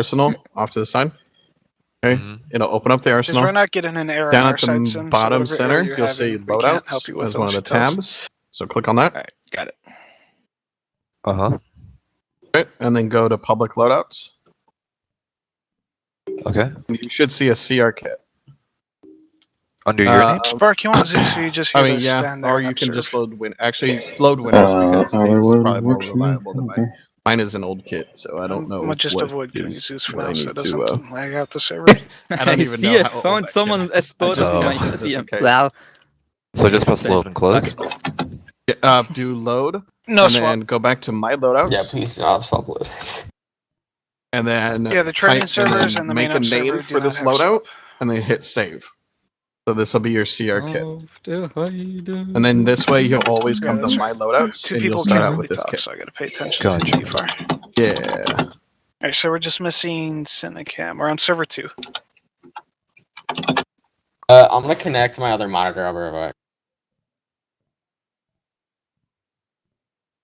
arsenal off to the side. Okay, it'll open up the Because arsenal. we're not getting an error Down on our at the side soon. bottom so whatever error center, you're you'll having, see we can't help loadouts you with as one of the those details. tabs. So click on that. All right, got it. Right, and then go to public loadouts. Okay. And you should see a CR kit. Under your name? Spark, you want Zeus, or you just I here mean, to yeah, stand there or and you can observe? just load load Windows because the case is probably more reliable than mine. Okay. Mine is an old kit, so I don't know. I'm gonna just what avoid giving you is- Zeus for what now, I so need it doesn't to. lag out the server. I don't even know I how old found that someone kit as is. I spotted just in kept my it just in case. Wow. So just press load and close. Do load. No and swap. then go back to my loadouts. Yeah, please do not swap load. And then Yeah, the training type- servers then and the make a main server name do for not this have loadout, swap. and then hit save. So this will be your CR kit. And And then this way you'll always Yeah, come to that's my loadouts, Two and you'll people start can't out really with this talk, kit. so I gotta pay attention Gotcha. to T-Far. Yeah. Alright, so we're just missing Cinecam. We're on server 2. I'm gonna connect my other monitor. I'll be right back.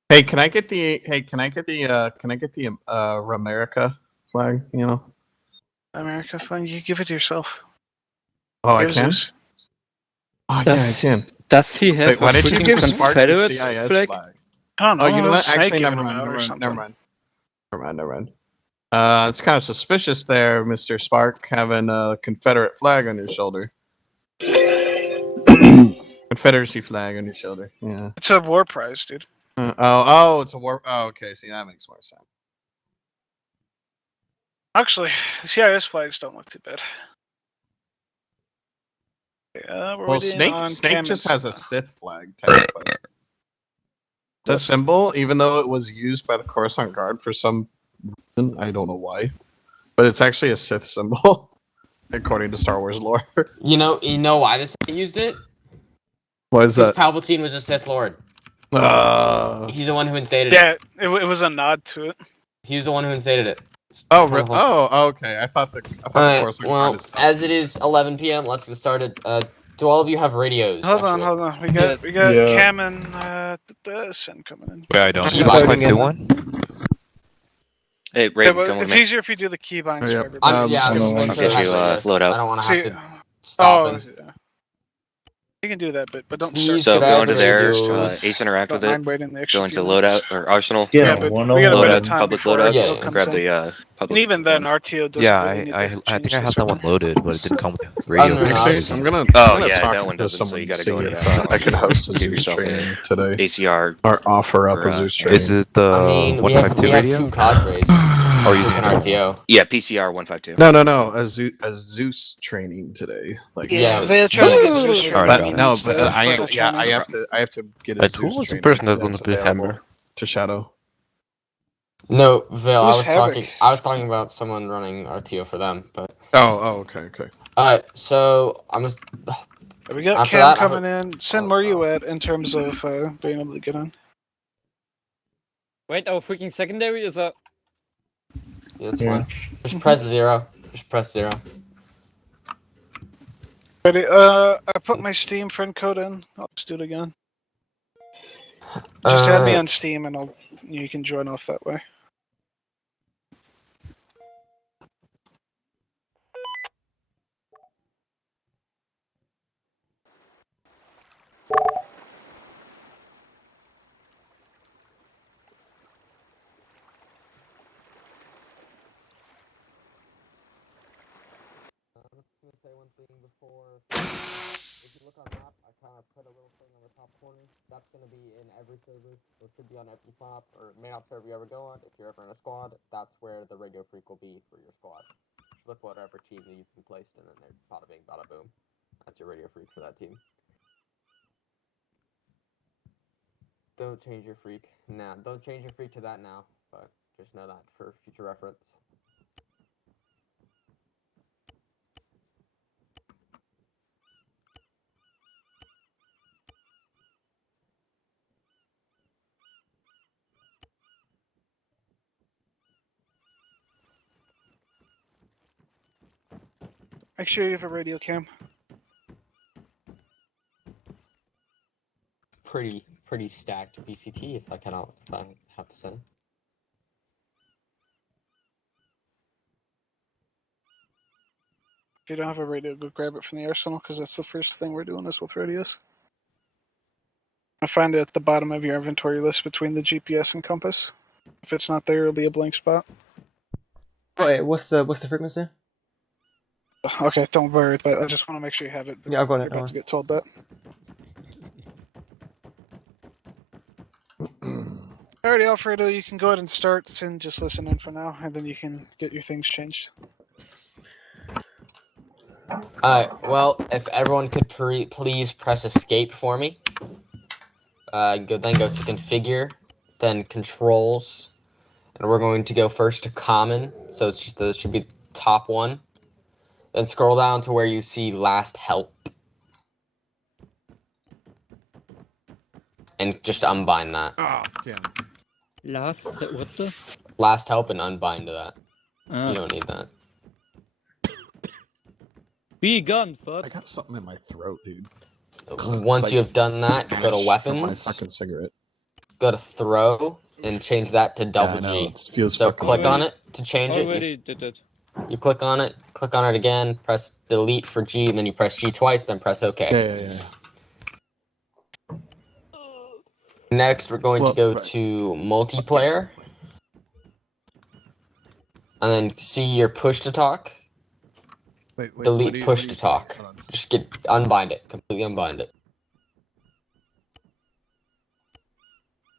Hey, can I get the Ramerica flag? You know. America, fine. You give it to yourself. Oh, Here's I can. Zeus. Oh yeah, I can. Does he have Wait, why a did you freaking give Spark the Confederate CIS flag? flag? I don't know. Oh, you know what? Snake Actually, giving never him mind. out or something. Never mind. It's kind of suspicious there, Mr. Spark, having a Confederate flag on your shoulder. Confederacy flag on your shoulder. Yeah. It's a war prize, dude. It's a war. Oh, okay. See, that makes more sense. Actually, the CIS flags don't look too bad. We're Well, waiting Snake on Snake just has a Cam Sith flag, technically. The symbol, even though it was used by the Coruscant Guard for some reason, I don't know why, but it's actually a Sith symbol, according to Star Wars lore. You know why this used it? What is Because that? Palpatine was a Sith Lord. He's the one who instated it. Yeah, it was a nod to it. He was the one who instated it. Okay. I thought the Coruscant Well, Guard is as it is 11 p.m., let's get started. Do all of you have radios? Hold on. We got Yeah. Cam and Sin coming in. Wait, I don't. Just plugging in. 5.21? Hey, Yeah, Ray, but come with it's me. easier if you do the keybinds Yeah. for everybody. I'm just no, making I'll sure get it has you, radios. load up. I don't want to See, have to stop and... yeah. You can do that, but don't Please So get go out into the there, radios. Ace interact start. with I'm it, waiting the extra go into few loadout minutes. or arsenal, Yeah, but we gotta wait a loadout, time public before loadout, Yeah, RTO and comes grab in. the public. And even then, RTO doesn't Yeah, really need to I change think I the had that one server. loaded, but it didn't come with radio. no, no. Actually, I'm gonna yeah, talk that one to doesn't, so someone you to gotta see go to if the, I can host a give Zeus yourself training today, ACR. or offer up or, a Zeus training. Is it the I mean, we have 152 radio? two cadres. Or who using can it? RTO. Yeah, PCR 152. No, a Zeus training today. Like, Yeah, Yeah. they're trying to get Zeus Alright, but training. got it. no, but I have to get a Who Zeus was the training person that that's wanted to be available Hammer? to Shadow. No, Vil, Who's Havoc? I was talking about someone running RTO for them, but... Okay. Alright, so I'm just... We got After Cam that, coming in. Sin, where you at in terms of being able to get in? Wait, our freaking secondary is a... Yeah, that's fine. Just press 0. Just press 0. Ready? I put my Steam friend code in. I'll just do it again. Just add me on Steam, and you can join off that way. Say one thing before. If you look on map, I kind of put a little thing on the top corner. That's going to be in every server. It should be on every flop or main op server you ever go on. If you're ever in a squad, that's where the radio freak will be for your squad. Just look whatever team that you've been placed in, and they're bada bing, bada boom. That's your radio freak for that team. Don't change your freak. Nah, don't change your freak to that now, but just know that for future reference. Make sure you have a radio cam. Pretty stacked BCT if I have to say. If you don't have a radio, go grab it from the arsenal, because that's the first thing we're doing is with radios. I find it at the bottom of your inventory list between the GPS and compass. If it's not there, it'll be a blank spot. Wait, what's the frequency? Okay, don't worry, but I just want to make sure you have it. Yeah, I've got You're it. about to get told that. Alrighty, Alfredo, you can go ahead and start and just listen in for now, and then you can get your things changed. Well, if everyone could please press escape for me. Then go to configure, then controls, and we're going to go first to common. So it's just it should be the top one. Then scroll down to where you see last help, and just unbind that. Oh, damn. Last, what the? Last help and unbind that. Ah. You don't need that. Be gone, I fuck. got something in my throat, dude. Once like you have done that, go to My weapons, fucking cigarette. go to throw, and change that to double Yeah, I know, G. it feels So fucking click weird. on it to change it. Already did it. You click on it again, press delete for G, and then you press G twice, then press OK. Yeah. Next, we're going to go Right. to multiplayer. And then see your push to talk. Wait, Delete what do you- push what do to you say? talk. Hold on. Just unbind it. Completely unbind it.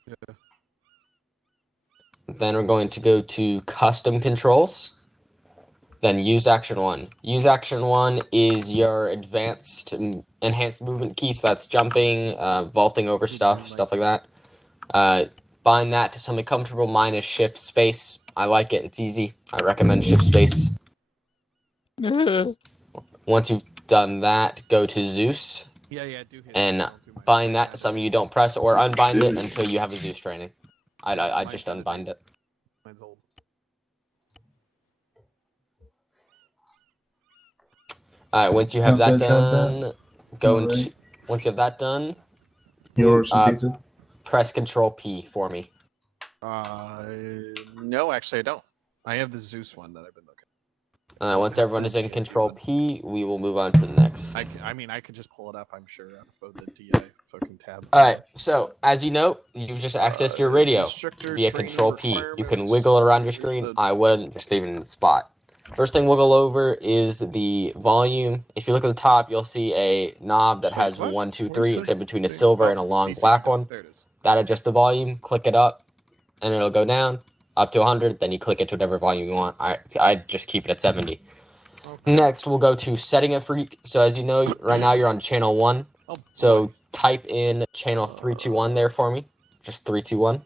Yeah. Then we're going to go to custom controls. Then use action 1. Use action 1 is your enhanced movement key, so that's jumping, vaulting over stuff like that. Bind that to something comfortable. Mine is shift space. I like it. It's easy. I recommend shift space. Once you've done that, go to Zeus Yeah, do hit and it. Don't do mine. bind that to something you don't press or unbind it until you have a Zeus training. I just unbind it. Mine's old. Alright, once you have that Have that. done, go Alright. into. Once you have that done, You order some pizza? press Control P for me. No, actually, I don't. I have the Zeus one that I've been looking. Once everyone is in Control P, we will move on to the next. I could just pull it up. I'm sure out of the DI fucking tab. Alright, so as you know, you've just accessed your radio Instructor via training Control P. You can requirements. wiggle around your Here's screen. the- I wouldn't, just leave it in the spot. First thing we'll go over is the volume. If you look at the top, you'll see a knob that has What? 1, 2, Where's 3. the It's in between a thing? silver Oh, and a long BCT. black one. There it is. That adjusts the volume. Click it up, and it'll go down up to 100. Then you click it to whatever volume you want. I just keep it at 70. Okay. Next, we'll go to Setting a Freak. So as you know, right now you're on channel 1. Oh, So type in channel 321 there for me. Just 321.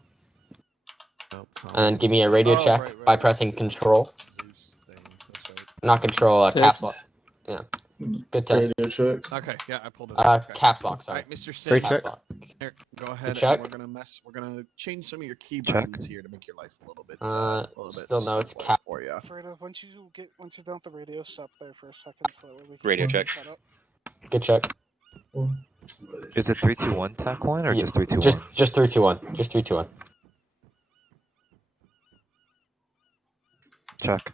And then give me a radio Oh, check right. by pressing Control. Zeus thing. That's right. Not Control, Yes. caps lock. Yeah. Good test. Radio check. Okay, yeah, I pulled it up. Okay. Caps lock, All sorry. right, Mr. Free Sid, check. Caps lock. here, go ahead. check. And we're gonna change some of your key Check. buttons here to make your life a little bit. Still no, it's simpler cap. for you. Alfredo, once you're done with the radio, stop there for a second so that way we can Radio look check. that up. Good check. Is it 321 tac line or Yeah, just 321? Just 321. Just 321. Check.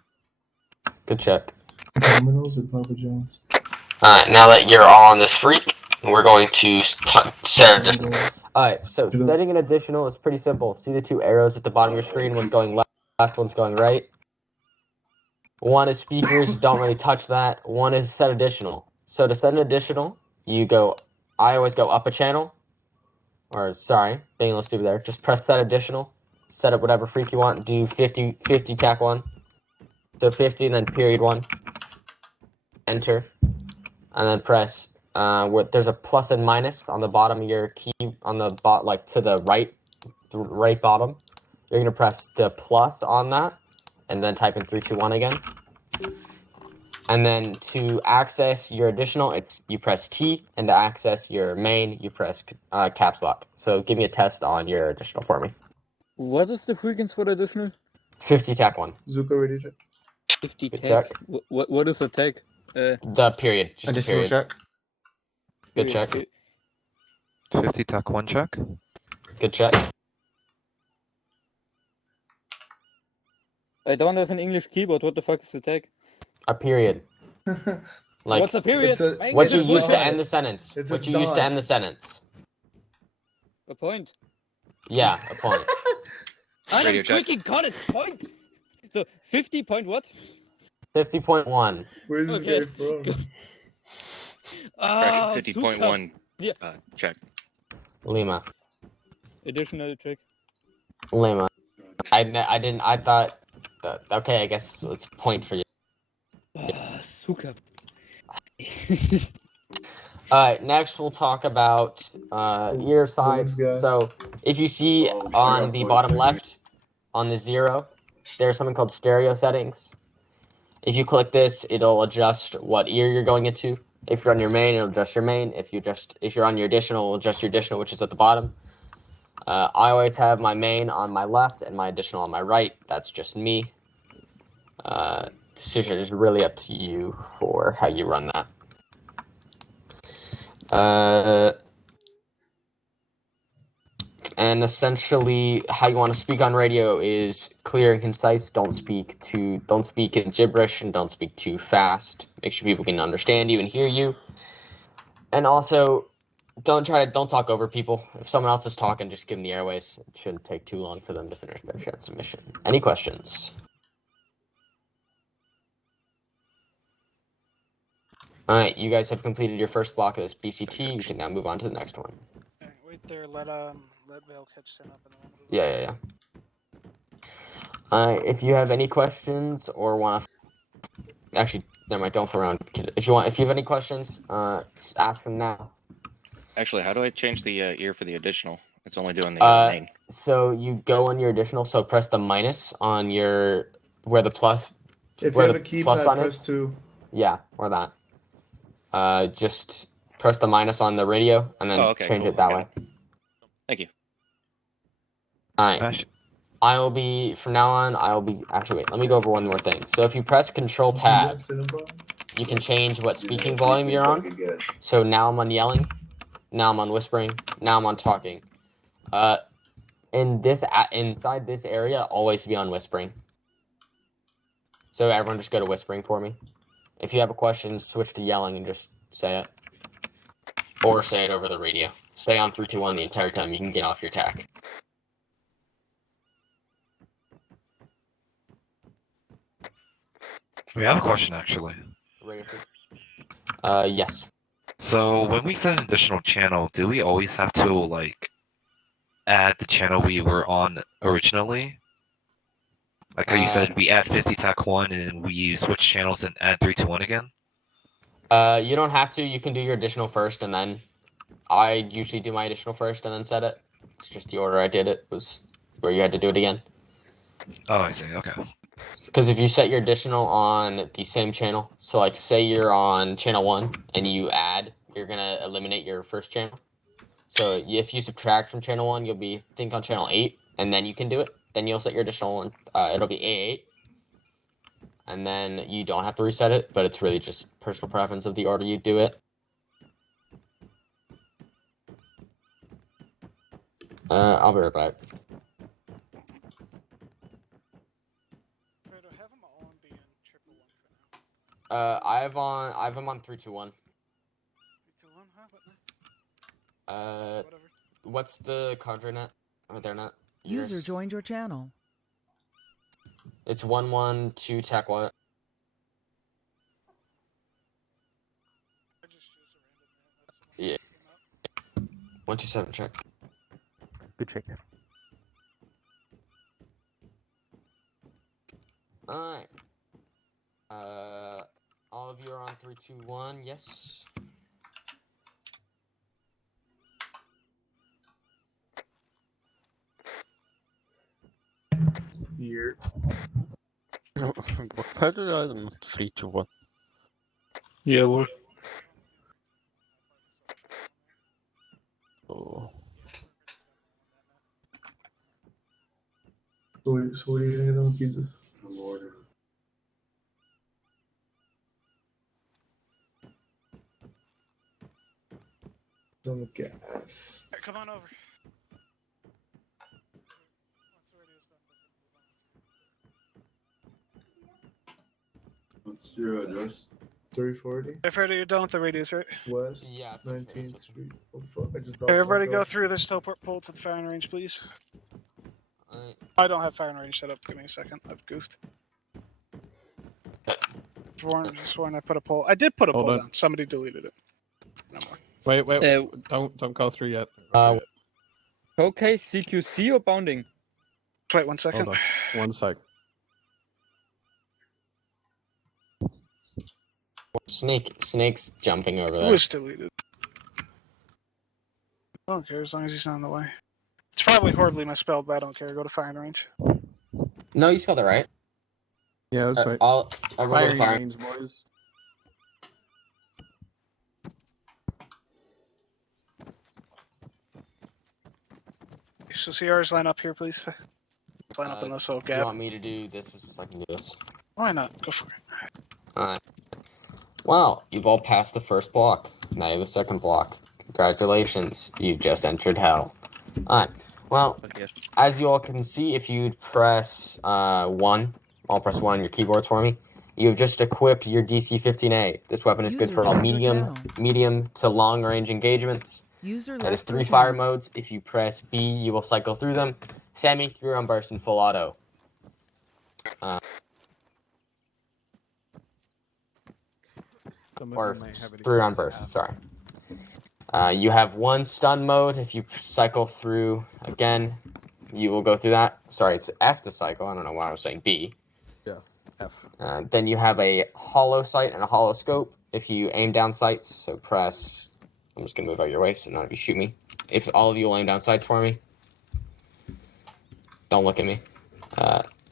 Good check. Domino's or Papa John's? Alright, now that you're all on this freak, we're going to set additional. Alright, so setting an additional is pretty simple. See the two arrows at the bottom of your screen? One's going left, one's going right. One is speakers, don't really touch that. One is set additional. So to set an additional, I always go up a channel. Or, sorry, being a little stupid there. Just press set additional. Set up whatever freak you want. Do 50 tac 1. So 50 and then period 1. Enter. And then press there's a plus and minus on the bottom of your key on the to the right bottom. You're gonna press the plus on that and then type in 321 again. And then to access your additional, you press T, and to access your main, you press caps lock. So give me a test on your additional for me. What is the frequency for the additional? 50 tac 1. Zuko radio check. 50 Good tag. check. What is the tag? The period. Just a Additional period. check. Good check. 50 tac 1 check. Good check. I don't have an English keyboard. What the fuck is the tag? A period. Like What's a period? It's a- I ain't what getting you a used to point. end the sentence. It's a What you used to dot. end the sentence. A point. Yeah, a point. I Radio don't check. freaking got it. Point. So 50 point what? 50.1. Where's this Okay. guy from? Correction, Ah, 50.1. Yeah. Check. Lima. Additional check. Lima. I didn't. I thought. Okay, I guess it's a point for you. Ah, Suka. Alright, next we'll talk about ear size. guy? So if you see on the bottom left, on the 0, there's something called stereo settings. If you click this, it'll adjust what ear you're going into. If you're on your main, it'll adjust your main. If you're on your additional, it'll adjust your additional, which is at the bottom. I always have my main on my left and my additional on my right. That's just me. Decision is really up to you for how you run that. And essentially, how you want to speak on radio is clear and concise. Don't speak in gibberish, and don't speak too fast. Make sure people can understand you and hear you. And also, don't talk over people. If someone else is talking, just give them the airways. It shouldn't take too long for them to finish their transmission. Any questions? All right, you guys have completed your first block of this BCT. We can now move on to the next one. Alright, wait there. Let Vale catch 10 up and then we'll move on. Yeah. If you have any questions or want to, actually, never mind. Don't fool around. If you have any questions, just ask them now. Actually, how do I change the ear for the additional? It's only doing the main. So you go on your additional. So press the minus on your where the plus. If where you have the a plus keypad, sign press is. 2. Yeah, or that. Just press the minus on the radio and then Oh, okay, change cool. it that Got way. it. Thank you. All right. Ash, I will be from now on. Actually wait. Let me go over one more thing. So if you press Control Tab, you can change what speaking volume you're on. So now I'm on yelling. Now I'm on whispering. Now I'm on talking. Inside this area, always be on whispering. So everyone just go to whispering for me. If you have a question, switch to yelling and just say it. Or say it over the radio. Stay on 3, 2, 1 the entire time. You can get off your tack. we have a question actually. Radio free. Yes. So when we set an additional channel, do we always have to like add the channel we were on originally? Like how you said, we add 50 tac 1 and we switch channels and add 3 to 1 again? You don't have to. You can do your additional first and then. I usually do my additional first and then set it. It's just the order I did it was where you had to do it again. Oh, I see. Okay. Because if you set your additional on the same channel, so like say you're on channel 1 and you add, you're gonna eliminate your first channel. So if you subtract from channel 1, you'll be on channel 8, and then you can do it. Then you'll set your additional one. It'll be A8, and then you don't have to reset it, but it's really just personal preference of the order you do it. I'll be right back. Fredo, have them all on being 111 for now. I have them on 3, 2, 1. 3, 2, 1, huh? What now? Whatever. What's the cadre net or their net? User Yours? joined your channel. It's 112 tech what? I just choose a random name. That's the one that came up. 127 check. Good check. Alright. All of you are on 3, 2, 1, yes. Here. Why did I not 3 to 1? Yeah, well. Oh. So what are you gonna get on the pizza? On the gas. Alright, come on over. Once the radio's done, we can move on. What's your address? 340 If you're done with the radius, right? West, Yeah, for sure, 19th that's Street. Oh fuck! I just Okay, doxed everybody go myself. through this teleport pole to the firing range, please. Alright. I don't have firing range set up. Give me a second. I've goofed. Sworn I put a pole. I did put a Hold pole on. down. Somebody deleted it. No more. Wait. Uh, Don't go through yet. Okay, CQC or bounding? Wait 1 second. Hold on. 1 sec. Snake's jumping over It there. was deleted. I don't care as long as he's not in the way. It's probably horribly misspelled, but I don't care. Go to firing range. No, you spelled it right. Yeah, that's right. I'll go to Firing firing. range, boys. So CRs line up here, please. Line up in this little Do you gap. want me to do this? I can do this. Why not? Go for it. Alright. Well, you've all passed the first block. Now you have the second block. Congratulations. You've just entered hell. Alright. Well, as you all can see, if you press 1, I'll press 1 on your keyboards for me. You've just equipped your DC-15A. This weapon is good for all medium to long range engagements. That is 3 fire modes. If you press B, you will cycle through them. Semi, 3-round burst, and full auto. Or 3-round burst, sorry. You have 1 stun mode. If you cycle through again, you will go through that. Sorry, it's F to cycle. I don't know why I was saying B. Yeah, F. Then you have a hollow sight and a hollow scope. If you aim down sights, so press... I'm just going to move out your way so none of you shoot me. If all of you will aim down sights for me. Don't look at me.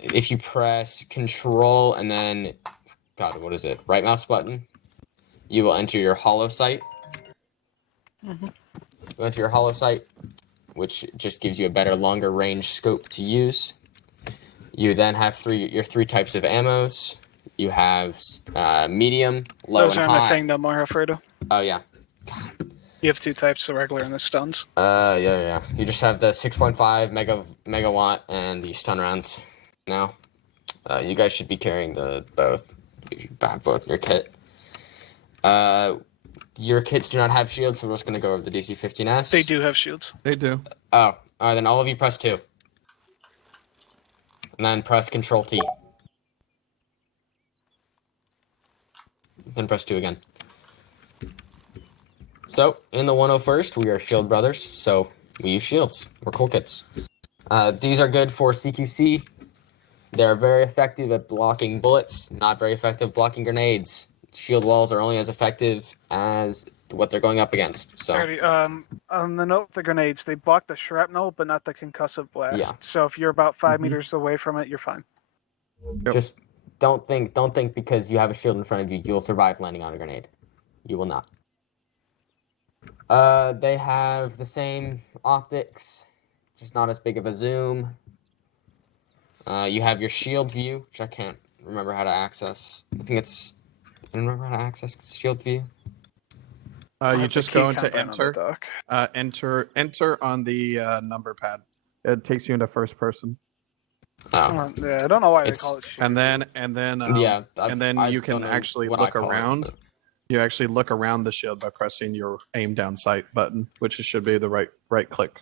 If you press Control and then... God, what is it? Right mouse button. You will enter your hollow sight. Go into your hollow sight, which just gives you a better, longer range scope to use. You then have your 3 types of ammos. You have medium, low, Those and aren't a high. thing no more, Alfredo. Oh yeah. You have 2 types, the regular and the stuns. Yeah. You just have the 6.5 megawatt and the stun rounds now. You guys should be carrying both. You should have both in your kit. Your kits do not have shields, so we're just going to go over the DC-15S. They do have shields. They do. Oh, alright, then all of you press 2. And then press Control T. Then press 2 again. So, in the 101st, we are Shield Brothers, so we use shields. We're cool kids. These are good for CQC. They're very effective at blocking bullets, not very effective blocking grenades. Shield walls are only as effective as what they're going up against. So, Alrighty, on the note of the grenades, they block the shrapnel, but not the concussive blast. Yeah. So if you're about 5 meters away from it, you're fine. Yep. just don't think because you have a shield in front of you, you'll survive landing on a grenade. You will not. They have the same optics, just not as big of a zoom. You have your shield view, which I can't remember how to access. I don't remember how to access shield view. You just go into Key count on the enter. dock. Enter on the number pad. It takes you into first person, Oh, Yeah, I don't know why they It's- call it shield. and then yeah. and then I you don't can know actually what I look call it, around. but- You actually look around the shield by pressing your aim down sight button, which should be the right click.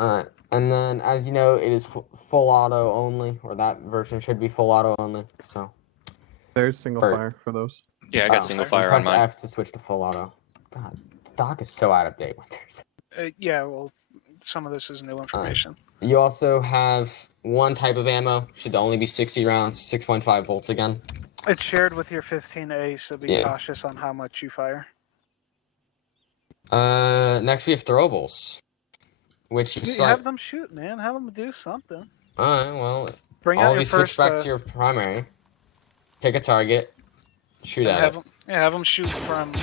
Alright, and then as you know, it is full auto only, or that version should be full auto only. So There's single Or- fire for those. Yeah, I got Oh, single and fire press on mine. F to switch to full auto. God, dock is so out of date with theirs. Yeah, well, some of this is new information. You also have 1 type of ammo. Should only be 60 rounds, 6.5 volts again. It's shared with your 15A, so be Yeah. cautious on how much you fire. Next we have throwables, which you Have them shoot, man. Have them do something. Alright, well, Bring all out of your you switch first. back to your primary. Pick a target. Shoot at it. Have them shoot from. No,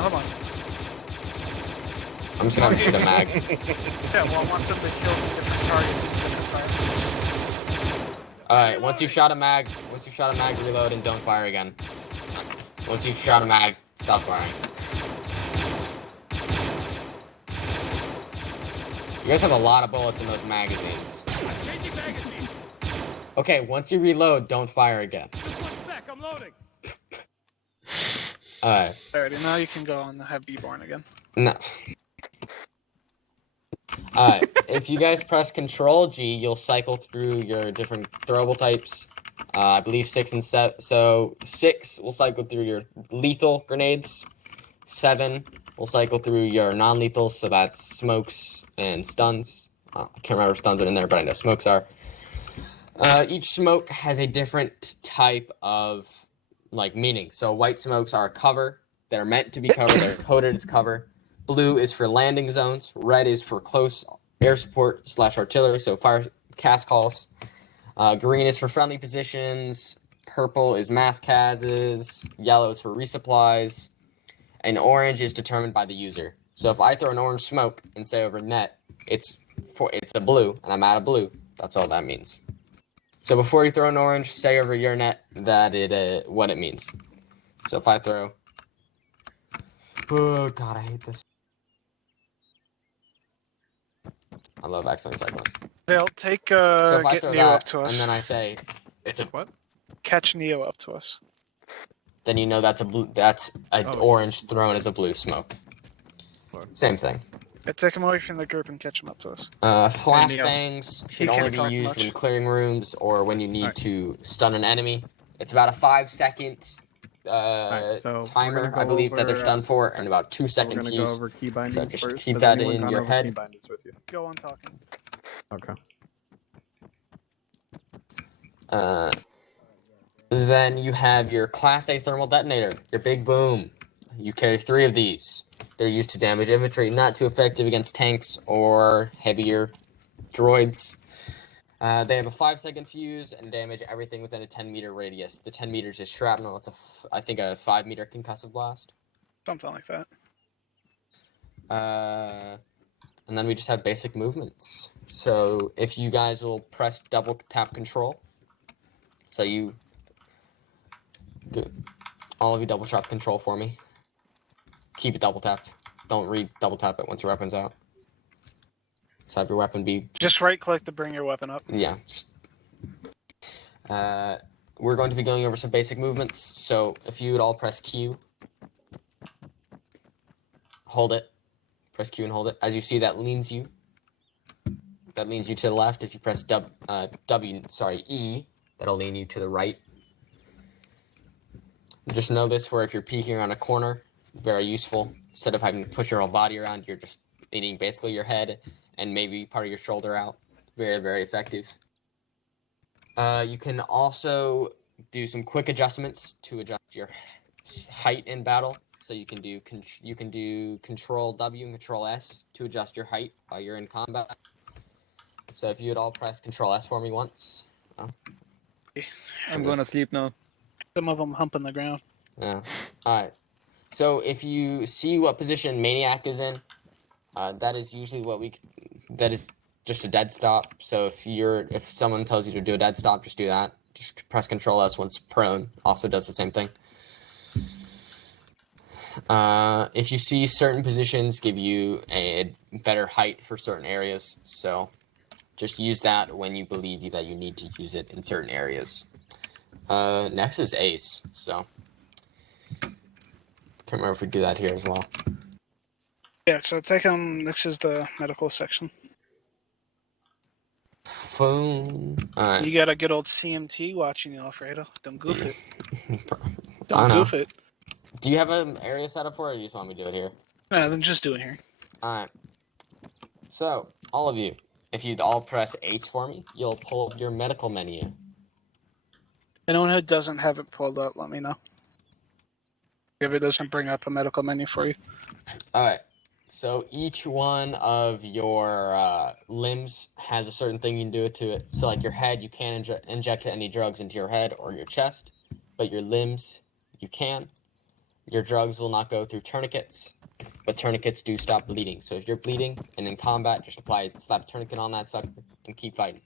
hold on. I'm just gonna have to shoot a mag. Yeah, well, I want them to kill the different targets in different environments. Alright, once you've shot a mag, reload and don't fire again. Once you've shot a mag, stop firing. You guys have a lot of bullets in those magazines. Okay, once you reload, don't fire again. Just 1 sec, I'm loading. Alright. Alrighty, now you can go and have Be Born again. No. Alright. If you guys press Control G, you'll cycle through your different throwable types. I believe 6 and 7. So 6 will cycle through your lethal grenades. 7 will cycle through your non-lethal, so that's smokes and stuns. I can't remember if stuns are in there, but I know smokes are. Each smoke has a different type of meaning. So white smokes are cover. They're meant to be cover. They're coded as cover. Blue is for landing zones. Red is for close air support / artillery, so fire cast calls. Green is for friendly positions. Purple is mass cases. Yellow is for resupplies. And orange is determined by the user. So if I throw an orange smoke and say over net, it's a blue, and I'm out of blue. That's all that means. So before you throw an orange, say over your net that what it means. So if I throw, oh god, I hate this. I love accidentally cycling. They'll take So if I get throw Neo that, up to us. and then I say it's a What? Catch Neo up to us. then you know that's a blue. That's an Oh, orange yes. thrown as a blue smoke. Sure. Same thing. I take him away from the group and catch him up to us. Flashbangs should You only can't be talk used much. when clearing rooms or when you need Alright. to stun an enemy. It's about a 5-second Alright, so we're timer, gonna I go believe, that they're over, stunned for, and okay. about 2 So we're second gonna go fuse. over key bindings So just first. keep Has that anyone in gone your over head. Key bindings with you? Go on talking. Okay. Then you have your Class A thermal detonator, your big boom. You carry 3 of these. They're used to damage infantry, not too effective against tanks or heavier droids. They have a 5-second fuse and damage everything within a 10-meter radius. The 10 meters is shrapnel. It's I think a 5-meter concussive blast. Something like that. And then we just have basic movements. So if you guys will press double tap control, so all of you double tap control for me. Keep it double tapped. Don't double tap it once your weapon's out. So have your weapon be Just right click to bring your weapon up. yeah. We're going to be going over some basic movements. So if you would all press Q, hold it. Press Q and hold it. As you see, that leans you. That leans you to the left. If you press E, that'll lean you to the right. Just know this for if you're peeking around a corner, very useful. Instead of having to push your whole body around, you're just leaning basically your head and maybe part of your shoulder out. Very, very effective. You can also do some quick adjustments to adjust your height in battle. So you can do Control W and Control S to adjust your height while you're in combat. So if you would all press Control S for me once. I'm gonna sleep now. Some of them humping the ground. Yeah. All right. So if you see what position Maniac is in, that is usually that is just a dead stop. So if someone tells you to do a dead stop, just do that. Just press Control S once prone. Also does the same thing. If you see certain positions give you a better height for certain areas, so just use that when you believe that you need to use it in certain areas. Next is Ace, so can't remember if we do that here as well. Yeah, so take him. This is the medical section. Phone. Alright. You got a good old CMT watching you, Alfredo. Don't goof it. I Don't know. goof it. Do you have an area set up for it, or you just want me to do it here? No, then just do it here. Alright. So, all of you, if you'd all press H for me, you'll pull up your medical menu. Anyone who doesn't have it pulled up, let me know. If it doesn't bring up a medical menu for you. Alright. So each one of your limbs has a certain thing you can do to it. So like your head, you can't inject any drugs into your head or your chest, but your limbs, you can. Your drugs will not go through tourniquets, but tourniquets do stop bleeding. So if you're bleeding and in combat, just slap a tourniquet on that sucker and keep fighting.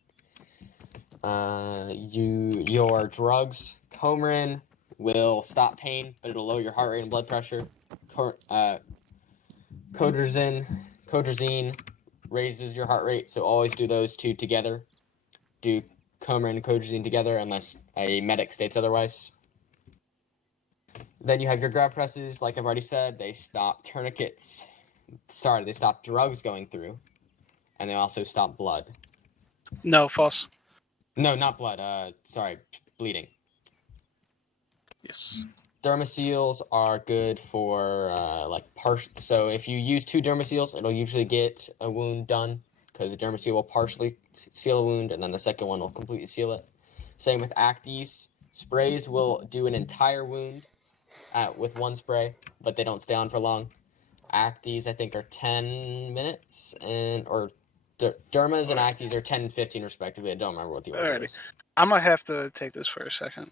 Your drugs, Comarin, will stop pain, but it'll lower your heart rate and blood pressure. Codrazine raises your heart rate, so always do those two together. Do Comarin and Codrazine together unless a medic states otherwise. Then you have your grab presses. Like I've already said, they stop tourniquets. Sorry, they stop drugs going through, and they also stop blood. No, false. No, not blood. Sorry, bleeding. Yes. Dermaseals are good for So if you use 2 dermaseals, it'll usually get a wound done because the dermaseal will partially seal a wound, and then the second one will completely seal it. Same with Actis. Sprays will do an entire wound with 1 spray, but they don't stay on for long. Actis, I think, are 10 minutes, Dermas and Actis are 10 and 15 respectively. I don't remember what the order Alrighty. is. I'm gonna have to take this for a second.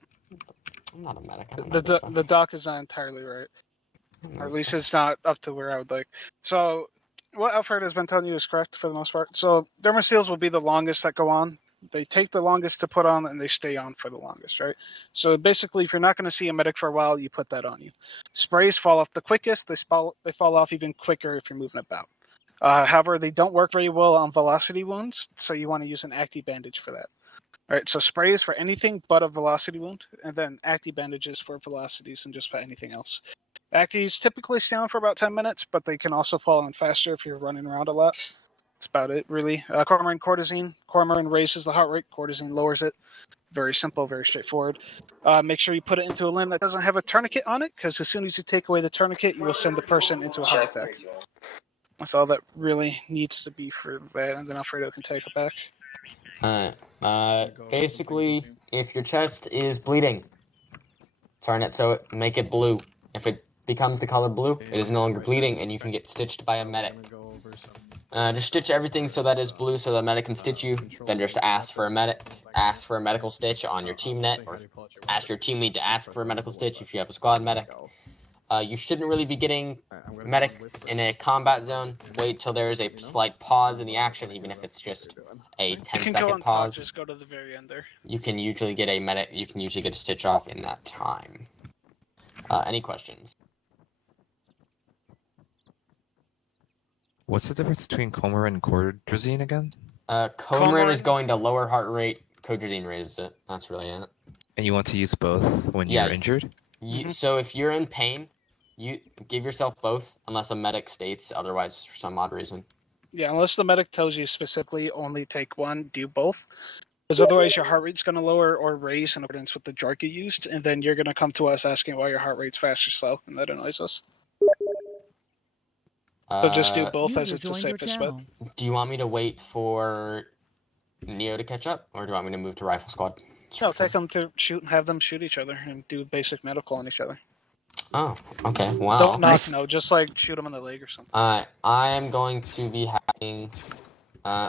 I'm not a medic. I don't know this stuff. The doc is not entirely right. Or at least it's not up to where I would like. So, what Alfred has been telling you is correct for the most part. So, dermaseals will be the longest that go on. They take the longest to put on, and they stay on for the longest, right? So, basically, if you're not going to see a medic for a while, you put that on you. Sprays fall off the quickest. They fall off even quicker if you're moving about. However, they don't work very well on velocity wounds, so you want to use an active bandage for that. All right, so sprays for anything but a velocity wound, and then active bandages for velocities and just about anything else. Actives typically stay on for about 10 minutes, but they can also fall on faster if you're running around a lot. That's about it, really. Cormoran Cortisine. Cormoran raises the heart rate. Cortisine lowers it. Very simple, very straightforward. Make sure you put it into a limb that doesn't have a tourniquet on it, because as soon as you take away the tourniquet, you will send the person into a heart attack. That's all that really needs to be for that, and then Alfredo can take it back. Basically, if your chest is bleeding, turn it so make it blue. If it becomes the color blue, it is no longer bleeding, and you can get stitched by a medic. Just stitch everything so that it's blue, so the medic can stitch you. Then just ask for a medic. Ask for a medical stitch on your team net, or ask your team lead to ask for a medical stitch if you have a squad medic. You shouldn't really be getting medic in a combat zone. Wait till there is a slight pause in the action, even if it's just a 10-second pause. Just go to the very end there. You can usually get a medic. You can usually get a stitch off in that time. Any questions? What's the difference between Cormoran and Cordrazine again? Cormoran is going to lower heart rate. Codrazine raises it. That's really it. And you want to use both when you're injured? So if you're in pain, you give yourself both, unless a medic states otherwise for some odd reason. Yeah, unless the medic tells you specifically only take one, do both. Because otherwise your heart rate's going to lower or raise in accordance with the drug you used, and then you're going to come to us asking why your heart rate's fast or slow, and that annoys us. So just do both as it's the safest bet. Do you want me to wait for Neo to catch up, or do you want me to move to Rifle Squad? No, take them to shoot and have them shoot each other and do basic medical on each other. Oh, okay. Wow. Don't knock, no, just like shoot them in the leg or something. I am going to be having.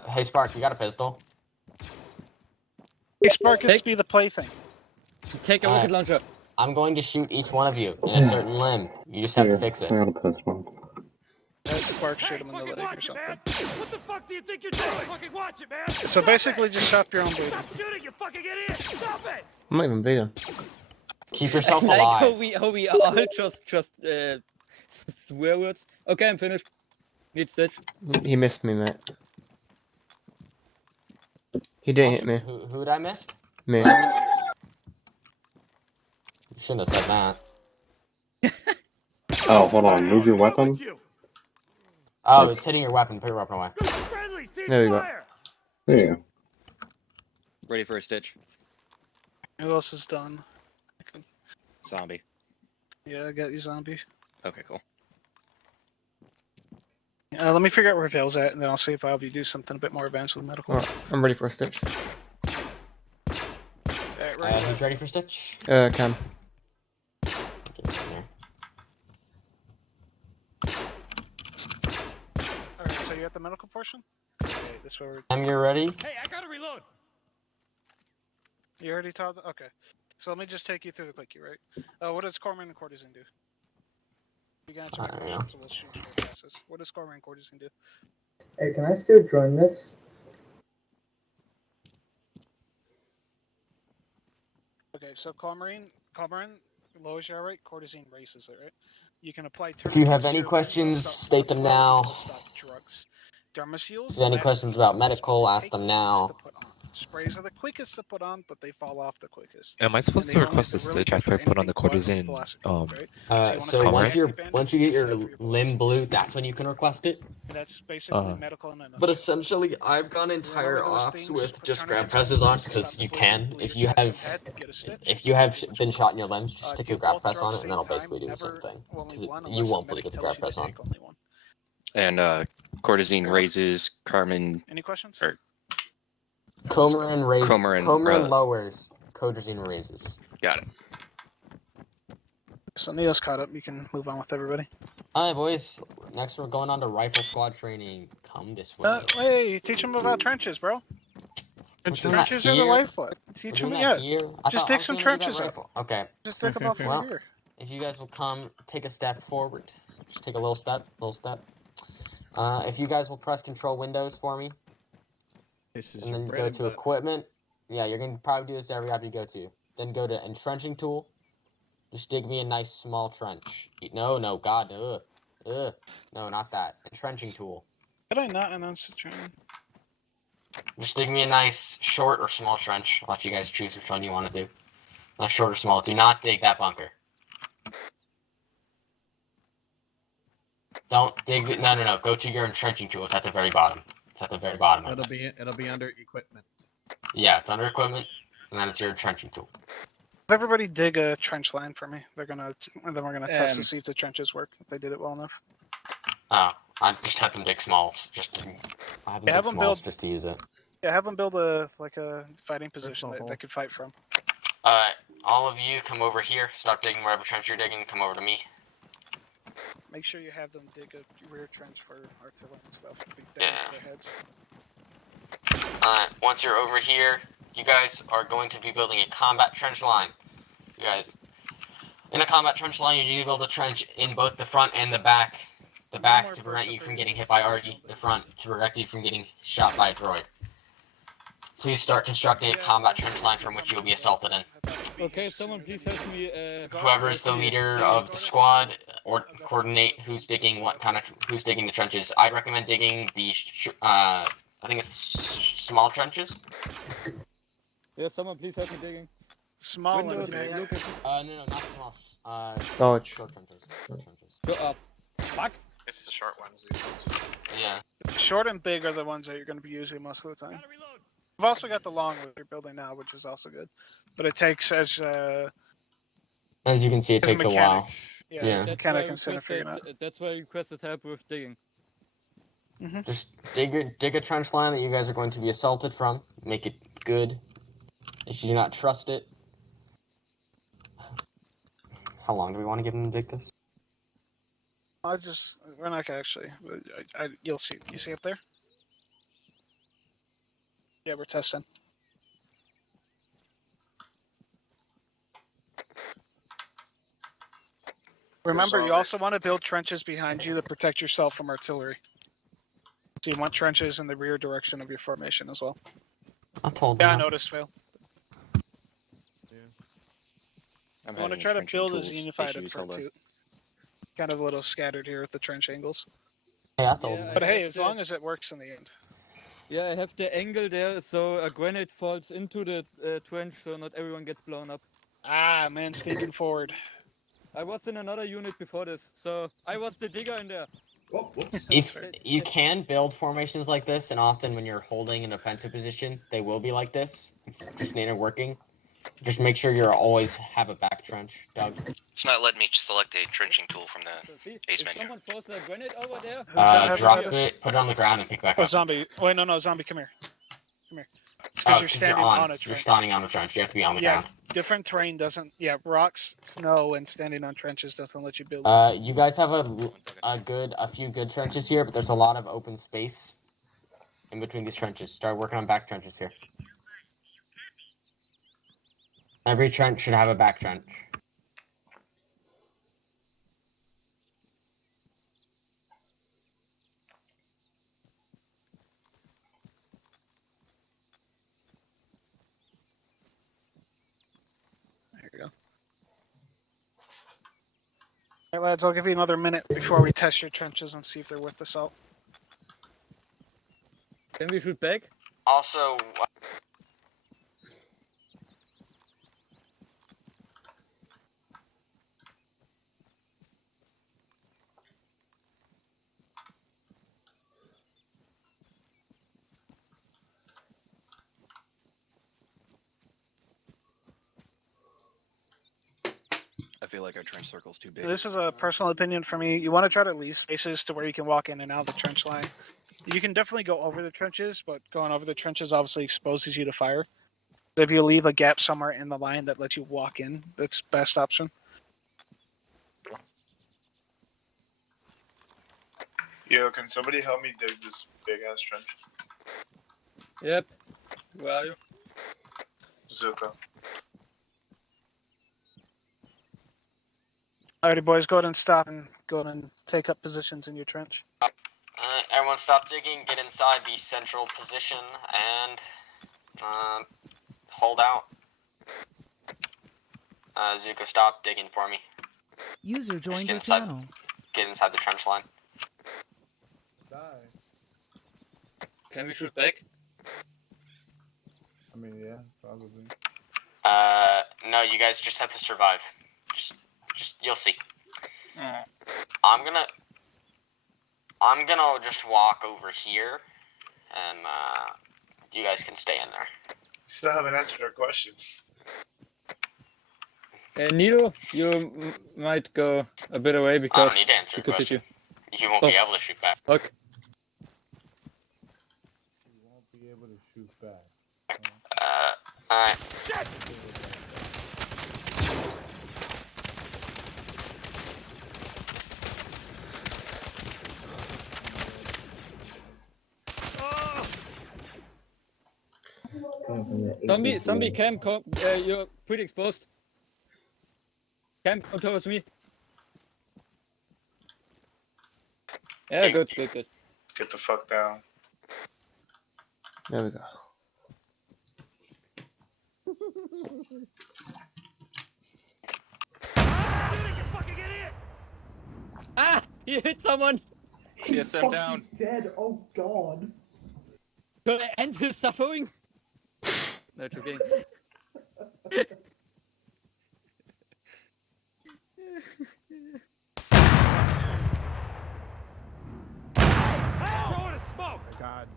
Hey Spark, you got a pistol? Hey Spark, it's be the plaything. Take a rocket launcher. I'm going to shoot each one of you in a certain limb. You just have to fix it. I got a pistol. Let Spark shoot him in the leg or something. What the fuck do you think you're doing? Fucking watch it, man. So basically, just stop your own bleeding. Stop shooting, you fucking idiot! Stop it! I'm not even bleeding. Keep yourself like alive. how we all just swear words. Okay, I'm finished. Need stitch. He missed me, mate. He didn't hit me. Who did I miss? Me. You shouldn't have said that. Oh, hold on. Move your weapon. Oh, it's hitting your weapon. Put your weapon away. There you go. There you go. Ready for a stitch. Who else is done? Zombie. Yeah, I got you, zombie. Okay, cool. Let me figure out where Vale's at, and then I'll see if I'll have you do something a bit more advanced with medical. Alright, I'm ready for a stitch. Who's ready for stitch? Cam. Alright, so you're at the medical portion? Okay, this way we're... You're ready? Hey, I gotta reload. You already taught okay. So let me just take you through the quickie, right? What does Cormoran and Cortisone do? You can answer my question, so we'll shoot straight past this. What does Cormoran and Cortisone do? Hey, can I still join this? Okay, so Cormoran lowers your heart rate, Cortisone raises it, right? You can apply. If you have any questions, state them now. Stop drugs. Dermaseals. If you have any questions about medical, ask them now. sprays are the quickest to put on, but they fall off the quickest. Am I supposed And to they don't- request a they're really stitch good after I for put on the anything but cortisone? velocity, right? So you wanna So take once the you're anti-bandage, once you get your set for limb velocity. blue, that's when you can request it. And that's basically medical in a But nutshell. essentially, I've gone Remember entire those ops things with for just grab tournaments presses on to stop because the you bleeding, can. bleed If your you chest and have head, get a stitch, if you have do what been you shot want. in your limbs, just stick Do a grab both press on drugs it, and same that'll time, basically do the same never thing. only 'Cause one you unless a won't bleed medic with the tells grab you press to on. take only one. And cortisine Sure. raises, Carmen Any questions? or Coumarin raises, Coumarin, Coumarin lowers, Codrazine raises. got it. So Neil's caught up. You can move on with everybody. Alright, boys. Next, we're going on to rifle squad training. Come this way. Hey, teach them about trenches, bro. We're doing that Trenches are the here? lifeblood. We're Teach them, doing yeah. that here? I Just thought I dig was some gonna do that trenches up. rifle. Okay. Just dig them up Well, over here. if you guys will come, take a step forward. Just take a little step, if you guys will press Control Windows for me, This is and your then bread go and to butter. Equipment. Yeah, you're gonna probably do this every app you go to. Then go to Entrenching Tool. Just dig me a nice small trench. No, God, no, not that. Entrenching Tool. Did I not announce the training? Just dig me a nice short or small trench. I'll let you guys choose which one you want to do. Not short or small. Do not dig that bunker. Don't dig it. No. Go to your entrenching tool. It's at the very bottom. It's at the very bottom of it. It'll be under equipment. Yeah, it's under equipment, and then it's your entrenching tool. Everybody dig a trench line for me. And then we're gonna test to see if the trenches work. If they did it well enough. Oh, I just have them dig smalls. I have them dig smalls just to use it. Yeah, have them build a fighting position that they could fight from. All of you come over here. Start digging wherever trench you're digging. Come over to me. Make sure you have them dig a rear trench for artillery and stuff. Big damage to their heads. Once you're over here, you guys are going to be building a combat trench line. You guys, in a combat trench line, you need to build a trench in both the front and the back. The back to prevent you from getting hit by Artie. The front to prevent you from getting shot by a droid. Please start constructing a combat trench line from which you will be assaulted in. Okay, someone please help me. Whoever is the leader of the squad, or coordinate who's digging who's digging the trenches. I'd recommend digging the, I think it's small trenches. Yeah, someone please help me digging. Small Windows, and big. look at No, not small. Short. Short trenches. Go up. Fuck. It's the short ones. These ones. Yeah. Short and big are the ones that you're going to be using most of the time. We've also got the long that you're building now, which is also good. But it takes As you can see, it takes a while. Yeah, That's kind why of I consider figuring out. That's why I requested help with digging. Just dig a trench line that you guys are going to be assaulted from. Make it good. If you do not trust it. How long do we want to give them to dig this? We're not gonna actually. You'll see. You see up there? Yeah, we're testing. Remember, you also want to build trenches behind you to protect yourself from artillery. So you want trenches in the rear direction of your formation as well. I told you. Yeah, I noticed, Phil. I'm I want to having try to entrenching build as tools unified at issues, front hold on. too. Kind of a little scattered here with the trench angles. Yeah, I told you. But hey, as long as it works in the end. Yeah, I have the angle there, so a grenade falls into the trench, so not everyone gets blown up. Ah, man, sneaking forward. I was in another unit before this, so I was the digger in there. If you can build formations like this, and often when you're holding an offensive position, they will be like this. It's just native working. Just make sure you always have a back trench, Doug. It's not letting me select a trenching tool from the So see, base if menu. someone throws a grenade over there, Drop it, put it on the ground, and pick back Oh, up. zombie. Wait, no, zombie, come here. Come here. It's Oh, because you're it's 'cause standing on a You're trench. standing on a trench. You have to be on the ground. Different terrain doesn't. Yeah, rocks, snow, and standing on trenches doesn't let you build. You guys have a few good trenches here, but there's a lot of open space in between these trenches. Start working on back trenches here. Every trench should have a back trench. There you go. Alright, lads, I'll give you another minute before we test your trenches and see if they're worth the salt. then we shoot back. Also, feel like our trench circle's too big. This is a personal opinion for me. You want to try to leave spaces to where you can walk in and out of the trench line. You can definitely go over the trenches, but going over the trenches obviously exposes you to fire. But if you leave a gap somewhere in the line that lets you walk in, that's best option. Yo, can somebody help me dig this big ass trench? Yep. Where are you? Zuko. Alrighty, boys, go ahead and stop and go ahead and take up positions in your trench. Everyone stop digging, get inside the central position, and hold out. Zuko, stop digging for me. User joined get your inside- channel. Get inside the trench line. Can we shoot back? I mean, yeah, probably. No, you guys just have to survive. Just you'll see. Uh, I'm gonna just walk over here, and you guys can stay in there. Still haven't answered our question. Nido, you might go a bit away I because don't need to answer we a could hit question. you. You won't be able to shoot back. Fuck. You won't be able to shoot back. Alright. Zombie, Cam, come. You're pretty exposed. Cam, come towards me. Yeah, good. Get the fuck down. There we go. Shooting, you fucking idiot! Ah! He hit someone! CSM down. Dead. Oh god. Could I end his suffering? No, joking. Throwing a smoke! Oh god.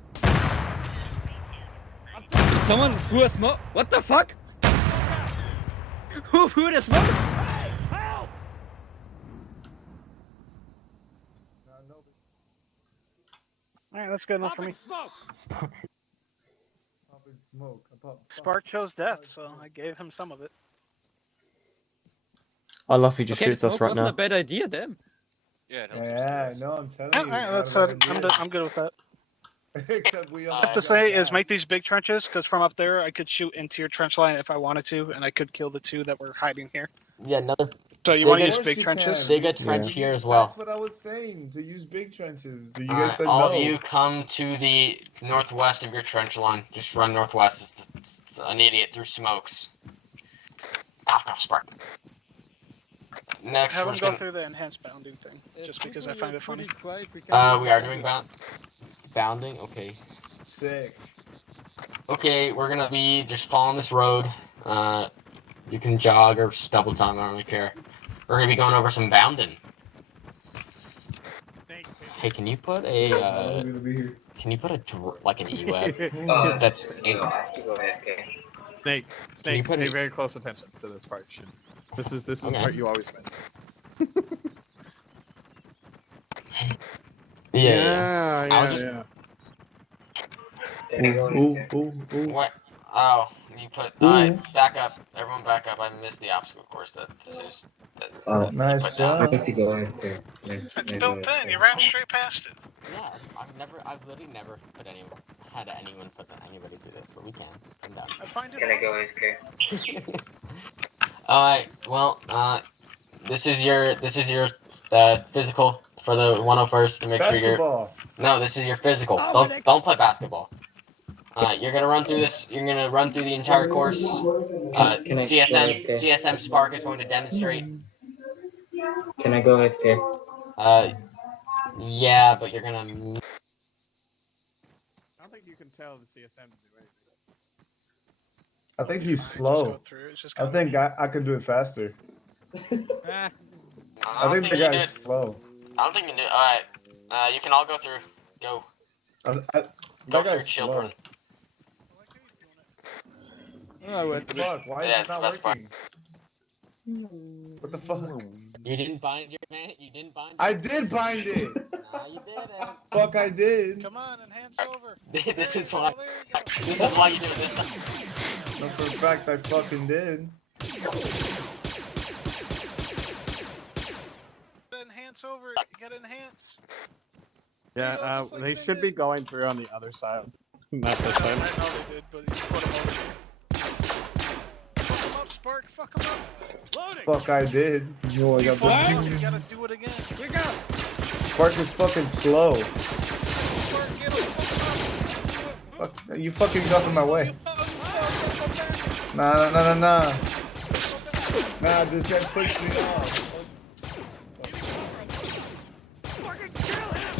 Someone threw a smoke. What the fuck? Who threw the smoke? Hey, help! Alright, that's good enough for me. Popping smoke! Popping smoke. Spark chose death, so I gave him some of it. I love he just Okay, shoots us smoke right wasn't now. a bad idea, damn. Yeah, no, I'm telling Yeah, alright, that's I'm good with that. Except we all All I have to say is make these big trenches, because from up there I could shoot into your trench line if I wanted to, and I could kill the two that were hiding here. Yeah, another. So you Dig want to a- use big trenches? Dig a trench here as well. That's what I was saying, to use big trenches. You guys Alright, said all no. of you come to the northwest of your trench line. Just run northwest. It's an idiot through smokes. Cough, spark. Next, Have we're them just go gonna. through the enhanced bounding thing, just because I find it funny. We are doing bounding. Okay. Sick. Okay, we're gonna be just following this road. You can jog or just double time. I don't really care. We're gonna be going over some bounding. Hey, can you put a like an E-web? That's Snake. Can you put Pay an- very close attention to this part. This is the Okay. part you always miss. Yeah. I was just. What? Oh, you put. Alright, back up. Everyone back up. I missed the obstacle course that is. Nice job. It's built in. You ran straight past it. Yeah, I've literally never had anyone put anybody through this, but we can. I'm done. I find it. Can I go AFK? Alright, well, this is your physical for the 101st to make sure you're. Basketball. No, this is your physical. Don't play basketball. You're gonna run through this. You're gonna run through the entire course. CSM Spark is going to demonstrate. Can I go AFK? Yeah, but you're gonna. I don't think you can tell the CSM to do anything. I think he's Just slow. go through. It's just I think I can do it faster. I think the guy's slow. I don't think you can do. Alright, you can all go through. Go. That Go for your guy's children. slow. Oh, wait. Fuck, why Yeah, is it's it the not best part. working? What the fuck? You didn't bind your man. You didn't bind. I did bind it. Nah, you didn't. Fuck, I did. Come on, enhance over. This is There why. you go, there you go. This is why you do it this time. No, for a fact, I fucking did. Enhance over. Get enhance. Yeah, they should be going through on the other side, not this I side. know they did, but you put them over. Fuck them up, Spark. Fuck them up. Loading. Fuck, I did. You You got fucked the up. You gotta do it again. Wake up. Spark is fucking slow. Spark, get him. Fuck Fuck, you fucking got in my way. him. Fuck him. Nah. Nah, this guy pushed me off. Fucking kill him.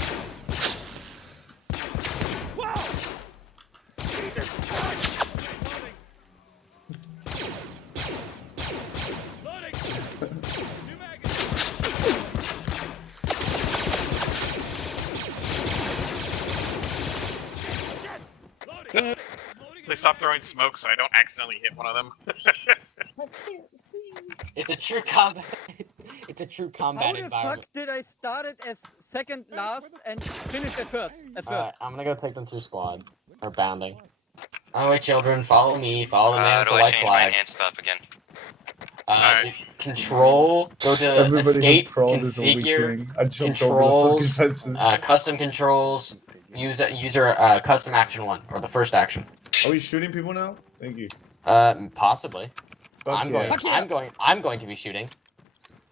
Wow. Jesus Christ. Loading. New magazine. Loading. They stop throwing smoke so I don't accidentally hit one of them. It's a true combat. It's a true How combat the environment. fuck did I start it as second last and finish at first? Alright, I'm gonna go take them through squad or bounding. Alright, children, follow me. Follow the man with the white flag. stuff again? Control. Go to Everybody escape. who crawled is a weak Configure. thing. I jumped over the fucking Controls. fences. Custom controls. User custom action 1 or the first action. Are we shooting people now? Thank you. Possibly. Fuck I'm yeah. going. I'm going to be shooting.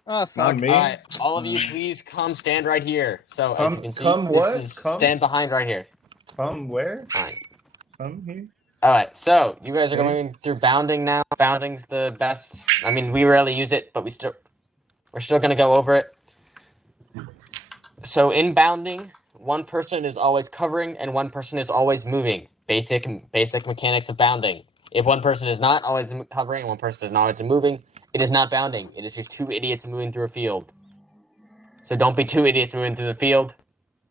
Oh fuck. Not me. Alright, all of you, please come stand right here. So as you can see, come this what? is Come? stand behind right here. Come where? Alright. Come here. Alright, so you guys are Okay. going through bounding now. Bounding's the best. I mean, we rarely use it, but we're still gonna go over it. So in bounding, one person is always covering and one person is always moving. Basic mechanics of bounding. If one person is not always covering and one person is not always moving, it is not bounding. It is just two idiots moving through a field. So don't be two idiots moving through the field.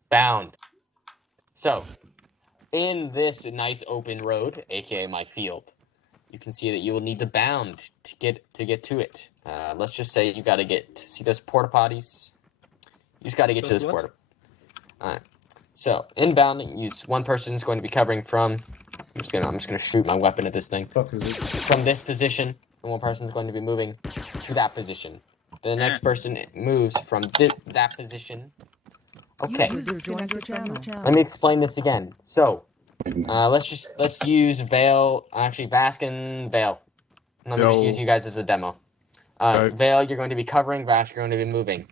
Bound. So, in this nice open road, aka my field, you can see that you will need to bound to get to it. Let's just say you got to see those porta potties. You just got to get to this porta. All right. So in bounding, one person is going to be covering from. I'm just gonna shoot my weapon at this thing. Fuck is it? From this position, and one person is going to be moving to that position. The next person moves from that position. Okay. Let me explain this again. So, let's use Vale. Actually, Vask and Vale. Let me just use you guys as a demo. Vale, you're going to be covering. Vask, you're going to be moving.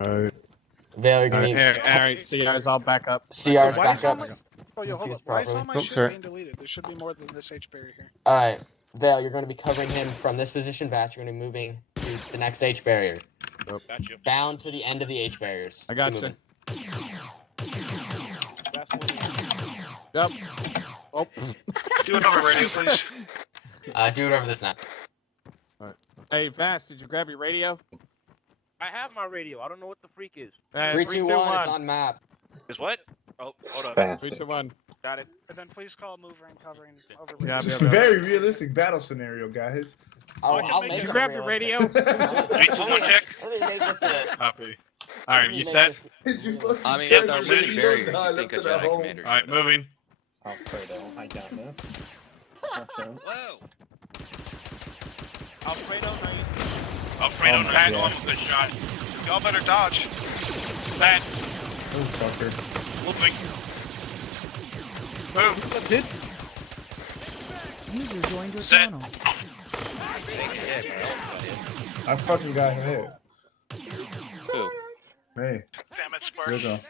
Alright. Vale, you're going to be. Alright, so you guys all back up. CR's back up. Oh, yo, hold See up. this Why is all properly. my shit being deleted? There should be more than this H barrier here. Alright, Vale, you're going to be covering him from this position. Vask, you're going to be moving to the next H barrier. Gotcha. Bound to the end of the H barriers. I got Keep you. moving. Yep. Oh. Do it over radio, please. Do it over the snap. Hey, Vast, did you grab your radio? I have my radio. I don't know what the freak is. 3, 2, 1, it's on map. Is what? Oh, hold up. Fast. 3, 2, 1. Got it. And then please call mover and covering over. Yeah, Very realistic battle scenario, guys. Oh, I can I'll make make it it grab your realistic. radio? 3, 2, 1, check. Let me make this a... Copy. Alright, you set? Did you fucking I mean, grab the your limited radio? barrier, Nah, I you think a left it at Jedi home. commander. Alright, moving. Alfredo, I got this. Whoa! Alfredo, Alfredo, Oh my hang God. on, good shot. Y'all better dodge. That. Oh, fucker. Moving. Move. That's it. User joined your Set. channel. I fucking got hit. Who? Hey, Damn it, Spark. good though.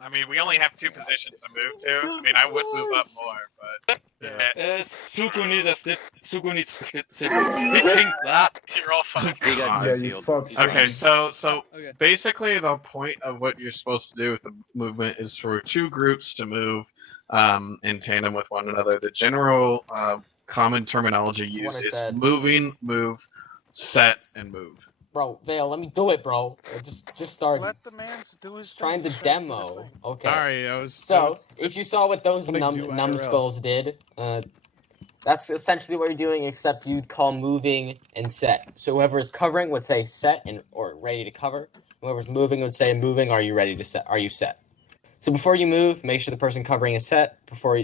I mean, we only have 2 positions to move to. I mean, I would move up more, but... Yeah. Suku needs switching that. You're all fine. We got Yeah, you fucked. Okay, so Okay. basically the point of what you're supposed to do with the movement is for 2 groups to move in tandem with one another. The general common terminology That's what used I is said. moving, move, set, and move. Bro, Vale, let me do it, bro. Just started. Let the man do his Trying to thing. Let him do his demo. thing. Okay. Sorry, I was... So, if you saw what those What I do IRL. numbskulls did, That's essentially what you're doing, except you'd call moving and set. So whoever is covering would say set and or ready to cover. Whoever's moving would say moving. Are you ready to set? Are you set? So before you move, make sure the person covering is set. Before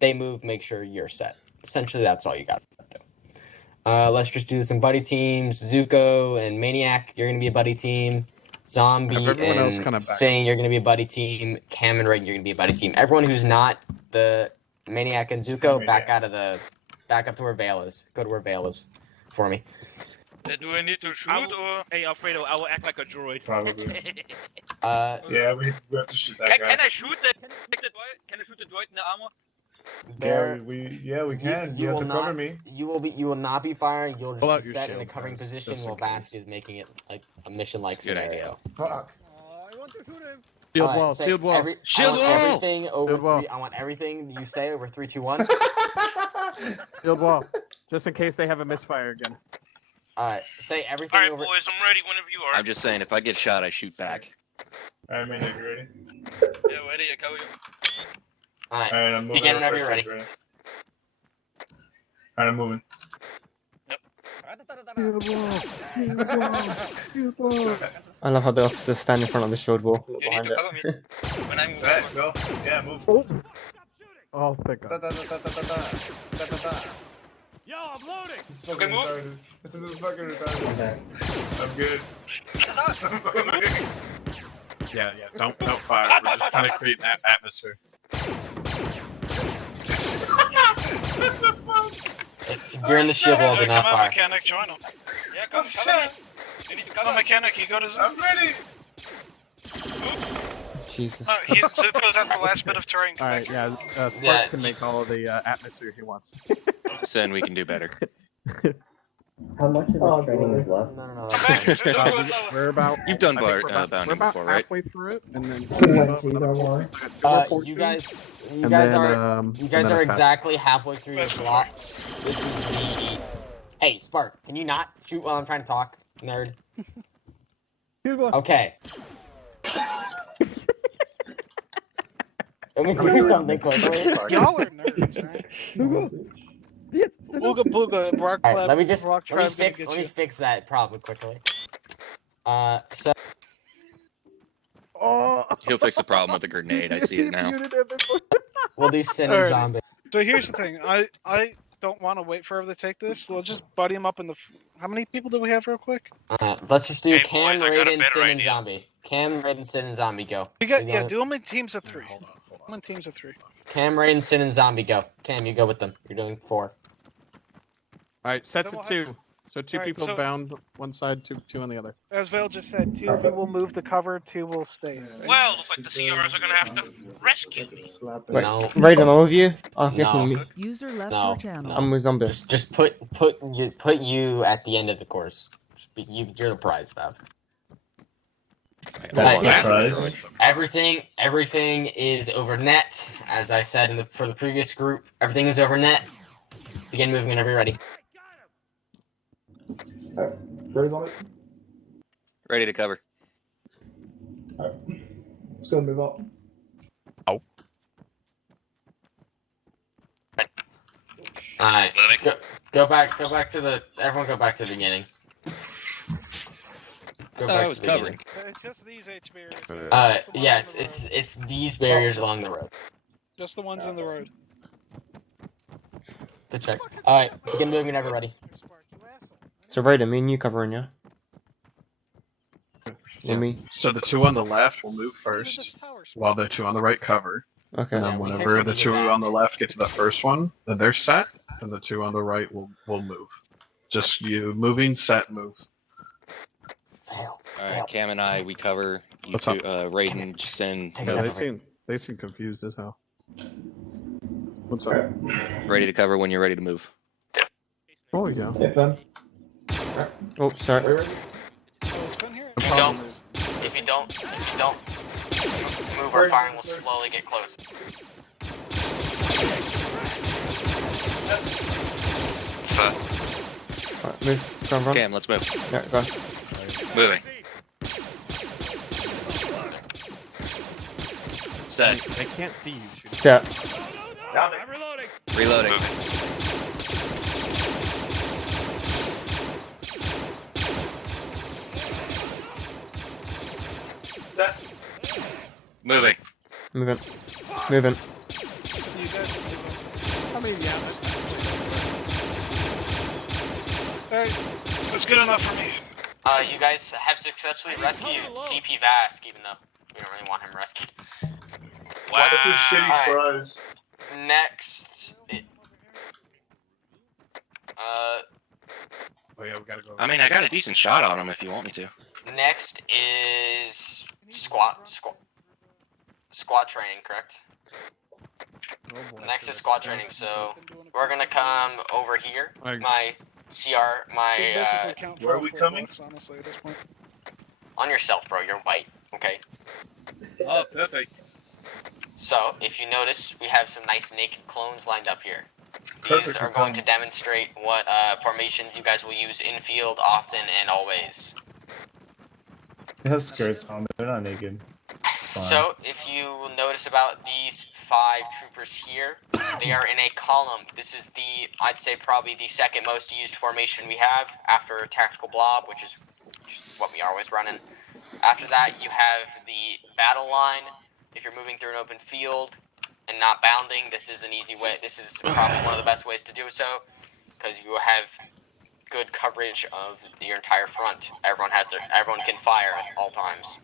they move, make sure you're set. Essentially, that's all you got to do. Let's just do some buddy teams. Zuko and Maniac, you're gonna be a buddy team. Zombie everyone else and kinda back Sane, you're gonna be a buddy team. Cam and Reagan, you're gonna be a buddy team. Everyone who's not the Maniac and Zuko, back up to where Vale is. Go to where Vale is, for me. Do I need to shoot or? Hey, Alfredo, I will act like a droid. Probably. Yeah, we have to shoot that guy. Can I shoot the droid? Can I shoot the droid in the armor? We can. You have to cover me. You will not be firing. You'll Pull out just be your set in a shield, covering guys, position just while in case. Vask is making it like a mission-like Good idea. scenario. Fuck. I want to shoot him. Shield Alright, wall, say shield wall. I want everything over Shield wall. 3. I want everything you say over 3, 2, 1. Shield wall. Just in case they have a misfire again. Alright, say everything Alright, over. boys, I'm ready whenever you are. I'm just saying, if I get shot, I shoot back. Alright, man, you ready? Yeah, ready, I cover you. Alright, Alright, I'm moving. begin whenever you're ready. Alright, I'm moving. I love how the officers stand in front of the shield wall. Look You need behind to it. cover me. When I'm Set, go. Yeah, move. Oh, thank Da, God. da, da, da, da, da, da, da, da. Yo, I'm loading! This is fucking retarded. This is fucking retarded. I'm good. Yeah, don't fire. We're just trying to create that atmosphere. If you're in the shield wall, do not Come on, fire. mechanic, join him. Yeah, come me. You need to Come cover on, me. mechanic, you go to I'm ready. Jesus. He's Zuko's at the last bit of terrain. All right, yeah. Spark Yeah. can make all of the atmosphere he wants. Then we can do better. How much of the training is left? No. Come back, Zuko, it's over. We're about. You've done I think bounding we're about before, right? halfway through it, and then You guys are exactly halfway through your blocks. This is the. Hey, Spark, can you not shoot while I'm trying to talk, nerd? Okay. Let me do something quickly. Y'all are nerds, right? Booga booga, rock Alright, clap, let me just rock let me tribe's gonna fix get let me you. fix that problem quickly. So He'll fix the problem with the grenade. I see it now. we'll do Sin and Alright. Zombie. So here's the thing, I don't want to wait forever to take this. We'll just buddy him up in the. How many people do we have, real quick? Let's just do Hey, Cam, boys, I got a Raiden, better Sin, and idea. Zombie. Cam, Raiden, Sin, and Zombie, go. We got You yeah. got it? Do them in teams of 3. Them in teams of 3. Cam, Raiden, Sin, and Zombie, go. Cam, you go with them. You're doing 4. All right, sets Then of we'll 2. So 2 Alright, people so- bound one side, two on the other. As Vale just said, 2 will move to cover, 2 will stay. Well, looks like the CRs are gonna have to rescue me. Wait, No. Raiden, I'm with you. I'm guessing No. me. User left No, your channel. I'm with Zombie. Just put you at the end of the course. You're the prize, Vask. That's Yeah. the prize. Everything is over net. As I said for the previous group, everything is over net. Begin moving whenever you're ready. Where's on it? Ready to cover. Just gonna move up. Alright. Go back to the. Everyone go back to the beginning. Go back I to was the covering. beginning. It's just these H barriers. Yeah, it's these barriers along the road. Just the ones in the road. Good check. Alright, begin moving whenever ready. So Raiden, me and you covering, yeah? Yeah, me. So the 2 on the left will move first, while the 2 on the right cover. Okay. And then whenever the 2 on the left get to the first one, then they're set, and the 2 on the right will move. Just you moving, set, move. Alright, Cam and I, we cover. You What's two, up? Raiden, Sin. Yeah, they seem confused as hell. What's up? Ready to cover when you're ready to move. Oh yeah. Oh, sorry. If you don't move, our firing will slowly get close. Alright, move. Go and run. Cam, let's move. Yeah, go. Moving. Set. They can't see you. Shoot. Set. I'm reloading. Reloading. Set. Moving. Moving. Moving. You guys are moving. I mean, yeah. Alright, that's good enough for me. You guys have successfully rescued CP Vask, even though we don't really want him rescued. Wow. That's a shitty Alright. prize. Next, Oh yeah, we gotta go. I mean, I got a decent shot on him if you want me to. next is squad training, correct? Next is squad training, so we're gonna come over here. My CR, They basically count for where are all we 4 coming? bucks, honestly, at this point. on yourself, bro. You're white, okay? Oh, perfect. So if you notice, we have some nice naked clones lined up here. These Perfect, are going to demonstrate what formations you guys will use in field often and always. They have skirts on, they're not naked. Fine. So, if you will notice about these 5 troopers here, they are in a column. This is the, I'd say probably the second most used formation we have after Tactical Blob, which is what we are always running. After that, you have the battle line. If you're moving through an open field and not bounding, this is an easy way. This is probably one of the best ways to do so, because you have good coverage of your entire front. Everyone can fire at all times.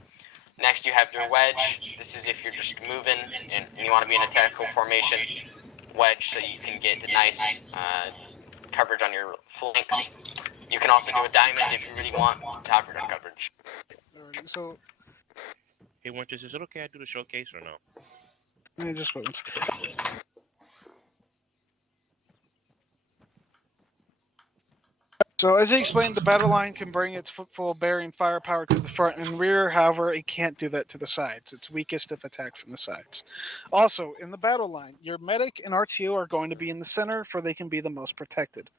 Next, you have your wedge. This is if you're just moving and you want to be in a tactical formation. Wedge, so you can get nice coverage on your flanks. You can also do a diamond if you really want top return coverage. Alrighty, so Hey, Winters, is it okay I do the showcase or no? let me just wait. So as he explained, the battle line can bring its full bearing firepower to the front and rear. However, it can't do that to the sides. It's weakest if attacked from the sides. Also, in the battle line, your medic and RTO are going to be in the center, for they can be the most protected.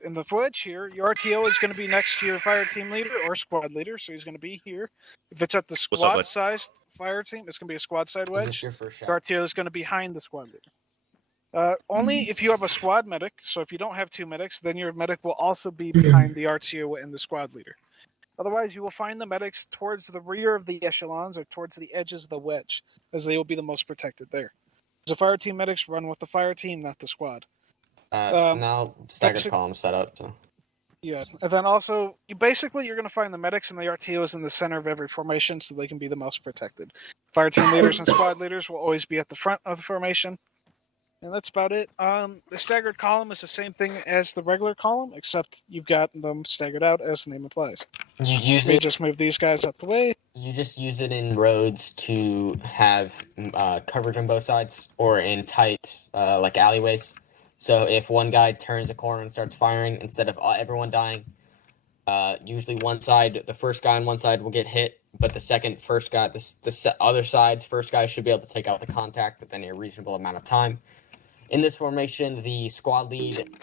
In the wedge here, your RTO is going to be next to your fire team leader or squad leader, so he's going to be here. If it's at the squad-sized fire team, it's going to be a squad-side wedge. Is this your first shot? Your RTO is going to be behind the squad leader. Only if you have a squad medic, so if you don't have 2 medics, then your medic will also be behind the RTO and the squad leader. Otherwise, you will find the medics towards the rear of the echelons or towards the edges of the wedge, as they will be the most protected there. The fire team medics run with the fire team, not the squad. Now staggered basic- column set up. So. Yeah, and then also, you're going to find the medics and the RTOs in the center of every formation, so they can be the most protected. Fire team leaders and squad leaders will always be at the front of the formation. And that's about it. The staggered column is the same thing as the regular column, except you've got them staggered out as the name implies. You use We it. just move these guys out the way. You just use it in roads to have coverage on both sides, or in tight like alleyways. So if one guy turns a corner and starts firing, instead of everyone dying, usually the first guy on one side will get hit, but first guy, the other side's first guy should be able to take out the contact within a reasonable amount of time. In this formation, the squad lead.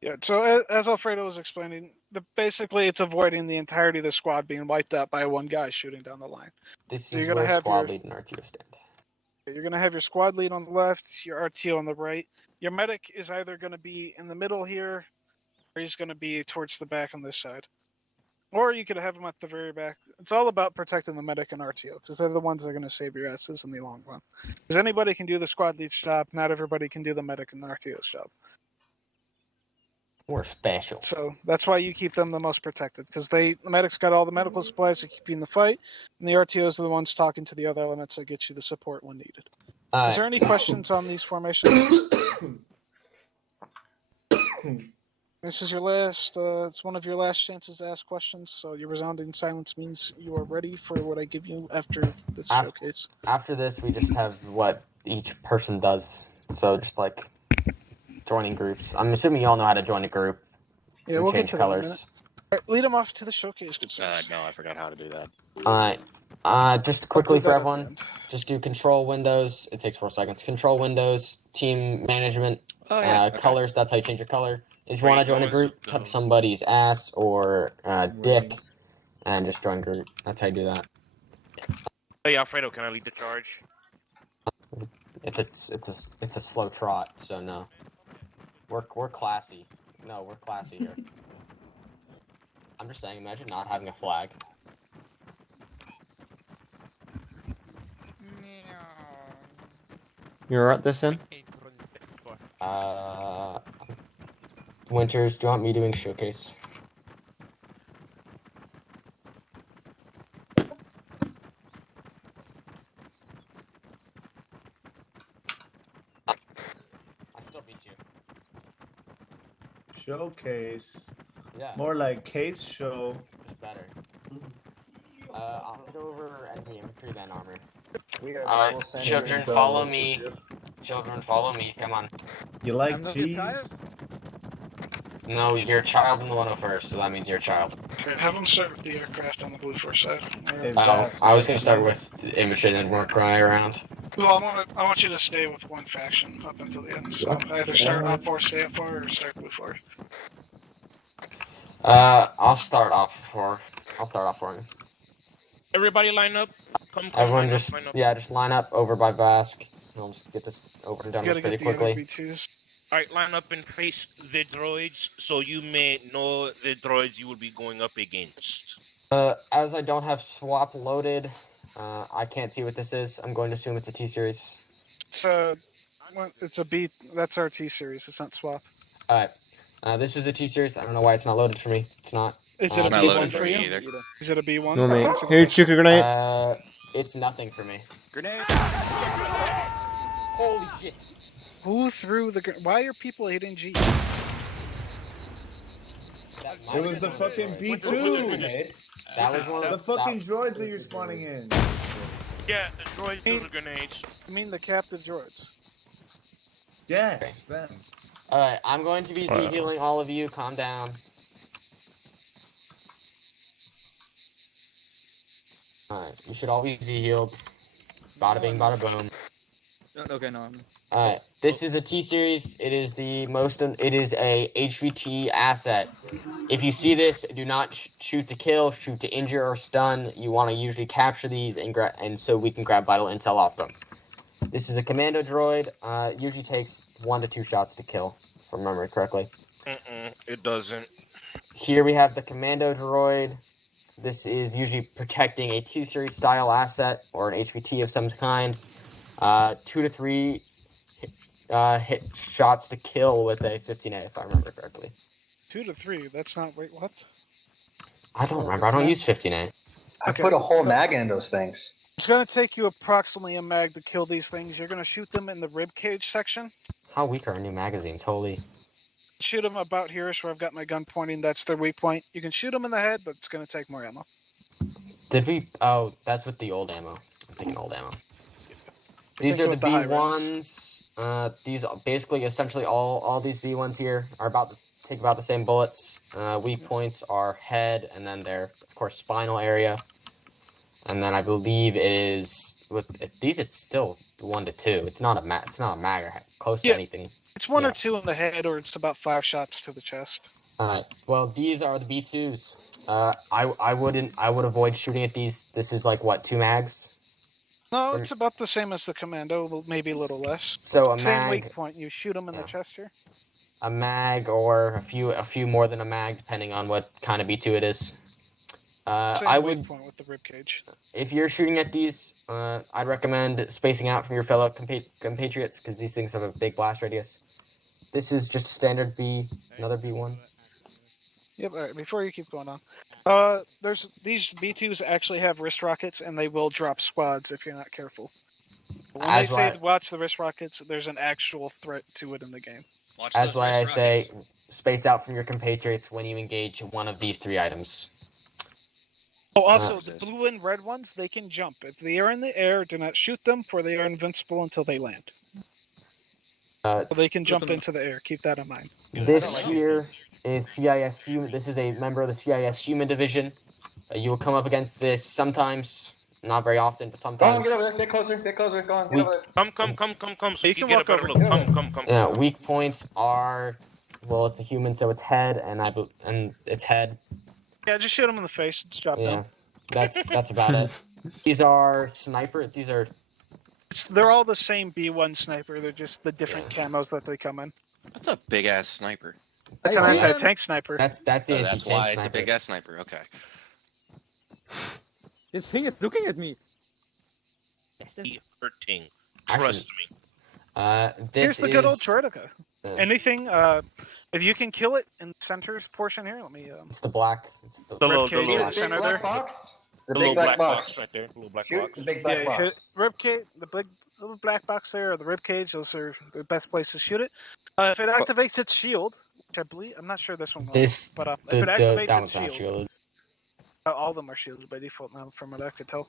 Yeah, so as Alfredo was explaining, basically it's avoiding the entirety of the squad being wiped out by one guy shooting down the line. This So is you're gonna where have squad lead and RTO stand. You're going to have your squad lead on the left, your RTO on the right. Your medic is either going to be in the middle here, or he's going to be towards the back on this side. Or you could have him at the very back. It's all about protecting the medic and RTO, because they're the ones that are going to save your asses in the long run. Because anybody can do the squad lead's job, not everybody can do the medic and the RTO's job. We're special. So that's why you keep them the most protected, because the medic's got all the medical supplies to keep you in the fight, and the RTOs are the ones talking to the other elements that get you the support when needed. Is there any questions on these formations? This is your last, it's one of your last chances to ask questions, so your resounding silence means you are ready for what I give you after this showcase. After this, we just have what each person does. So just like joining groups. I'm assuming you all know how to join a group. Yeah, we'll get change to that in a colors. minute. All right, lead them off to the showcase, good sir. No, I forgot how to do that. Just quickly do for that at the everyone, end. just do control windows. It takes 4 seconds. Control windows, team management, Okay. colors. That's how you change your color. If you want to join a Range group, was touch the- somebody's ass or dick, Range. and just join group. That's how you do that. Hey, Alfredo, can I lead the charge? It's a slow trot, so no. We're classy. No, we're classy here. I'm just saying, imagine not having a flag. You're at this in? Winters, do you want me doing showcase? I still beat you. Showcase. Yeah. More like case show. Just better. I'll go over enemy infantry then armor. Alright, Children, follow me. Children, follow me. Come on. You like I'm not cheese? your child. No, you're a child in the 101st, so that means you're a child. Okay, have them start with the aircraft on the blue force side. Hey, Oh, I was gonna start with infantry, then work my way around. Well, I want you to stay with one faction up until the end. So either start up or stay up for, or start blue for. I'll start off for him. Everybody line up. Come, Everyone line just up, line up. just line up over by Vask. I'll just get this over and done You with gotta pretty get the other quickly. B2s. Alright, line up and face the droids so you may know the droids you will be going up against. As I don't have swap loaded, I can't see what this is. I'm going to assume it's a T series. It's a B. That's our T series. It's not swap. Alright. This is a T series. I don't know why it's not loaded for me. It's not. Is it a not B1 loaded for for me you? either. Is it a B1? No, mate. Consider Here, this. chicken grenade. It's nothing for me. Grenade. Holy shit. Who threw the? Why are people hitting G? It was the fucking B2. That was one of The fucking droids that you're spawning in. Yeah, the droids do the grenades. I mean the captive droids. Yes, them. Alright, I'm going to be Z healing all of you. Calm down. Alright, you should all be Z healed. Bada bing, bada boom. Okay, no. Alright, this is a T series. It is the most. It is a HVT asset. If you see this, do not shoot to kill, shoot to injure or stun. You want to usually capture these and so we can grab vital intel off them. This is a commando droid. Usually takes 1 to 2 shots to kill, if I remember correctly. It doesn't. Here we have the commando droid. This is usually protecting a T series style asset or an HVT of some kind. 2 to 3 hit shots to kill with a 15A, if I remember correctly. 2 to 3. That's not. Wait, what? I don't remember. I don't use 15A. I put a whole mag in those things. It's gonna take you approximately a mag to kill these things. You're gonna shoot them in the rib cage section. How weak are our new magazines? Holy. Shoot them about here-ish where I've got my gun pointing. That's their weak point. You can shoot them in the head, but it's gonna take more ammo. Did we? Oh, that's with the old ammo. I'm thinking old ammo. These are the with the high B1s. These are basically, essentially, all these B1s here are about to take about the same bullets. Weak points are head, and then their, of course, spinal area. And then I believe it is with these. It's still 1 to 2. It's not a mag. It's not a mag or close to anything. It's 1 or 2 in the head, or it's about 5 shots to the chest. Alright. Well, these are the B2s. I would avoid shooting at these. This is like what, 2 mags? No, it's about the same as the commando, maybe a little less. So a same mag. weak point. You shoot them in the chest here. A mag or a few more than a mag, depending on what kind of B2 it is. Same I weak would, point with the rib cage. if you're shooting at these, I'd recommend spacing out from your fellow compatriots because these things have a big blast radius. This is just a standard B, another B1. Yep. All right. Before you keep going on, there's these B2s actually have wrist rockets, and they will drop squads if you're not careful. When they say watch the wrist rockets, there's an actual threat to it in the game. That's why I say space out from your compatriots when you engage one of these 3 items. Oh, also, the blue and red ones, they can jump. If they are in the air, do not shoot them, for they are invincible until they land. So they can jump into the air. Keep that in mind. This here is CIS Human. This is a member of the CIS Human Division. You will come up against this sometimes, not very often, but sometimes. Go on, get over there. Get closer. Go on, get over there. Come. So you can get a better look. Come. Yeah, weak points are, well, it's a human, so it's head, and it's head. Yeah, just shoot them in the face. Just drop down. That's about it. These are sniper. They're all the same B1 sniper. They're just the different camos that they come in. That's a big ass sniper. That's an anti-tank sniper. That's the anti-tank That's why sniper. it's a big ass sniper. Okay. This thing is looking at me. Hurting. Trust me. This Here's the good old is Troidica. Anything, if you can kill it in the center portion here, let me. it's the black. It's the The Ribcage little in the center there. The little big black black box. box right there. The little black Shoot box. the big black Yeah, hit box. ribcage, the big little black box there, or the ribcage. Those are the best place to shoot it. If it activates its shield, which I believe, I'm not sure this one will, this but if the it activates that its one's not shield, shielded. all of them are shielded by default now, from what I could tell.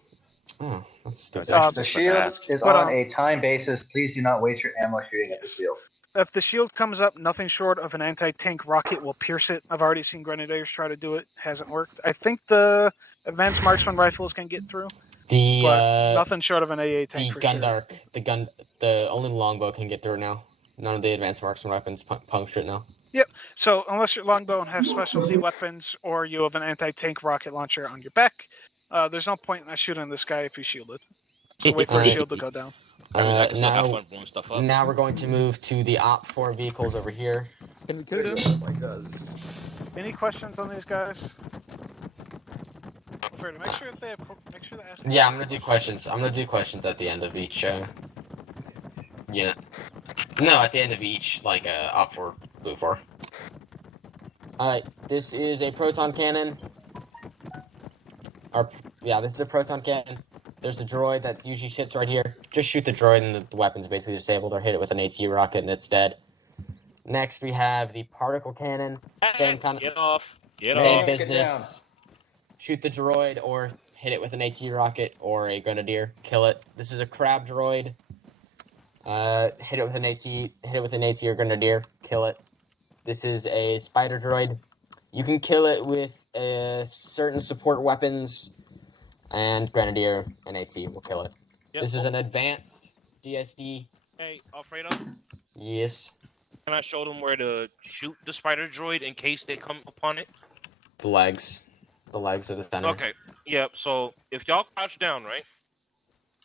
Oh, that's stupid. The shield is on a time basis. Please do not waste your ammo shooting at the shield. If the shield comes up, nothing short of an anti-tank rocket will pierce it. I've already seen grenadiers try to do it. Hasn't worked. I think the advanced marksman rifles can get through, but nothing short of an AA tank the for gun sure. dark, the only the longbow can get through now. None of the advanced marksman weapons puncture it now. Yep. So unless your longbow and have specialty weapons, or you have an anti-tank rocket launcher on your back, there's no point in shooting this guy if he's shielded. So wait for his shield to go down. I mean, I can still have fun blowing stuff up. Now we're going to move to the Op 4 vehicles over here. Can we kill them? Oh my god. Any questions on these guys? Make sure they ask. Yeah, I'm gonna do questions. I'm gonna do questions at the end of each. Yeah. No, at the end of each, like Op 4, Blue 4. Alright, this is a proton cannon. This is a proton cannon. There's a droid that usually sits right here. Just shoot the droid and the weapon's basically disabled, or hit it with an AT rocket and it's dead. Next we have the particle cannon. Same kind of... Get off. Same business. Shoot the droid or hit it with an AT rocket or a grenadier. Kill it. This is a crab droid. Hit it with an AT or grenadier. Kill it. This is a spider droid. You can kill it with certain support weapons, and grenadier and AT will kill it. Yep. This is an advanced DSD. Hey, Alfredo. Yes. Can I show them where to shoot the spider droid in case they come upon it? The legs. The legs of the center. Okay. Yep. So if y'all crouch down, right?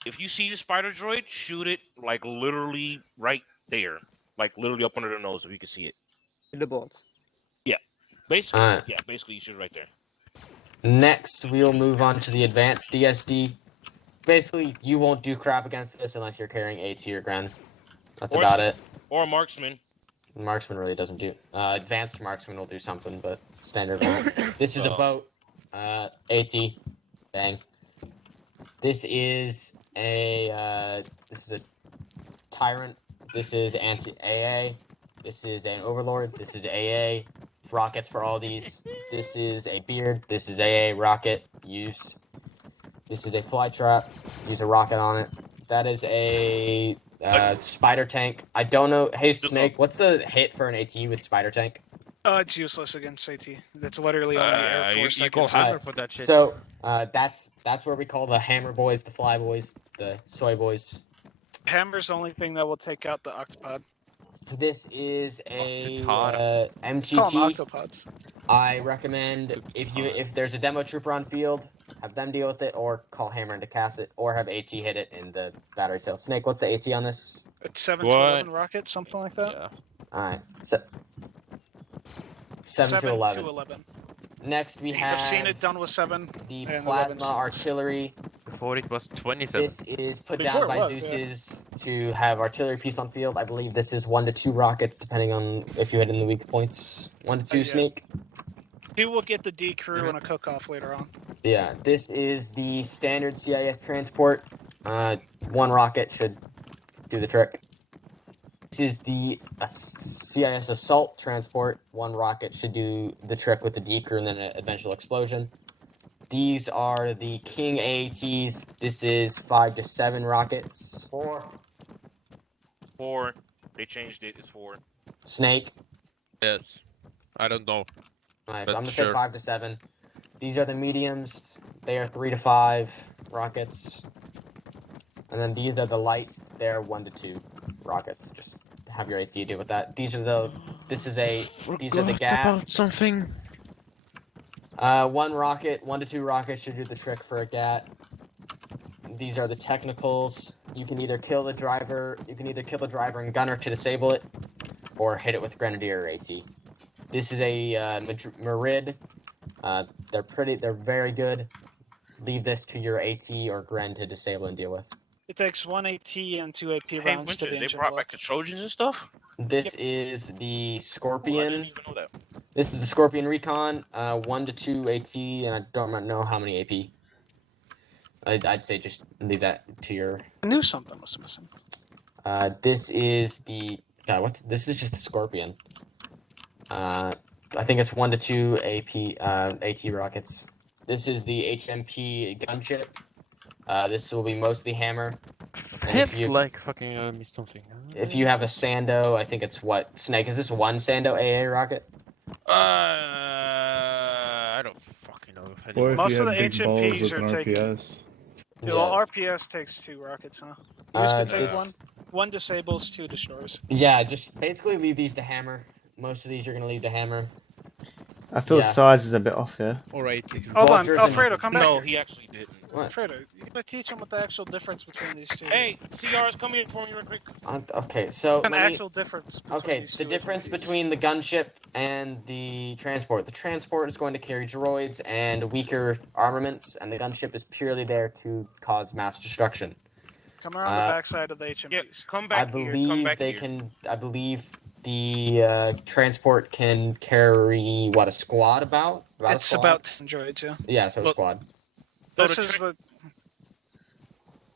If you see the spider droid, shoot it like literally right there, like literally up under the nose, if you can see it. In the boards. Yeah. Basically. Alright. Yeah. Basically, you shoot it right there. Next, we'll move on to the advanced DSD. Basically, you won't do crap against this unless you're carrying AT or Gren. That's about it. Or a marksman. Marksman really doesn't do... advanced marksman will do something, but standard won't. This is a boat. AT. Bang. This is a tyrant. This is anti-AA. This is an overlord. This is AA. Rockets for all these. This is a beard. This is AA rocket. Use. This is a fly trap. Use a rocket on it. That is a spider tank. I don't know. Hey Snake, what's the hit for an AT with spider tank? It's useless against AT. That's literally only Air Force. You go hammer for that shit. So that's where we call the hammer boys, the fly boys, the soy boys. Hammer's the only thing that will take out the octopod. This is a Call them MTT. octopods. I recommend if there's a demo trooper on field, have them deal with it, or call Hammer in to cast it, or have AT hit it in the battery cell. Snake, what's the AT on this? It's 7 to 11 rockets, something like that. Yeah. All right. 7 to 11. Next, we have. I've seen it done with 7. The and plasma 11s. artillery. Before it was 27. This is put Before down it by was, Zeus's to have artillery piece on field. I believe this is 1 to 2 rockets, depending on if you hit in the weak points. 1 to 2 yeah. Snake. He will get the D crew and a cook-off later on. Yeah, this is the standard CIS transport. 1 rocket should do the trick. This is the CIS assault transport. 1 rocket should do the trick with the D crew and then an eventual explosion. These are the King AATs. This is 5 to 7 rockets. 4. 4. They changed it. It's 4. Snake. Yes. I don't know. Alright, But I'm gonna sure. say 5 to 7. These are the mediums. They are 3 to 5 rockets. And then these are the lights. They're 1 to 2 rockets. Just have your AT deal with that. These are the. These are the gaps. About something. 1 rocket, 1 to 2 rockets should do the trick for a GAT. These are the technicals. You can either kill the driver. And gunner to disable it, or hit it with grenadier or AT. This is a Merid. They're very good. Leave this to your AT or Gren to disable and deal with. It takes 1 AT and 2 AP Hey, rounds Winter, to the they engine brought block. back the Trojans and stuff? This is the Oh, I Scorpion. didn't even know that. This is the Scorpion Recon. 1 to 2 AT, and I don't know how many AP. I'd say just leave that to your. I knew something was missing. This is the God. This is just the Scorpion. I think it's 1 to 2 AP AT rockets. This is the HMP gunship. This will be mostly hammer. And if Felt you like fucking missed something. if you have a Sando, I think it's what Snake. Is this one Sando AA rocket? I don't fucking know. Or if Most you of have the big balls HMPs with are an taking. RPS. Yeah, well, RPS takes 2 rockets, huh? You used to take this- 1. 1 disables, 2 destroys. Yeah, just basically leave these to hammer. Most of these you're gonna leave to hammer. I feel Yeah. size is a bit off here. Alright. Hold on, Vultures and- Alfredo, come back No, here. he actually didn't. What? Alfredo, you gotta teach him what the actual difference between these two. Hey, CR's coming in for me real quick. Okay, so An let me. actual difference. Between Okay, these the two difference APs. between the gunship and the transport. The transport is going to carry droids and weaker armaments, and the gunship is purely there to cause mass destruction. Come around the backside of the HMPs. Yeah, come I back here. Come believe back they here. can. I believe the transport can carry what, a squad about a It's squad? about 10 droids, yeah. Yeah, so a Look. squad. So This the is the.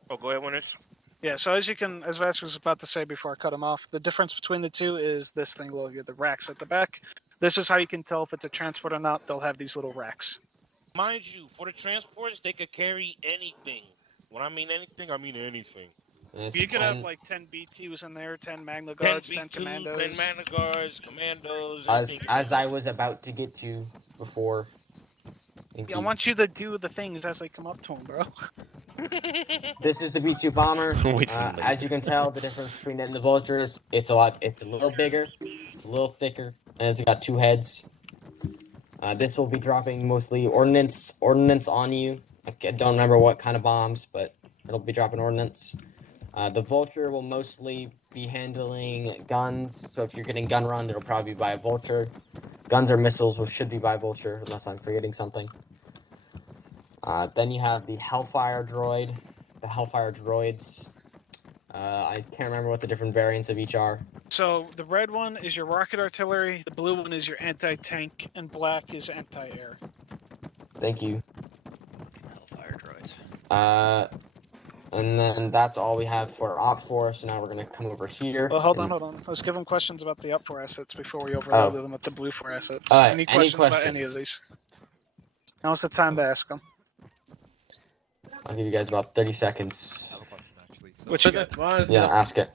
Oh, go ahead, Winners. Yeah, so as Vash was about to say before I cut him off, the difference between the two is this thing, look at the racks at the back. This is how you can tell if it's a transport or not. They'll have these little racks. Mind you, for the transports, they could carry anything. When I mean anything, I mean anything. It's You could have 10 like 10 BTs in there, 10 Magna 10 Guards, 10 B2, 10 Commandos. Magna Guards, Commandos, as anything. as I was about to get to before. Yeah, I want you to do the things as they come up to them, bro. This is the B2 bomber. Wait for the As you can tell, the difference between it and the Vulture is it's a little bigger, it's a little thicker, and it's got 2 heads. This will be dropping mostly ordnance on you. I don't remember what kind of bombs, but it'll be dropping ordnance. The Vulture will mostly be handling guns, so if you're getting gun run, it'll probably be by a Vulture. Guns or missiles should be by Vulture, unless I'm forgetting something. Then you have the Hellfire droid. The Hellfire droids. I can't remember what the different variants of each are. So the red one is your rocket artillery, the blue one is your anti-tank, and black is anti-air. Thank you. Hellfire droids. And then that's all we have for Op Force. So now we're gonna come over here. Well, hold and- on. Let's give them questions about the up 4 assets before we overload them with the blue 4 assets. All right, Any any questions about any of questions? these? Now's the time to ask them. I'll give you guys about 30 seconds. I have a question actually. So, What you got? Yeah, ask it.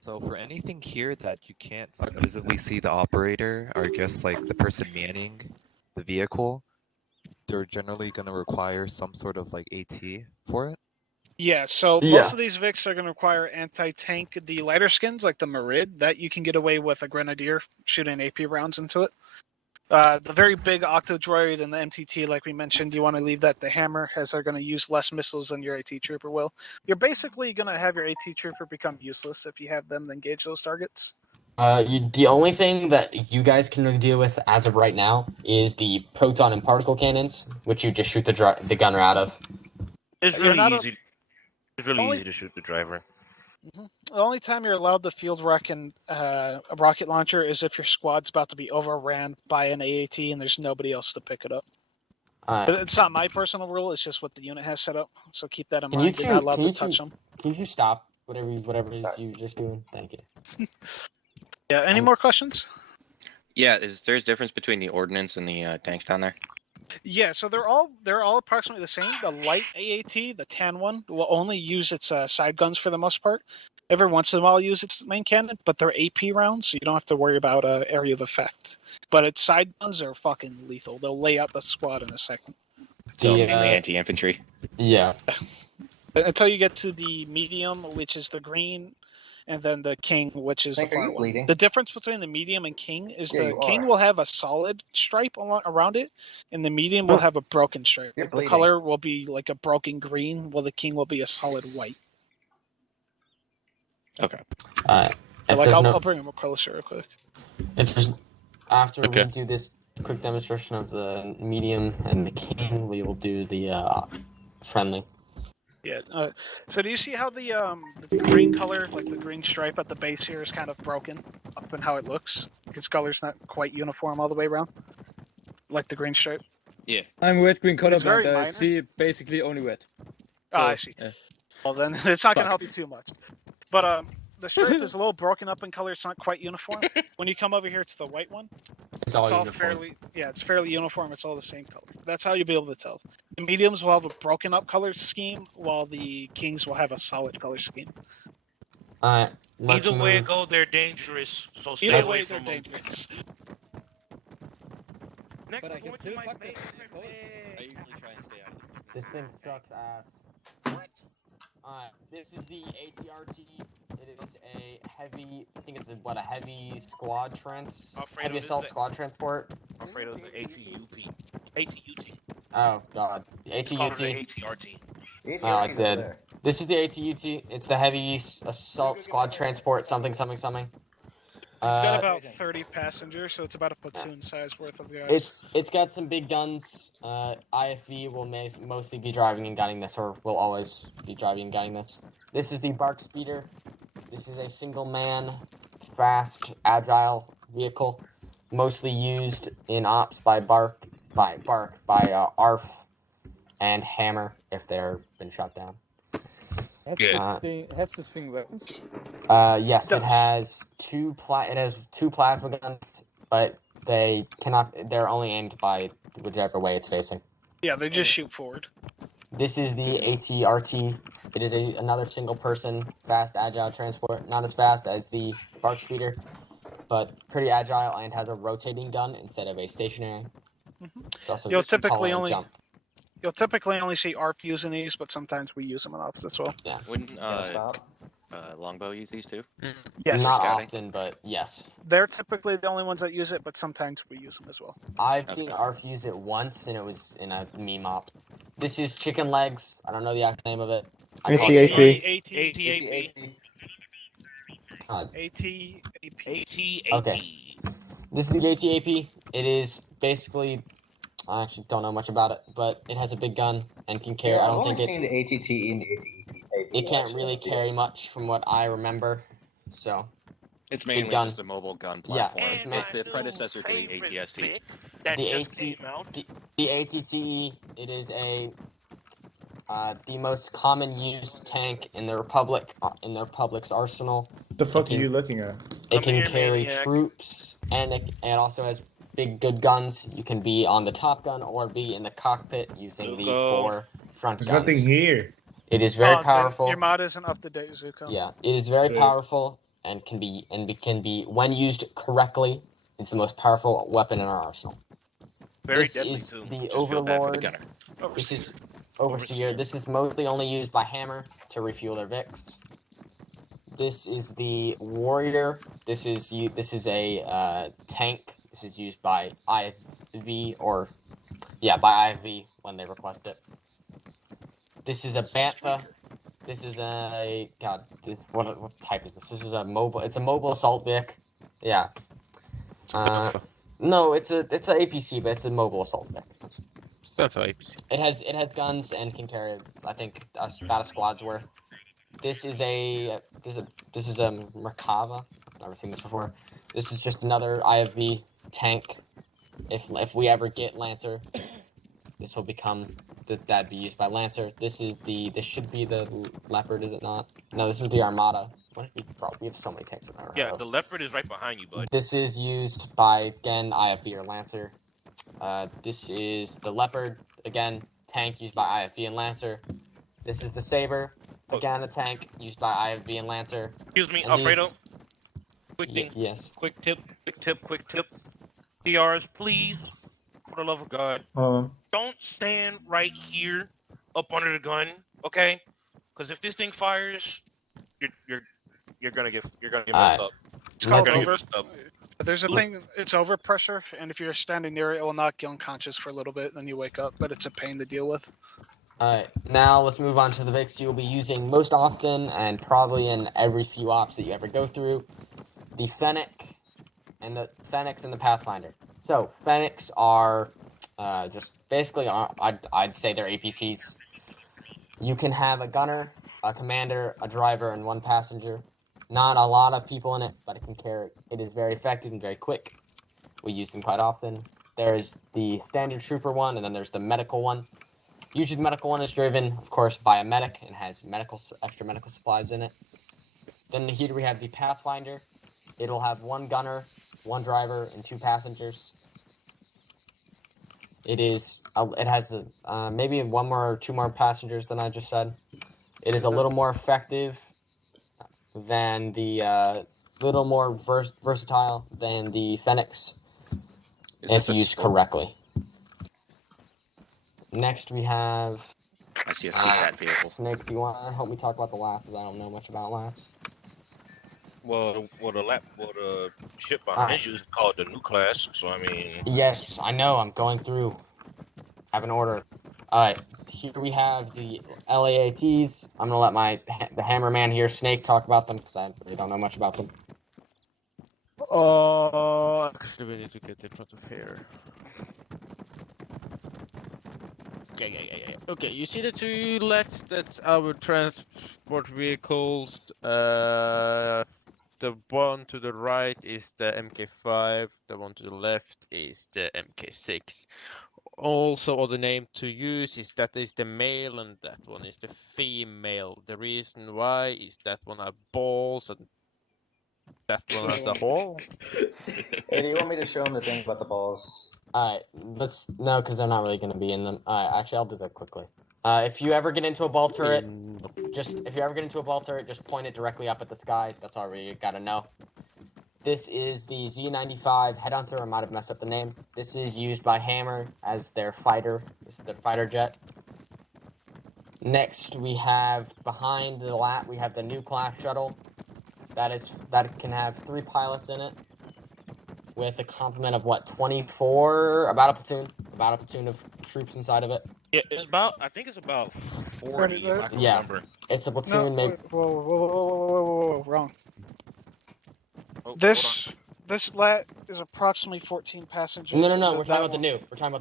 so for anything here that you can't visibly see the operator, or I guess like the person manning the vehicle, they're generally going to require some sort of like AT for it. Yeah, so Yeah. most of these Vics are going to require anti-tank. The lighter skins, like the Merid, that you can get away with a Grenadier shooting AP rounds into it. The very big Octo Droid and the MTT, like we mentioned, you want to leave that to Hammer, as they're going to use less missiles than your AT Trooper will. You're basically going to have your AT Trooper become useless if you have them engage those targets. The only thing that you guys can really deal with as of right now is the proton and particle cannons, which you just shoot the gunner out of. It's You're really not easy. It's really easy to shoot the driver. The only time you're allowed to field wreck a rocket launcher is if your squad's about to be overran by an AAT and there's nobody else to pick it up. Alright. But it's not my personal rule, it's just what the unit has set up. So keep that in Can you mind. You're not allowed can you to touch them. Can you stop whatever it is you're just doing? Thank you. Yeah, any more questions? Yeah, there's a difference between the ordnance and the tanks down there? Yeah, so they're all approximately the same. The light AAT, the tan one, will only use its side guns for the most part. Every once in a while, use its main cannon, but they're AP rounds, so you don't have to worry about area of effect. But its side guns are fucking lethal. They'll lay out the squad in a second. So mainly anti-infantry. Yeah. Until you get to the medium, which is the green, and then the king, which is Snake, the are far you one. bleeding? The difference between the medium and king is Yeah, the you king are. will have a solid stripe around it, and the medium will have a broken stripe. You're Like, the bleeding. color will be like a broken green, while the king will be a solid white. Okay. Alright. But, like, I'll bring him closer real quick. If there's after Okay. we do this quick demonstration of the medium and the king, we will do the friendly. Yeah. So do you see how the green color, like the green stripe at the base here, is kind of broken up in how it looks? Its color's not quite uniform all the way around, like the green stripe. Yeah. I'm red green It's very colorblind. I minor. see basically only red. Ah, I see. Yeah. Well, then it's not going to Fuck. help you too much. But the stripe is a little broken up in color. It's not quite uniform. When you come over here to the white one, It's all uniform. fairly, it's fairly uniform. It's all the same color. That's how you'll be able to tell. The mediums will have a broken up color scheme, while the kings will have a solid color scheme. Alright, let's Either way it move. go, they're dangerous. So stay Either away way, they're from them. dangerous. Next, But I we're can going still to my fuck them. favorite I usually try and stay out of it. This thing sucks ass. Alright, this is the ATRT. It is a heavy, I think it's a heavy squad heavy assault squad transport. I'm afraid of the ATUP. ATUT. Oh god, It's called the ATUT. ATRT. Oh, I did. This is the ATUT. It's the heavy assault squad transport something. It's got about 30 passengers, so it's about a platoon size worth of guys. It's got some big guns. IFV will mostly be driving and gunning this, or will always be driving and gunning this. This is the Bark Speeder. This is a single man, fast, agile vehicle, mostly used in ops by ARF and Hammer if they're been shut down. Has this thing weapons? Yes, it has two plasma guns, but they cannot. They're only aimed by whichever way it's facing. Yeah, they just shoot forward. This is the ATRT. It is another single-person, fast, agile transport. Not as fast as the Bark Speeder, but pretty agile and has a rotating gun instead of a stationary. It's also You'll tall typically and only jump. You'll typically only see ARP using these, but sometimes we use them in ops as well. Yeah. Wouldn't Longbow use these too? Yes. Not Scouting? often, but yes. They're typically the only ones that use it, but sometimes we use them as well. I've seen ARF use it once, and it was in a meme op. This is Chicken Legs. I don't know the actual name of it. ATAP. ATAP. Okay. This is the ATAP. It is basically, I actually don't know much about it, but it has a big gun and can carry. I don't think seen the ATTE and the ATEP. it can't really carry much from what I remember. So It's big mainly gun. just a mobile gun Yeah, platform. it's It's the predecessor to the ATST. The ATTE. It is the most common used tank in the Republic's arsenal. What the fuck are you looking at? It can carry troops, and it also has big good guns. You can be on the top gun or be in the cockpit using the 4 front There's guns. nothing here. It is very then powerful. Your mod isn't up to date, Zuko. Yeah, it is very Good. powerful and can be when used correctly. It's the most powerful weapon in our arsenal. Very This deadly is too. the Just feel bad for the Overlord. gunner. This is Overseer. This is mostly only used by Hammer to refuel their Vics. This is the Warrior. This is a tank. This is used by IFV by IFV when they request it. This is a Bantha. This is a what type is this? This is a mobile. It's a mobile assault Vic. Yeah. No, it's a APC, but it's a mobile assault Vic. APC. It has guns and can carry, I think, about a squad's worth. This is a Merkava. Never seen this before. This is just another IFV tank. If we ever get Lancer, this will become that'd be used by Lancer. This should be the Leopard, is it not? No, this is the Armada. We have so many tanks in our Yeah, the Leopard is right behind you, bud. This is used by, again, IFV or Lancer. This is the Leopard, again, tank used by IFV and Lancer. This is the Saber, again, a tank used by IFV and Lancer. Excuse me, And Alfredo. Quick thing. Yes. Quick tip. PRs, please. For the love of God. Don't stand right here up under the gun, okay? Because if this thing fires, you're gonna get messed up. It's called over. There's a thing. It's overpressure, and if you're standing near it, it will knock you unconscious for a little bit, then you wake up. But it's a pain to deal with. Alright, now let's move on to the Vics you will be using most often and probably in every few ops that you ever go through. The Fennec and the Pathfinder. So, Fennecs are just basically, I'd say they're APCs. You can have a gunner, a commander, a driver, and 1 passenger. Not a lot of people in it, but it can carry. It is very effective and very quick. We use them quite often. There's the standard trooper one, and then there's the medical one. Usually the medical one is driven, of course, by a medic and has extra medical supplies in it. Then here we have the Pathfinder. It'll have 1 gunner, 1 driver, and 2 passengers. It has maybe 1 more or 2 more passengers than I just said. It is a little more effective than the little more versatile than the Phoenix if used correctly. Next we have. I see a CSAT vehicle. Nick, do you want to help me talk about the LATs? Because I don't know much about LATs. Well, the ship behind you is called the new class. So I mean. Yes, I know. I'm going through. Have an order. All right. Here we have the LAATs. I'm gonna let the hammerman here, Snake, talk about them because I really don't know much about them. Actually, we need to get in front of here. Yeah. Okay, you see the 2 LETs? That's our transport vehicles. The one to the right is the MK5. The one to the left is the MK6. Also, other name to use is that is the male and that one is the female. The reason why is that one has balls and that one has a hole. Hey, do you want me to show him the thing about the balls? Alright, no, because they're not really going to be in them. Alright, actually, I'll do that quickly. If you ever get into a ball turret, just point it directly up at the sky. That's all you gotta know. This is the Z-95 Headhunter. I might have messed up the name. This is used by Hammer as their fighter. This is their fighter jet. Next, we have behind the LAT, we have the new class shuttle. That can have 3 pilots in it, with a complement of what, 24? About a platoon of troops inside of it. Yeah, I think it's about 40 if I can remember. It's a platoon. Whoa, wrong. Oh, this LAT is approximately 14 passengers. No. We're talking about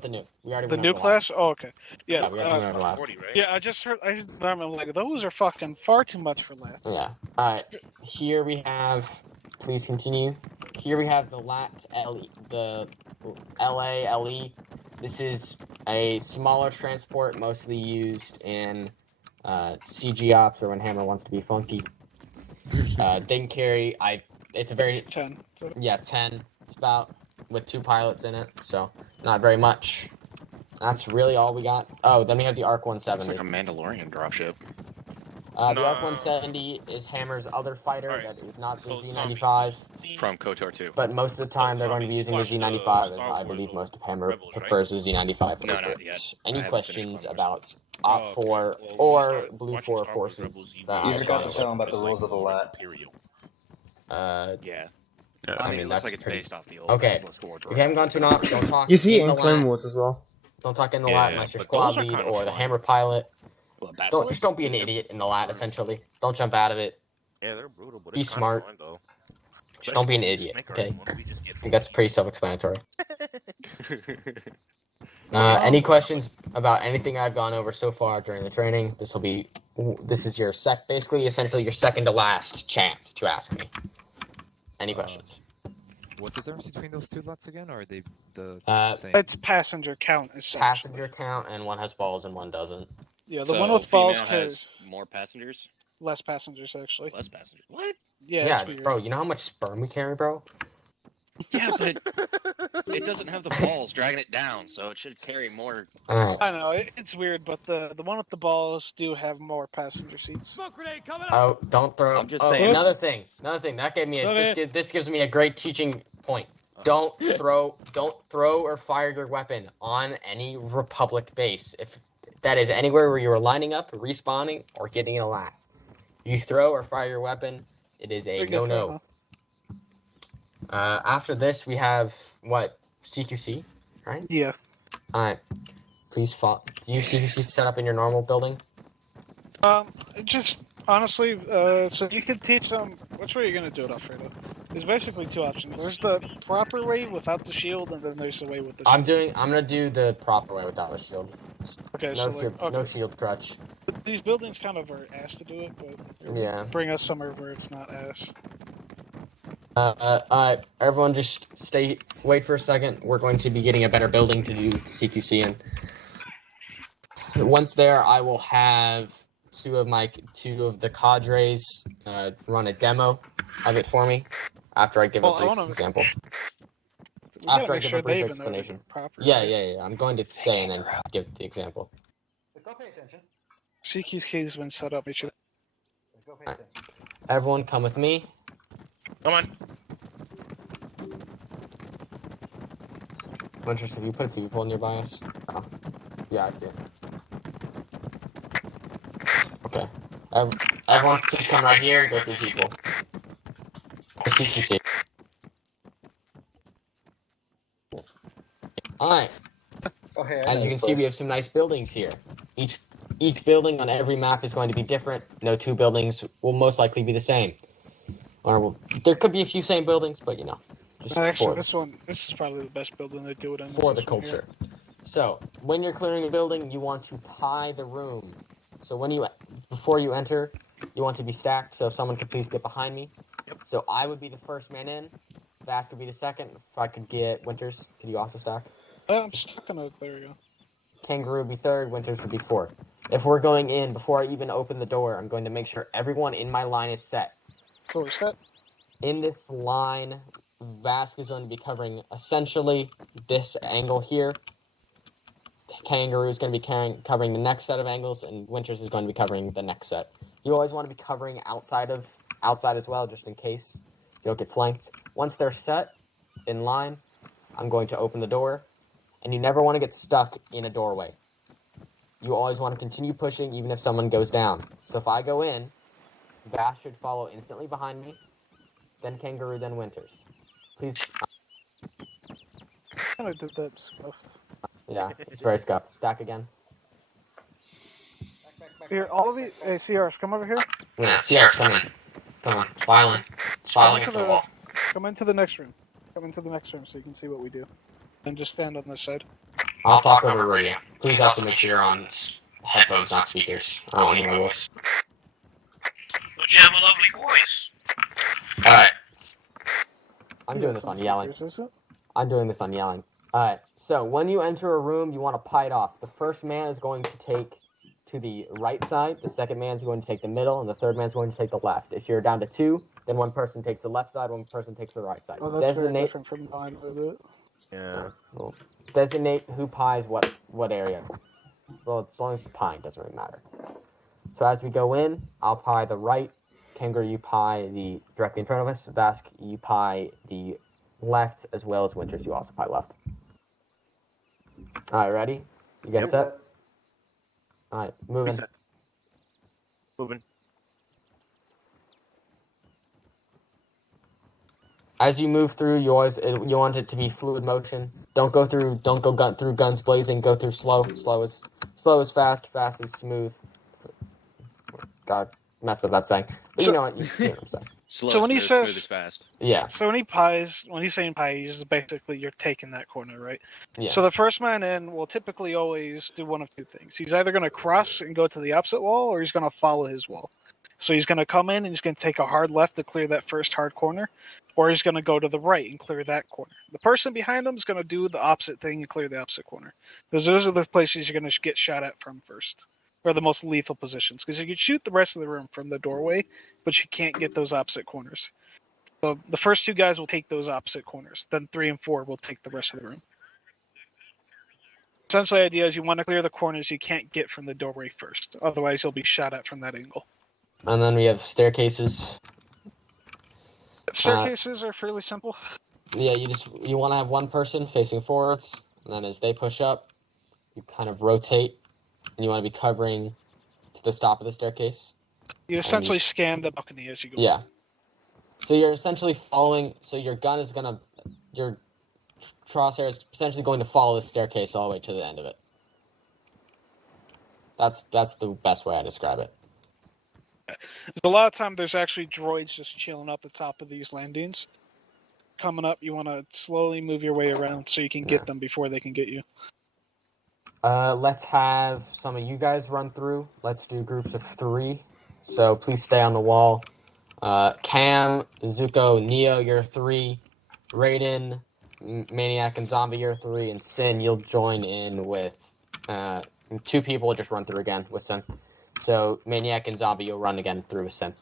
the new. We already the went new over class. last. Oh, okay. Yeah. we already went over last. 40, right? Yeah, I just heard. I'm like, those are fucking far too much for LATs. Yeah. All right. Here we have. Please continue. Here we have the LAT LE, the LALE. This is a smaller transport, mostly used in CG ops or when Hammer wants to be funky. They can carry. It's a very 10. Yeah, 10. It's about with 2 pilots in it, so not very much. That's really all we got. Oh, then we have the ARC 170. It's like a Mandalorian dropship. The ARC 170 is Hammer's other fighter that is not the Z95. From KOTOR 2. But most of the time they're going to be using the Z95, as I believe most of Hammer prefers the Z95. No, not yet. Any questions about Op 4 or Blue 4 forces that You I've forgot gone to tell over? him about the rules of the LAT. Yeah. I mean, it looks that's like it's pretty... based off the old Okay, Tesla Squadron. if you haven't gone to an op, don't talk You see it in in the Clone LAT. Wars as well. Don't talk in the LAT unless you're but squad those are lead kinda or the fun. Hammer pilot. Well, Just don't be an idiot in the LAT, essentially. Don't jump out of it. Yeah, they're brutal, but Be it's smart. Fun, though. Just don't be an idiot, okay? I think that's pretty self-explanatory. Any questions about anything I've gone over so far during the training? This is your essentially your second to last chance to ask me. Any questions? What's the difference between those 2 lots again, or are they the same? It's passenger count. Passenger count, and one has balls and one doesn't. Yeah, the one with balls has more passengers. Less passengers, actually. Less passengers. What? Yeah, it's weird. Bro, you know how much sperm we carry, bro? Yeah, but it doesn't have the balls dragging it down, so it should carry more. Alright. I know it's weird, but the one with the balls do have more passenger seats. Oh, don't throw. I'm just Oh, saying. another thing. That gave me this gives me a great teaching point. Don't throw or fire your weapon on any Republic base. If that is anywhere where you are lining up, respawning, or getting a LAT. You throw or fire your weapon, it is a no-no. After this, we have what? CQC, right? Yeah. All right. Please follow. Do you CQC set up in your normal building? Just honestly, so you can teach them which way you're gonna do it, Alfredo. There's basically 2 options. There's the proper way without the shield, and then there's the way with the shield. I'm gonna do the proper way without the shield. Okay, No so shield, no shield crutch. These buildings kind of are asked to do it, but Yeah. bring us somewhere where it's not asked. Alright, everyone just wait for a second. We're going to be getting a better building to do CQC in. Once there, I will have two of the cadres run a demo of it for me after I give a brief example. We gotta make sure they even know to do explanation. it properly. Yeah. I'm going to say and then give the example. Go pay attention. CQC's been set up. Make sure. Go pay Alright. attention. Everyone come with me. Come on. Winters, have you put a TV pole nearby us? Oh. Yeah, I see it. Okay. Everyone, please come right here and go through people. CQC. Alright. Okay, As you can see, we have some nice buildings here. Each building on every map is going to be different. No two buildings will most likely be the same. There could be a few same buildings, but you know. Just Actually, this is probably the best building to do it in. For the culture. So, when you're clearing a building, you want to pie the room. So before you enter, you want to be stacked, so if someone could please get behind me. Yep. So I would be the first man in, Vask would be the second. If I could get Winters, could you also stack? I'm stuck on there we go. Kangaroo would be third, Winters would be fourth. If we're going in, before I even open the door, I'm going to make sure everyone in my line is set. Door set. In this line, Vask is going to be covering essentially this angle here. Kangaroo is going to be covering the next set of angles, and Winters is going to be covering the next set. You always want to be covering outside as well, just in case you don't get flanked. Once they're set in line, I'm going to open the door, and you never want to get stuck in a doorway. You always want to continue pushing even if someone goes down. So if I go in, Bash should follow instantly behind me, then Kangaroo, then Winters. Please. Kind of did that stuff. Yeah, it's very scuffed. Stack again. Here, all of you, hey, CRs, come over here. Yeah, CRs, come in. Come on, filing. It's filing against the wall. Come into the next room. Come into the next room so you can see what we do. And just stand on this side. I'll talk over radio. Please also make sure you're on headphones, not speakers. I don't want to hear my voice. But you have a lovely voice. Alright. I'm doing this on yelling. Alright, so when you enter a room, you want to pie it off. The first man is going to take to the right side, the second man is going to take the middle, and the third man is going to take the left. If you're down to two, then one person takes the left side, one person takes the right side. Oh, that's very different from mine with it. Yeah. Well, designate who pies what area. Well, as long as it's pieing, doesn't really matter. So as we go in, I'll pie the right. Kangaroo, you pie the directly in front of us. Vask, you pie the left, as well as Winters, you also pie left. Alright, ready? You guys set? Alright, moving. Moving. As you move through, you want it to be fluid motion. Don't go through guns blazing. Go through slow. Slow is fast. Fast is smooth. God, messed up that saying. But you know what? You know what I'm saying. Slow, So when he smooth, says- smooth is fast. Yeah. So when he's saying pies, basically you're taking that corner, right? Yeah. So the first man in will typically always do one of two things. He's either going to cross and go to the opposite wall, or he's going to follow his wall. So he's going to come in and he's going to take a hard left to clear that first hard corner, or he's going to go to the right and clear that corner. The person behind him is going to do the opposite thing and clear the opposite corner. Because those are the places you're going to get shot at from first, or the most lethal positions. Because you can shoot the rest of the room from the doorway, but you can't get those opposite corners. So the first two guys will take those opposite corners. Then 3 and 4 will take the rest of the room. Essentially, the idea is you want to clear the corners you can't get from the doorway first. Otherwise, you'll be shot at from that angle. And then we have staircases. Staircases are fairly simple. Yeah, you want to have one person facing forwards, and then as they push up, you kind of rotate, and you want to be covering to the top of the staircase. You essentially scan the balcony as you go. Yeah. So you're essentially following. So your gun is your crosshair is essentially going to follow the staircase all the way to the end of it. That's the best way I describe it. A lot of time there's actually droids just chilling up the top of these landings. Coming up, you want to slowly move your way around so you can get them before they can get you. Let's have some of you guys run through. Let's do groups of 3. So please stay on the wall. Cam, Zuko, Neo, you're 3. Raiden, Maniac, and Zombie, you're 3. And Sin, you'll join in with 2 people. Just run through again with Sin. So Maniac and Zombie, you'll run again through with Sin.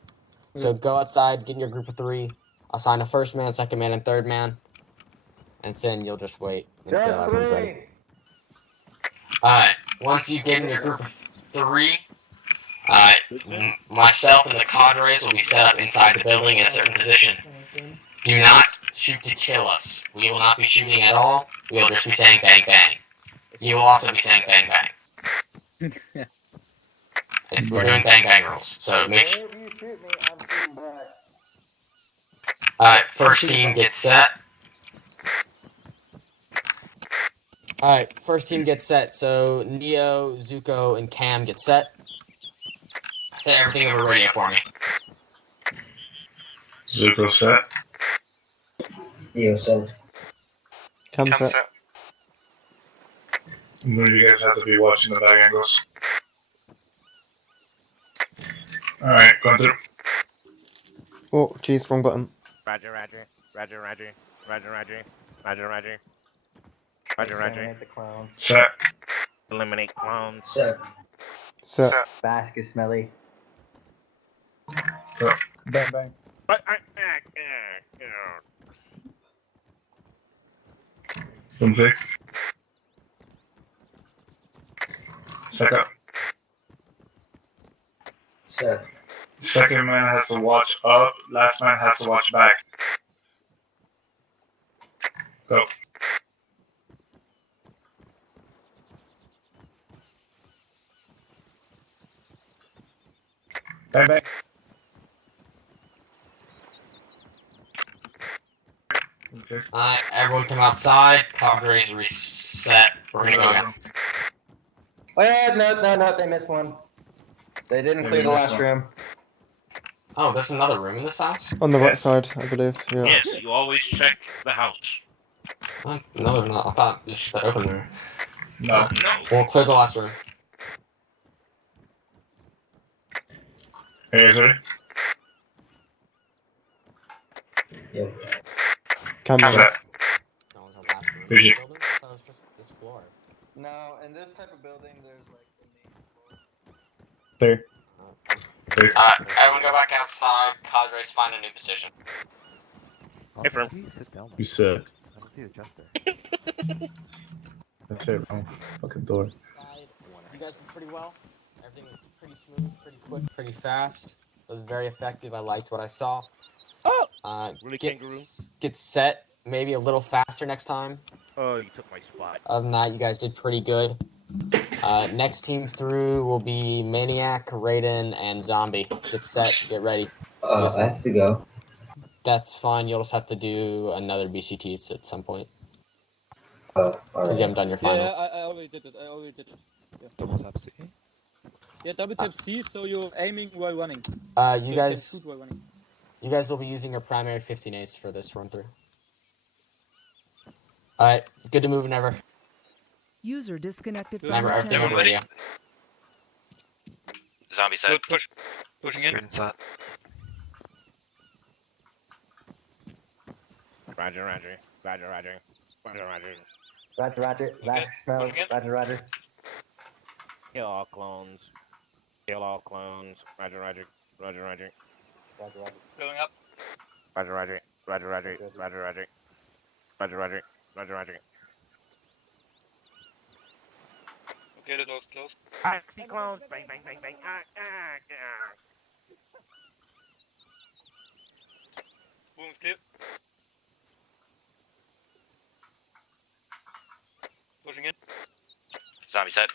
So go outside, get in your group of 3. Assign a first man, second man, and third man. And Sin, you'll just wait until everyone's ready. Alright, once you get in your group of 3, myself and the cadres will be set up inside the building in a certain position. Do not shoot to kill us. We will not be shooting at all. We will just be saying bang bang. You will also be saying bang bang. We're doing bang bang rules, so make sure. If you shoot me, I'm shooting back. Alright, first team gets set. Alright, first team gets set. So Neo, Zuko, and Cam get set. Say everything over radio for me. Zuko set. Neo set. Cam set. You guys have to be watching the back angles. Alright, going through. Oh, jeez, wrong button. Roger, roger. Roger, roger. Roger, roger. Roger, roger. Roger, roger. Eliminate the clown. Set. Eliminate clones. Set. Set. Basket smelly. Go. Bang, bang. Boom fake. Second. Set. Second man has to watch up. Last man has to watch back. Go. Bang, bang. Okay. Everyone come outside. Cadres reset. We're gonna go again. Oh yeah, no, they missed one. They didn't clear the last room. Oh, there's another room in this house? On the right side, I believe. Yeah. Yes, you always check the house. No, they're not. I thought it was just the open room. No. We'll clear the last room. Are you guys ready? Yep. Cam Set. set. No one's on last room. Appreciate it. Building? I thought it was just this floor. No, in this type of building, there's like the main floor. Clear. Everyone go back outside. Cadres find a new position. Hey, firm. You said. That's it, bro. Fucking door. You guys did pretty well. Everything was pretty smooth, pretty quick, pretty fast. It was very effective. I liked what I saw. Really, get, kangaroo? get set maybe a little faster next time. Oh, you took my spot. Other than that, you guys did pretty good. Next team through will be Maniac, Raiden, and Zombie. Get set, get ready. I have to go. That's fine. You'll just have to do another BCT at some point. Oh, Because you haven't done your final. Yeah, I already did it. Yeah. Double tap C. Yeah, double tap C, so you're aiming while running. You So you can guys, shoot while running. you guys will be using your primary 15 ace for this run through. Alright, good to move whenever. User disconnected from Remember, your everything channel. over radio. Zombie set. Pushing in. Green set. Roger, roger. Roger, roger. Roger, roger. Roger, roger. Roger, smelly. Roger, roger. Kill all clones. Kill all clones. Roger, roger. Roger, roger. Roger, roger. Going up. Roger, roger. Roger, roger. Roger, roger. Roger, roger. Roger, roger. Okay, the door's closed. I see clones. Bang, bang, bang, bang. Boom, clear. Pushing in. Zombie set.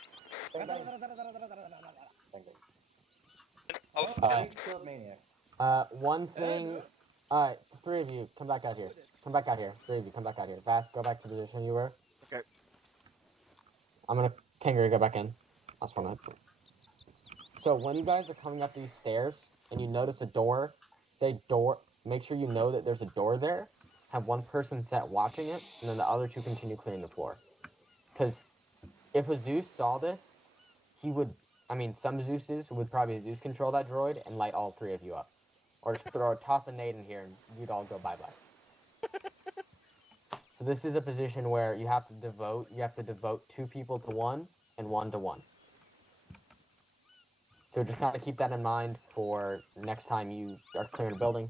Killed Maniac. One thing. Alright, 3 of you, come back out here. Come back out here. 3 of you, come back out here. Fast, go back to the position you were. Okay. I'm gonna Kangaroo go back in. That's one. So when you guys are coming up these stairs and you notice a door, say door. Make sure you know that there's a door there. Have one person set watching it, and then the other 2 continue clearing the floor. Because if a Zeus saw this, he would. I mean, some Zeuses would probably Zeus control that droid and light all three of you up, or just toss a nade in here and you'd all go bye bye. So this is a position where you have to devote 2 people to one and 1 to 1. So just kind of keep that in mind for next time you are clearing a building.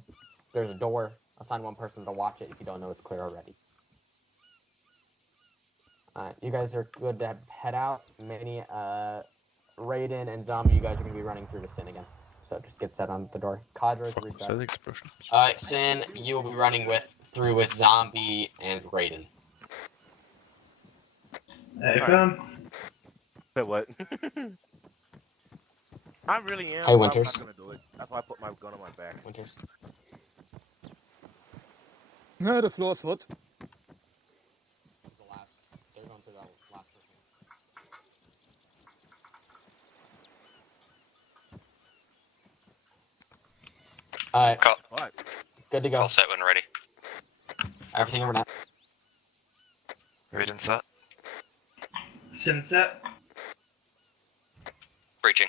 There's a door. Assign 1 person to watch it if you don't know it's clear already. You guys are good to head out. Many Raiden and Zombie, you guys are going to be running through to Sin again. So just get set on the door. Cadre to reset. Sin, you will be running through with Zombie and Raiden. Hey, fam. Say what? I really am. Hey, but Winters. I'm not gonna do it. That's why I put my gun on my back. Winters. The floor is hot. They're going through that last person. Alright. What? Good to go. All set when ready. Everything over now. Raiden set. Sin set. Breaching.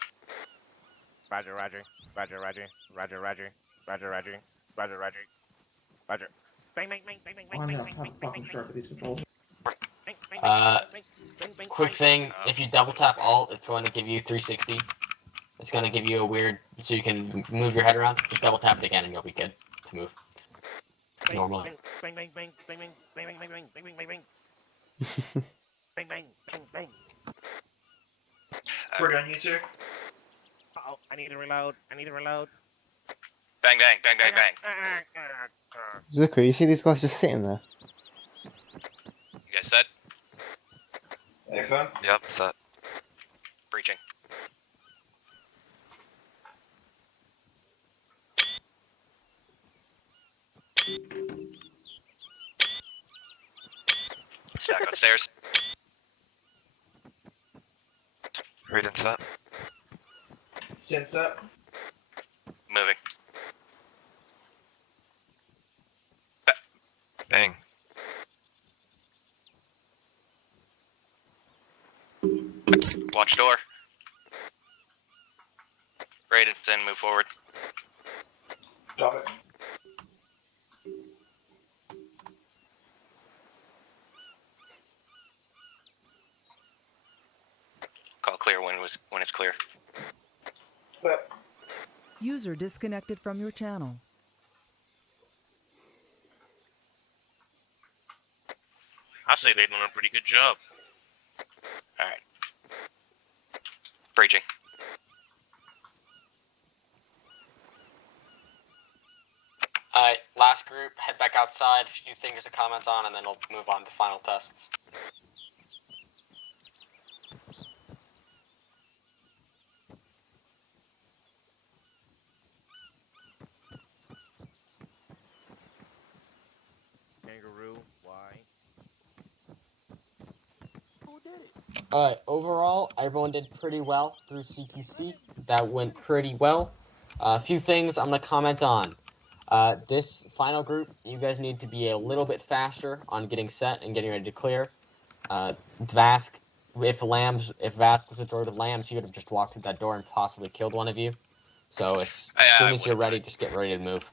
Roger, Roger. Roger, Roger. Roger, Roger. Roger, Roger. Roger, Roger. Roger. Bang, bang, bang, bang, bang, bang, I'm bang, gonna bang, have bang, fucking bang, sharp with these controls. bang, bang, bang, bang, Quick bang. thing, if you double tap Alt, it's going to give you 360. It's going to give you a weird, so you can move your head around. Just double tap it again and you'll be good to move. Normally. Bang, bang, bang, bang, bang, bang, bang, bang, bang, bang, bang, bang, bang. Bang, bang, bang, bang. We're done, you sir. Uh-oh, I need to reload. I need to reload. Bang, bang, bang, bang, bang. Zuko, you see these guys just sitting there? You guys set? Hey, fam. Yep, set. Breaching. Stack on stairs. Raiden set. Sin set. Moving. Bang. Watch door. Raiden, Sin, move forward. Stop it. Call clear when it's clear. But User disconnected from your channel. I say they've done a pretty good job. Alright. Breaching. Alright, last group, head back outside, a few things to comment on, and then we'll move on to final tests. Kangaroo, why? Who did it? Alright, overall, everyone did pretty well through CQC. That went pretty well. A few things I'm going to comment on. This final group, you guys need to be a little bit faster on getting set and getting ready to clear. Vask, if Vask was a droid of lambs, he would have just walked through that door and possibly killed one of you. So as soon as you're ready, just get ready to move.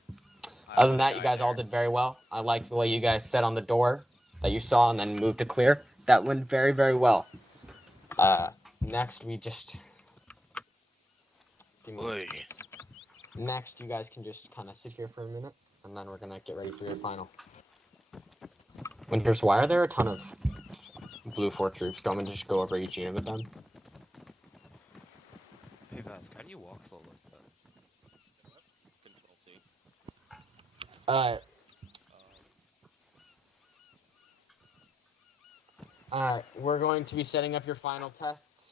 Other than that, you guys all did very well. I liked the way you guys set on the door that you saw and then moved to clear. That went very, very well. Next, we just... Next, you guys can just kind of sit here for a minute, and then we're going to get ready for your final. Winters, why are there a ton of Blue 4 troops? Don't we just go over each unit with them? Hey Vask, how do you walk slow like that? Alright, we're going to be setting up your final tests.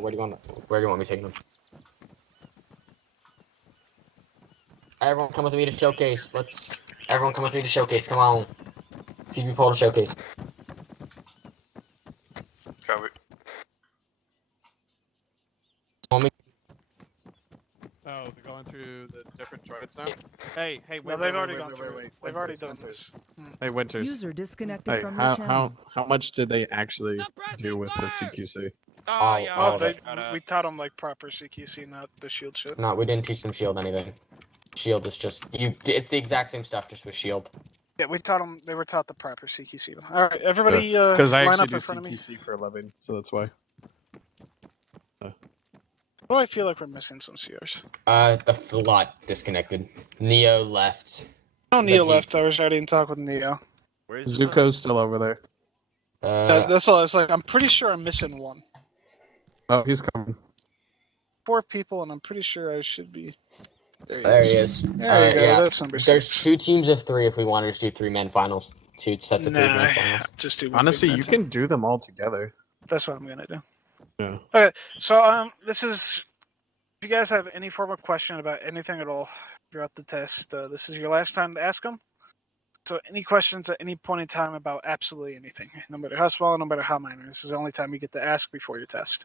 Where do you want me taking them? Everyone come with me to showcase. Everyone come with me to showcase. Come on. Feed me Paul to showcase. Cover. Oh, they're going through the different targets now? Hey, wait, No, they've already gone through it. They've already done Winters. this. Hey, Winters. User disconnected Hey, from your channel. how much did they actually do with the CQC? Oh, we taught them like proper CQC, not the shield shit. No, we didn't teach them shield anything. Shield is just you. It's the exact same stuff, just with shield. Yeah, we taught them. They were taught the proper CQC. All right, everybody, Because I line actually up do in front of me. CQC for a living, so that's why. Oh, I feel like we're missing some CRs. A lot disconnected. Neo left. No, But Neo he- left. I was ready to talk with Neo. Zuko's still over there. That's all. It's like I'm pretty sure I'm missing one. Oh, he's coming. 4 people, and I'm pretty sure I should be. There he is. There you go. Yeah. That's number 6. There's 2 teams of 3 if we want to just do 3-man finals. 2 sets of 3-man finals. Just do. Honestly, big you team. can do them all together. That's what I'm gonna do. Yeah. Okay, so this is. If you guys have any form of question about anything at all throughout the test, this is your last time to ask them. So any questions at any point in time about absolutely anything, no matter how small, no matter how minor, this is the only time you get to ask before your test.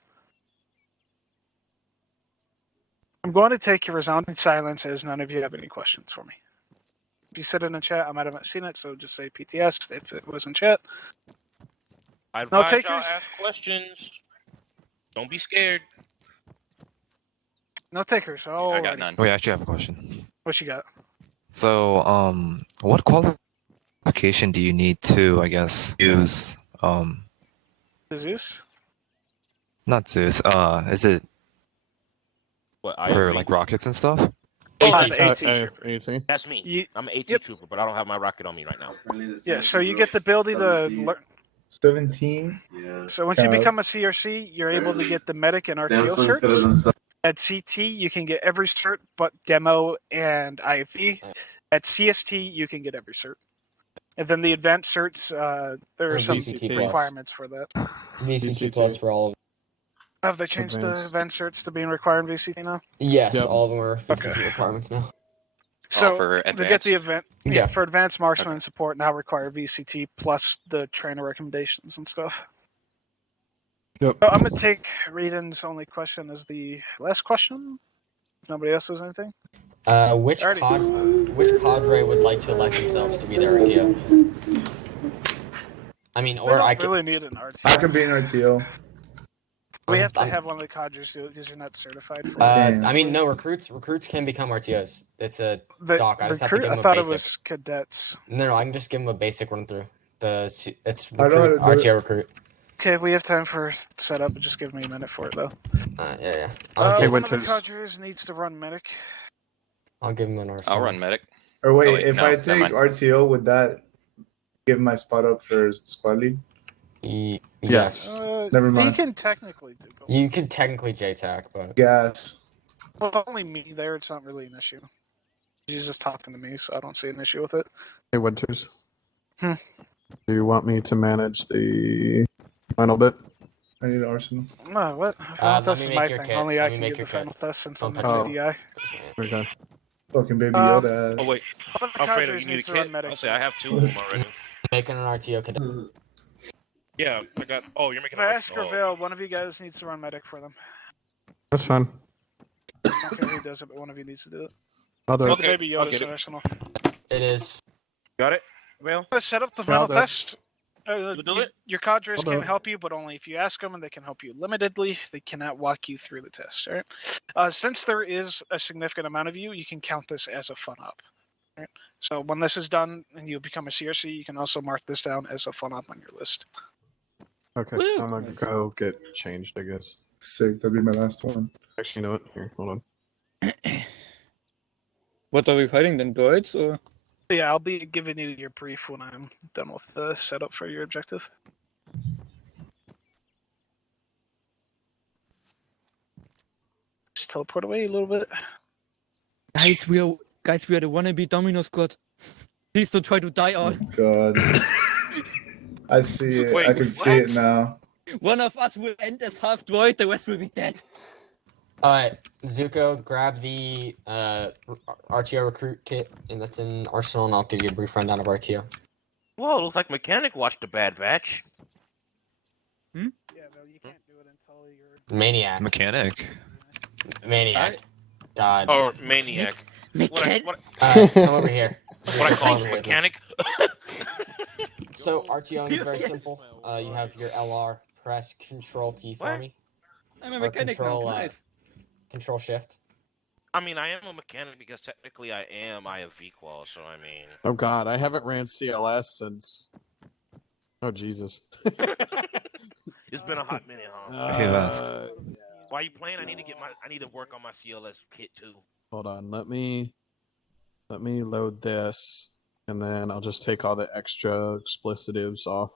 I'm going to take your resounding silence as none of you have any questions for me. If you said it in the chat, I might have not seen it, so just say PTS if it was in chat. I No advise y'all takers? ask questions. Don't be scared. No takers. Oh, I got none. Wait, I actually have a question. What you got? So, what qualification do you need to, I guess, use, Zeus? not Zeus, is it What, for, IFV? like, rockets and stuff? AT. AT. That's me. I'm an AT trooper, but I don't have my rocket on me right now. Yeah, so you get the ability to 17. So once you become a CRC, you're able to get the medic and RTO certs. At CT, you can get every cert but demo and IFV. At CST, you can get every cert. And then the advanced certs, there are some VCT plus. requirements for that. VCT plus for all of them. Have they changed the advanced certs to being required in VCT now? Yes, Yep. all of them are VCT requirements now. So for to get the event, Yeah. for advanced marksman and support now require VCT plus the trainer recommendations and stuff. Yep. So I'm gonna take Reedon's only question as the last question. If nobody else has anything. Which cadre would like to elect themselves to be their RTO? I mean, They or don't I could. really need an RTO. I could be an RTO. We have to I'm- have one of the cadres do it because you're not certified for it. I mean, no, recruits can become RTOs. It's a The doc. I just have to recruit- give them I a thought basic. it was cadets. No, I can just give them a basic run through. It's I know how to recruit, do it. RTO recruit. Okay, we have time for setup, but just give me a minute for it though. Yeah. One of the cadres needs to run medic. I'll give them an RTO. I'll run medic. Or wait, Oh, wait, if no, I never take mind. RTO, would that give my spot up for squad lead? Yes. Never You mind. can technically do both. You could technically JTAC, but Gas. Well, with only me there, it's not really an issue. He's just talking to me, so I don't see an issue with it. Hey, Winters. Hmm. Do you want me to manage the final bit? I need Arsenal. No, what? Final let test me is make my your thing. kit. Only Let I me can make give your the final kit. test since Don't I'm touch the it. GDI. Okay. Fucking baby Um, Yoda ass. Oh wait, One of the I'm afraid cadres you need a needs to run kit. medic. I'll say I have 2 of them already. making an RTO cadet. Yeah, I got. Oh, you're making. If I ask or Vale, one of you guys needs to run medic for them. That's fine. I don't care who does it, but one of you needs to do it. I'll do Well, it. the baby I'll Yoda's get it. in Arsenal. It is. Got it. Well, Let's set up the Yeah, final I'll do it. test. You do it? Your cadres I'll do can it. help you, but only if you ask them, and they can help you limitedly. They cannot walk you through the test. All right. Since there is a significant amount of you, you can count this as a fun up. All right. So when this is done and you become a CRC, you can also mark this down as a fun up on your list. Okay. I'm gonna go get changed, I guess. Sick. That'd be my last one. Actually, you know what? Here, hold on. What are we fighting then, droids or? Yeah, I'll be giving you your brief when I'm done with the setup for your objective. Just teleport away a little bit. Guys, we are the wannabe Domino squad. Please don't try to die on. God. I see it. Wait, I can see it what? now. One of us will end as half droid, the rest will be dead. Alright, Zuko, grab the RTO recruit kit, and that's in Arsenal, and I'll give you a brief rundown of RTO. well, it looks like Mechanic watched a bad batch. Yeah, no, you can't do it until you're. Maniac. Mechanic. Maniac. God. Or Maniac. Come over here. What I call Over here. mechanic. So RTOing is very simple. You have your LR, press Control T for me. I'm a Or mechanic Control, now. Nice. Control Shift. I mean, I am a mechanic because technically I have V-Qual, so I mean. Oh God, I haven't ran CLS since. Oh Jesus. It's been a hot minute, huh? Why are you playing? I need to work on my CLS kit too. Hold on, let me load this, and then I'll just take all the extra explicitives off.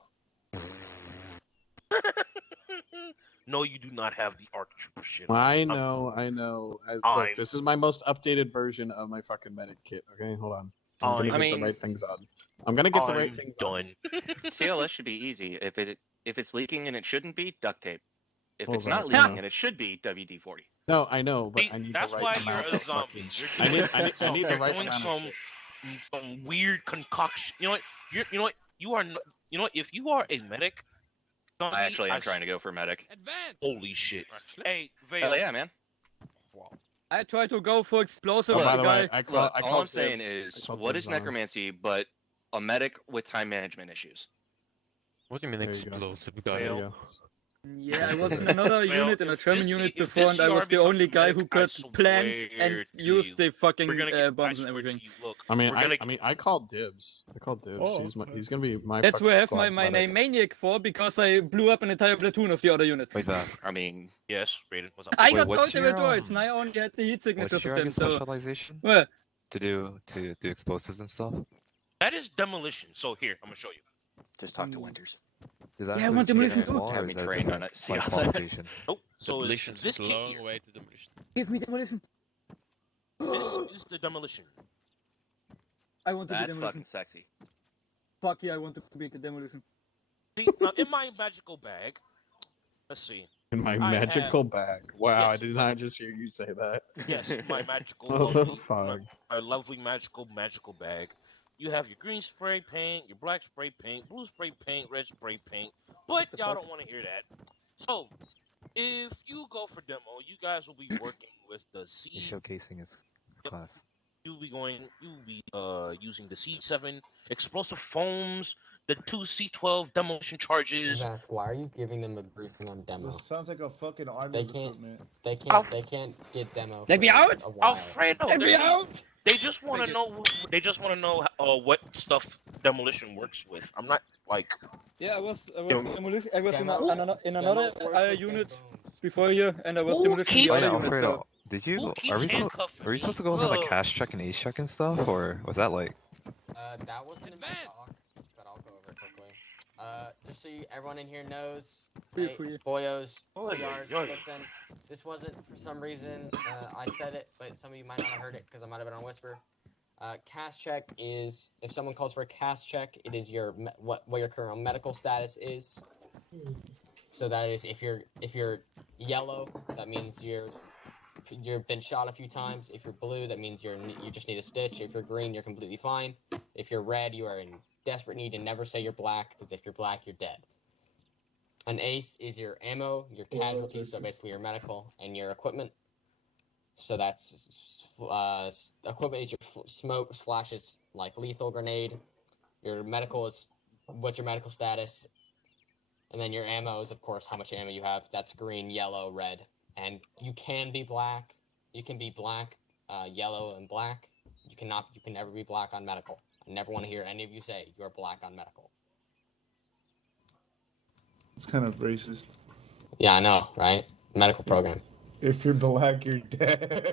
No, you do not have the ARC Trooper shit. I know. Look, this is my most updated version of my fucking medic kit. Okay, hold on. I'm gonna get the right things on. I'm gonna get the right things on. CLS should be easy. If it's leaking and it shouldn't be, duct tape. If Well, it's not that, leaking and it should be, WD-40. No, I know, but I need That's the right why amount you're a of zombie. fucking. You're I doing, need the right doing amount of shit. some weird concoction. You know what? You know what? You are. You know what? If you are a medic, zombie, I actually am trying to go for medic. Holy shit! Hey, Vale. Hell yeah, man. I try to go for explosive. Look, by the way, all I'm saying is, what is necromancy but a medic with time management issues? What do you mean explosive guy? Yeah, I was in another unit, in a German unit before, and I was the only guy who could plant and use the fucking bombs and everything. I called dibs. Oh. He's gonna be my. That's fucking where I have squad's my medic. name Maniac for, because I blew up an entire platoon of the other unit. Wait, that. I mean, yes, Raiden, what's up? I got counter droids, and I only had the heat signatures What's your of them, so... specialization? Well, To do explosives and stuff? That is demolition. So here, I'm gonna show you. Just talk to Winters. Does that Yeah, I want demolition too. Have me trained on it. Like qualification? Nope. So Demolition's this a kit long here. way to demolition. give me demolition. This is the demolition. I want to be That's demolition. fucking sexy. Fuck yeah, I want to be the demolition. See, now in my magical bag, let's see. In my I magical have- bag. Wow, Yes. I did not just hear you say that. Yes, my magical, What the lovely, fuck? my lovely magical bag. You have your green spray paint, your black spray paint, blue spray paint, red spray paint, but y'all don't want to hear that. So, if you go for demo, you guys will be working with the C. He's showcasing his class. You'll be using the C7 explosive foams, the 2 C12 demolition charges. Zach, why are you giving them a briefing on demo? This sounds like a fucking army They can't. recruitment. They can't get demo. Let me for out! a while. Alfredo, Let me out! They just want to know. They just want to know what stuff demolition works with. I'm not like. Yeah, I was demolition. I was Demo- in another Demo works with unit big bones. before here, and I was demolition in the Wait, other unit. Alfredo, So. did you? Who keeps Are we handcuffing supposed to go me? over the cash check and ace check and stuff, or was that like? That wasn't in my talk, but I'll go over it quickly. Just so everyone in here knows, Feel hey, free. boyos, Oh, CRs, yeah. listen, this wasn't for some reason, I said it, but some of you might not have heard it because I might have been on Whisper. Cast check is, if someone calls for a cast check, it is your what your current medical status is. So that is, if you're yellow, that means you've been shot a few times. If you're blue, that means you just need a stitch. If you're green, you're completely fine. If you're red, you are in desperate need, and never say you're black, because if you're black, you're dead. An ace is your ammo, your casualties, so basically your medical and your equipment. So that's equipment is your smoke, flashes, like lethal grenade. Your medical is what's your medical status, and then your ammo is of course how much ammo you have. That's green, yellow, red, and you can be black. You can be black, yellow, and black. You can never be black on medical. I never want to hear any of you say you're black on medical. It's kind of racist. Yeah, I know, right? Medical program. If you're black, you're dead.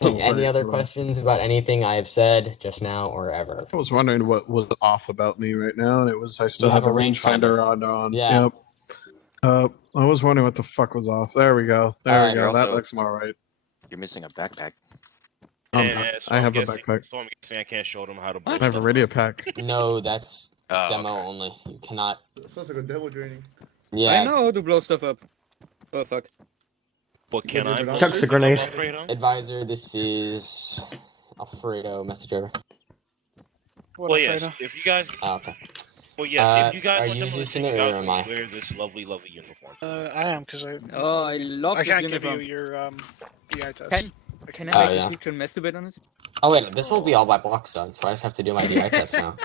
Any other questions about anything I have said just now or ever? I was wondering what was off about me right now, and it was I still You have have a a rangefinder rangefinder. on. Yeah. Yep. I was wondering what the fuck was off. There we go. There we go. You're That also- looks more right. You're missing a backpack. So I I'm have a guessing- backpack. So I'm guessing I can't show them how to. I have a radio pack. No, that's Oh, demo okay. only. You cannot. Sounds like a demo training. Yeah. I know how to blow stuff up. Oh fuck. But can I? blow Chucks the this grenade. up, Alfredo? Advisor, this is Alfredo. Message over. Well, yes. If you guys. Oh, okay. Well, yes. If you guys are want you demolition, using it you or guys am will I? wear this lovely, lovely uniform. I am because I. Oh, I love I this can't give uniform. you your DI test. Can Oh, I make yeah. a picture and masturbate on it? Oh wait, this will be all by blocks done, so I just have to do my DI test now.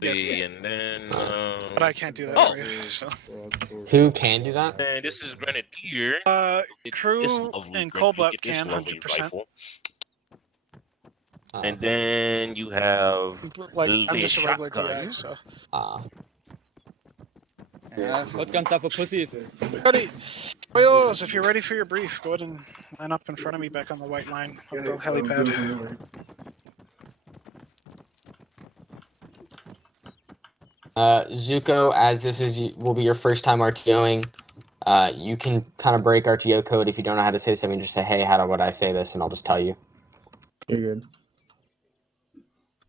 And then. But I can't do that Oh, for you. So. Who can do that? and this is Grenadier. Crew and Colbot this can lovely 100%. rifle. Oh, And then you have Like the I'm just a regular shotgun. DI, so. Yeah, shotguns are for pussies. Ready, boys! If you're ready for your brief, go ahead and line up in front of me back on the white line of the helipad. Zuko, as this will be your first time RTOing, you can kind of break RTO code if you don't know how to say something. Just say, "Hey, would I say this?" and I'll just tell you. You're good.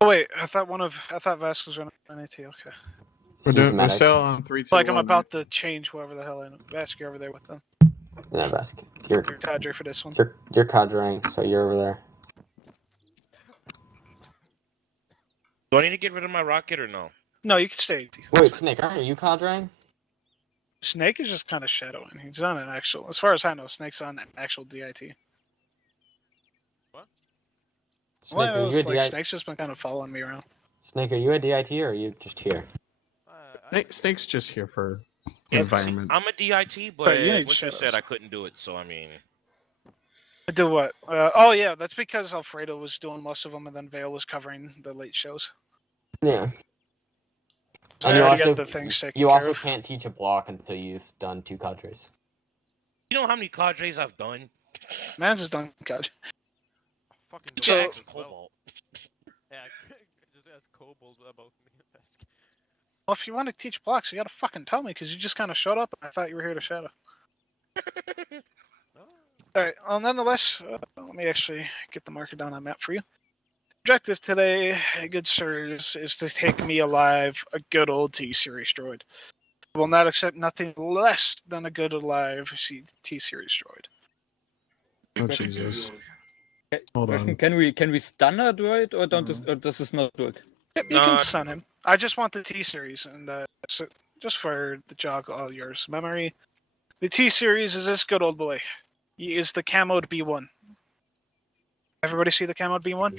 Oh wait, I thought Vask was running AT. Okay. We're still on 3, 2, Like I'm 1, about to change whoever the hell I know. Vask, you're over there with them. No, Vask. You're cadre for this one. You're cadreing, so you're over there. Do I need to get rid of my rocket or no? No, you can stay AT. Wait, Snake, aren't you cadreing? Snake is just kind of shadowing. He's on an actual. As far as I know, Snake's on an actual DIT. Snake, Well, are you a DIT? Snake's just been kind of following me around. Snake, are you a DIT or are you just here? Snake's just here for Yeah, environment. I'm a DIT, but But you need Winter shadows. said I couldn't do it, so I mean. Do what? Oh yeah, that's because Alfredo was doing most of them, and then Vale was covering the late shows. Yeah. So And I you already also got the things taken you care also of. can't teach a block until you've done 2 cadres. You know how many cadres I've done? Man's is done, God. Fucking So- don't ask Cobalt. Yeah, just ask Cobalt about me. Well, if you want to teach blocks, you gotta fucking tell me, because you just kind of showed up, and I thought you were here to shadow. Alright, well, nonetheless, let me actually get the marker down on map for you. Objective today, good sirs, is to take me alive a good old T-Series droid. I will not accept nothing less than a good alive T-Series droid. Oh Jesus! Hold Question, on. can we stun a droid or does this not work? Yep, you can stun him. I just want the T-Series, and so just for the jog all yours memory, the T-Series is this good old boy. He is the camoed B1. Everybody see the camoed B1?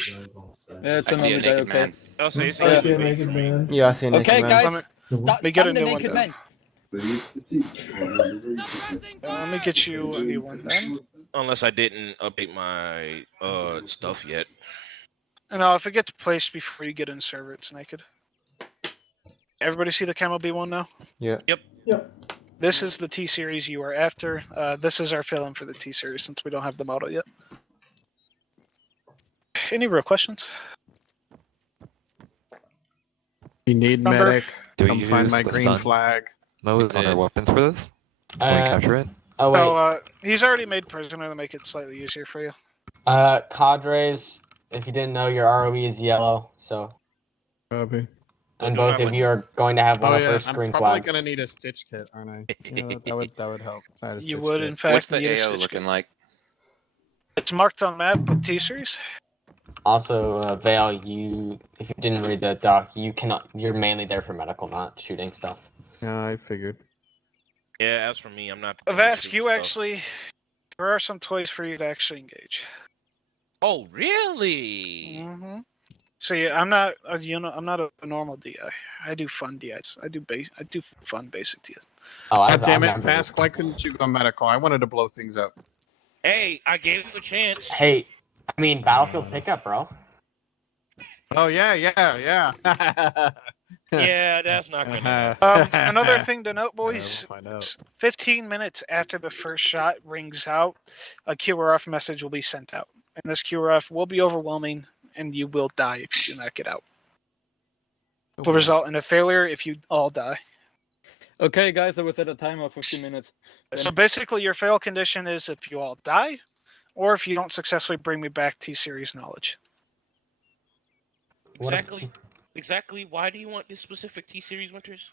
Yeah, it's I a see a normal guy, naked okay. man. Also, you I see see a naked man. Yeah, I see a naked Okay, man. guys, Let me get a stun the new one naked down. man. Let me get you a new one then. Unless I didn't update my stuff yet. And if it gets placed before you get in server, it's naked. Everybody see the camo B1 now? Yeah. Yep. This is the T-Series you are after. This is our fill-in for the T-Series since we don't have the model yet. Any real questions? You need Number? medic. Do we Come use find my the green stun flag. mode on our weapons for this? When we capture it? Oh wait. So, he's already made prisoner to make it slightly easier for you. Cadres, if you didn't know, your ROE is yellow, so. Copy. And both of you are going to have one of yeah, first I'm green probably flags. gonna need a stitch kit, aren't I? Yeah, that would help. I had a You stitch would, kit. in fact, What's the need a AO stitch looking kit. like? It's marked on map with T-Series. Also, Vale, if you didn't read the doc, you're mainly there for medical, not shooting stuff. Yeah, I figured. Yeah, as for me, I'm not. Vask, you actually, there are some toys for you to actually engage. Oh, really? Mm-hmm. So yeah, I'm not a normal DI. I do fun DIs. I do fun basic DIs. Oh, God damn it, Vask! Why couldn't you go medical? I wanted to blow things up. Hey, I gave you a chance. Hey, I mean battlefield pickup, bro. Oh yeah. Yeah, that's not gonna happen. Another thing to note, boys. We'll find out. 15 minutes after the first shot rings out, a QRF message will be sent out. And this QRF will be overwhelming, and you will die if you do not get out. It will result in a failure if you all die. Okay, guys, I will set a timer of 15 minutes. So basically, your fail condition is if you all die, or if you don't successfully bring me back T-Series knowledge. Exactly. Why do you want this specific T-Series, Winters?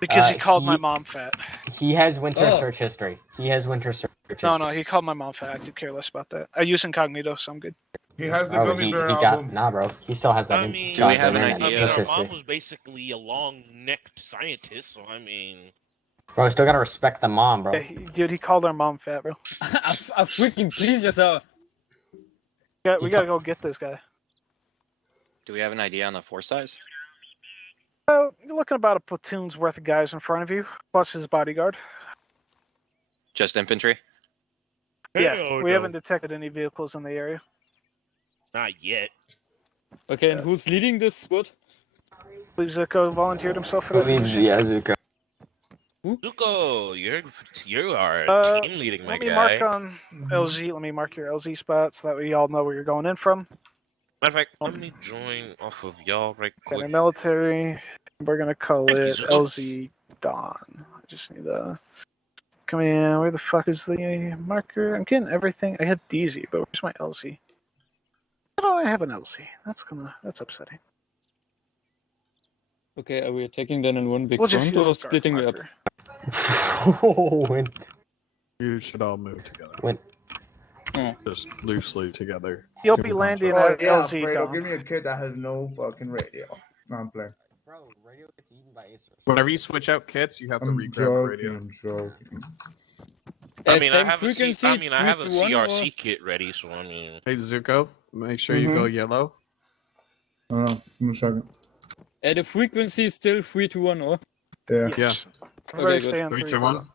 Because he called my mom fat. He has winter search history. He has winter search history. No, he called my mom fat. I do care less about that. I use incognito, so I'm good. He has the Oh, gummy he bear got album. Nah, bro. He still has that. I mean, Do we have an idea? Our history. mom was basically a long-necked scientist, so I mean. Bro, still gotta respect the mom, bro. Yeah, dude, he called our mom fat, bro. I freaking please yourself. We gotta go get this guy. Do we have an idea on the force size? You're looking about a platoon's worth of guys in front of you, plus his bodyguard. Just infantry? Yeah, Hell we no. haven't detected any vehicles in the area. Not yet. Okay, and who's leading this squad? Believe Zuko volunteered himself for that position. Yeah, Zuko. Zuko, you are team leading, my Let me guy. mark on LZ. Let me mark your LZ spot so that way y'all know where you're going in from. Matter of fact, let me join off of y'all right quick. Paramilitary. We're gonna call Thank you, it Zuko. LZ Dawn. I just need to come in. Where the fuck is the marker? I'm getting everything. I had DZ, but where's my LZ? Why don't I have an LZ? That's upsetting. Okay, are we attacking then in one big We'll just front use or a guard splitting we up? marker. Win. You should all move together. Win. Just loosely together. You'll Give be them control. landing Oh at yeah, LZ Fredo, Dawn. give me a kid that has no fucking radio. No, I'm playing. Bro, radio gets eaten by Acer. Whenever you switch out kits, you have to I'm re-grab a radio. joking. I mean, I Same have a frequency, I have a 3 to 1 CRC kit ready, so I mean. Hey Zuko, make sure you go yellow. I'm checking. The frequency is still 3 to 1, or? Yeah. Yeah. Okay, good. 3, 2, 1.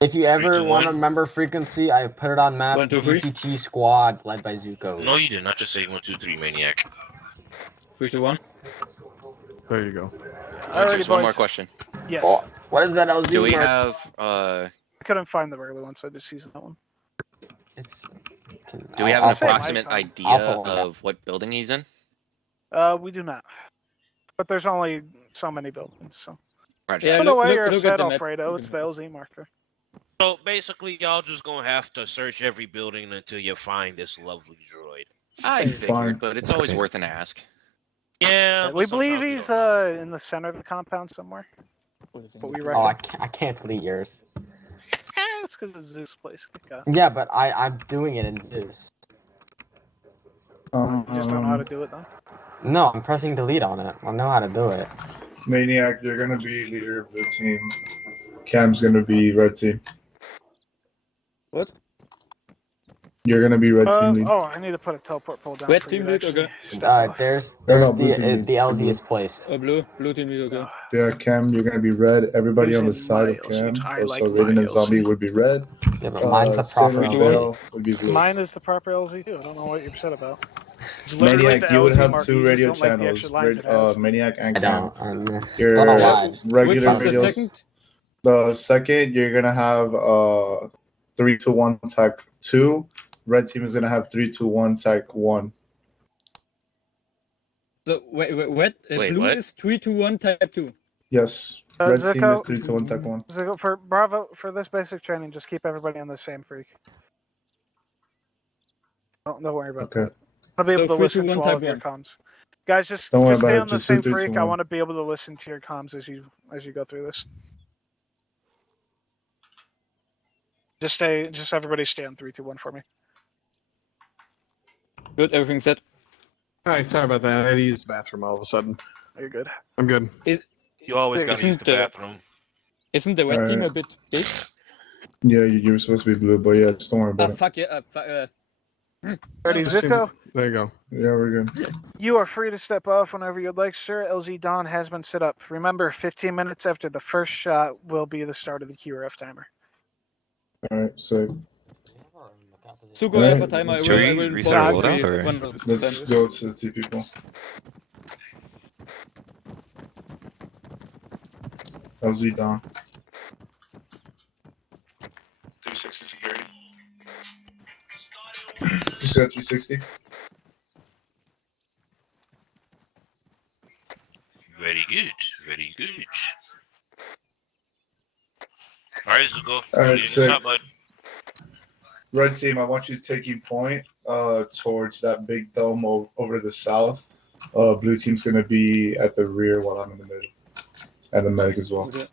If you ever 3, 2, want to 1. remember frequency, I put it on map 1, 2, 3. BCT squad led by Zuko. No, you did not just say 1, 2, 3, maniac. 3 to 1. There you go. Alrighty, Just one boys. more question. Yes. Oh, what is that LZ Do we mark? have I couldn't find the regular one, so I just used that one. It's, do we have I'll an say my approximate com. idea I'll pull it up. of what building he's in? We do not. But there's only so many buildings, so. Roger. Yeah, I don't know look, why look, you're look at upset, the map. Alfredo. It's the LZ marker. So basically, y'all just gonna have to search every building until you find this lovely droid. I Fine. figured, but it's always Okay. worth an ask. Yeah, We but believe sometimes we he's don't know. in the center of the compound somewhere. But we Oh, reckon. I can't delete yours. It's because it's Zeus' place. Good God. Yeah, but I'm doing it in Zeus. You just don't know how to do it, though. No, I'm pressing delete on it. I know how to do it. Maniac, you're gonna be leader of the team. Cam's gonna be red team. What? You're gonna be red team lead. Oh, I need to put a teleport pole down Red for team you to lead, actually okay. step off. There's No, the blue team lead. the LZ Blue. is placed. Blue team lead, okay. Yeah, Cam, you're gonna be red. Everybody on the Using side my of Cam. LCs. I Also, like Raiden my and Zombie LC. would be red. Yeah, but mine's the proper Sin and LZ. Veil would be blue. Mine is the proper LZ too. I don't know what you're upset about. It's literally Maniac, the you would LZ have marker, 2 you just radio don't like the channels. extra lines it has. Maniac and I Cam. don't. Your Don't know Yeah, why. regular which is the radios. second? The second, you're gonna have 3 to 1 tech 2. Red team is gonna have 3 to 1 tech 1. So, wait, Wait, blue what? is 3 to 1 type 2. Yes. Red team is Zuko, 3 to 1 tech 1. Zuko, for Bravo, for this basic training, just keep everybody on the same freak. Don't worry about Okay. that. I'll be able So to 3 to listen to 1 all type of your 1. comms. Guys, just Don't worry stay about it. on the Just do same 3 to freak. I 1. want to be able to listen to your comms as you go through this. Just everybody stay on 3, 2, 1 for me. Good, everything set. Alright, sorry about that. I had to use the bathroom all of a sudden. You're good. I'm good. You always gotta use the Isn't bathroom. Isn't the red team a bit big? Yeah, you're supposed to be blue, but yeah, just don't worry about it. Fuck yeah. Ready, Just change Zuko? it. There you go. Yeah, we're good. You are free to step off whenever you'd like, sir. LZ Dawn has been set up. Remember, 15 minutes after the first shot will be the start of the QRF timer. Alright, so Zuko, I have a timer. I Should will we inform reset you our if loadout, we or- run out of let's time. go to the 2 people. LZ Dawn. 360 security. Just got 360. Very good, very good. Alright, Zuko. Alright, sick. Stop, bud. Red team, I want you taking point towards that big dome over to the south. Blue team's gonna be at the rear while I'm in the middle. And the medic as well. Okay.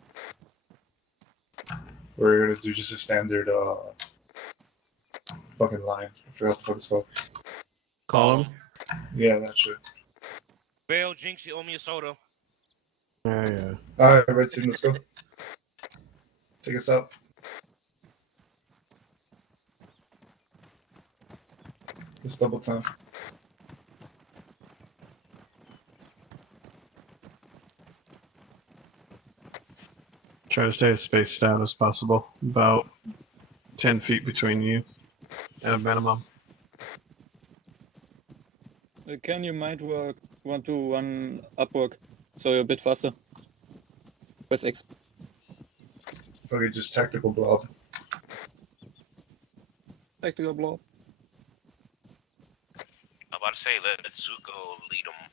We're gonna do just a standard fucking line. I forgot what the fuck it's called. Column. Yeah, that shit. Vale, Jinx, you owe me a soda. Yeah. Alright, red team, let's go. Take us up. Just double time. Try to stay as spaced out as possible. About 10 feet between you at a minimum. Can you might work 1-1 upwork, so you're a bit faster. Press X. Okay, just tactical blob. Tactical blob. I'm about to say, let Zuko lead them.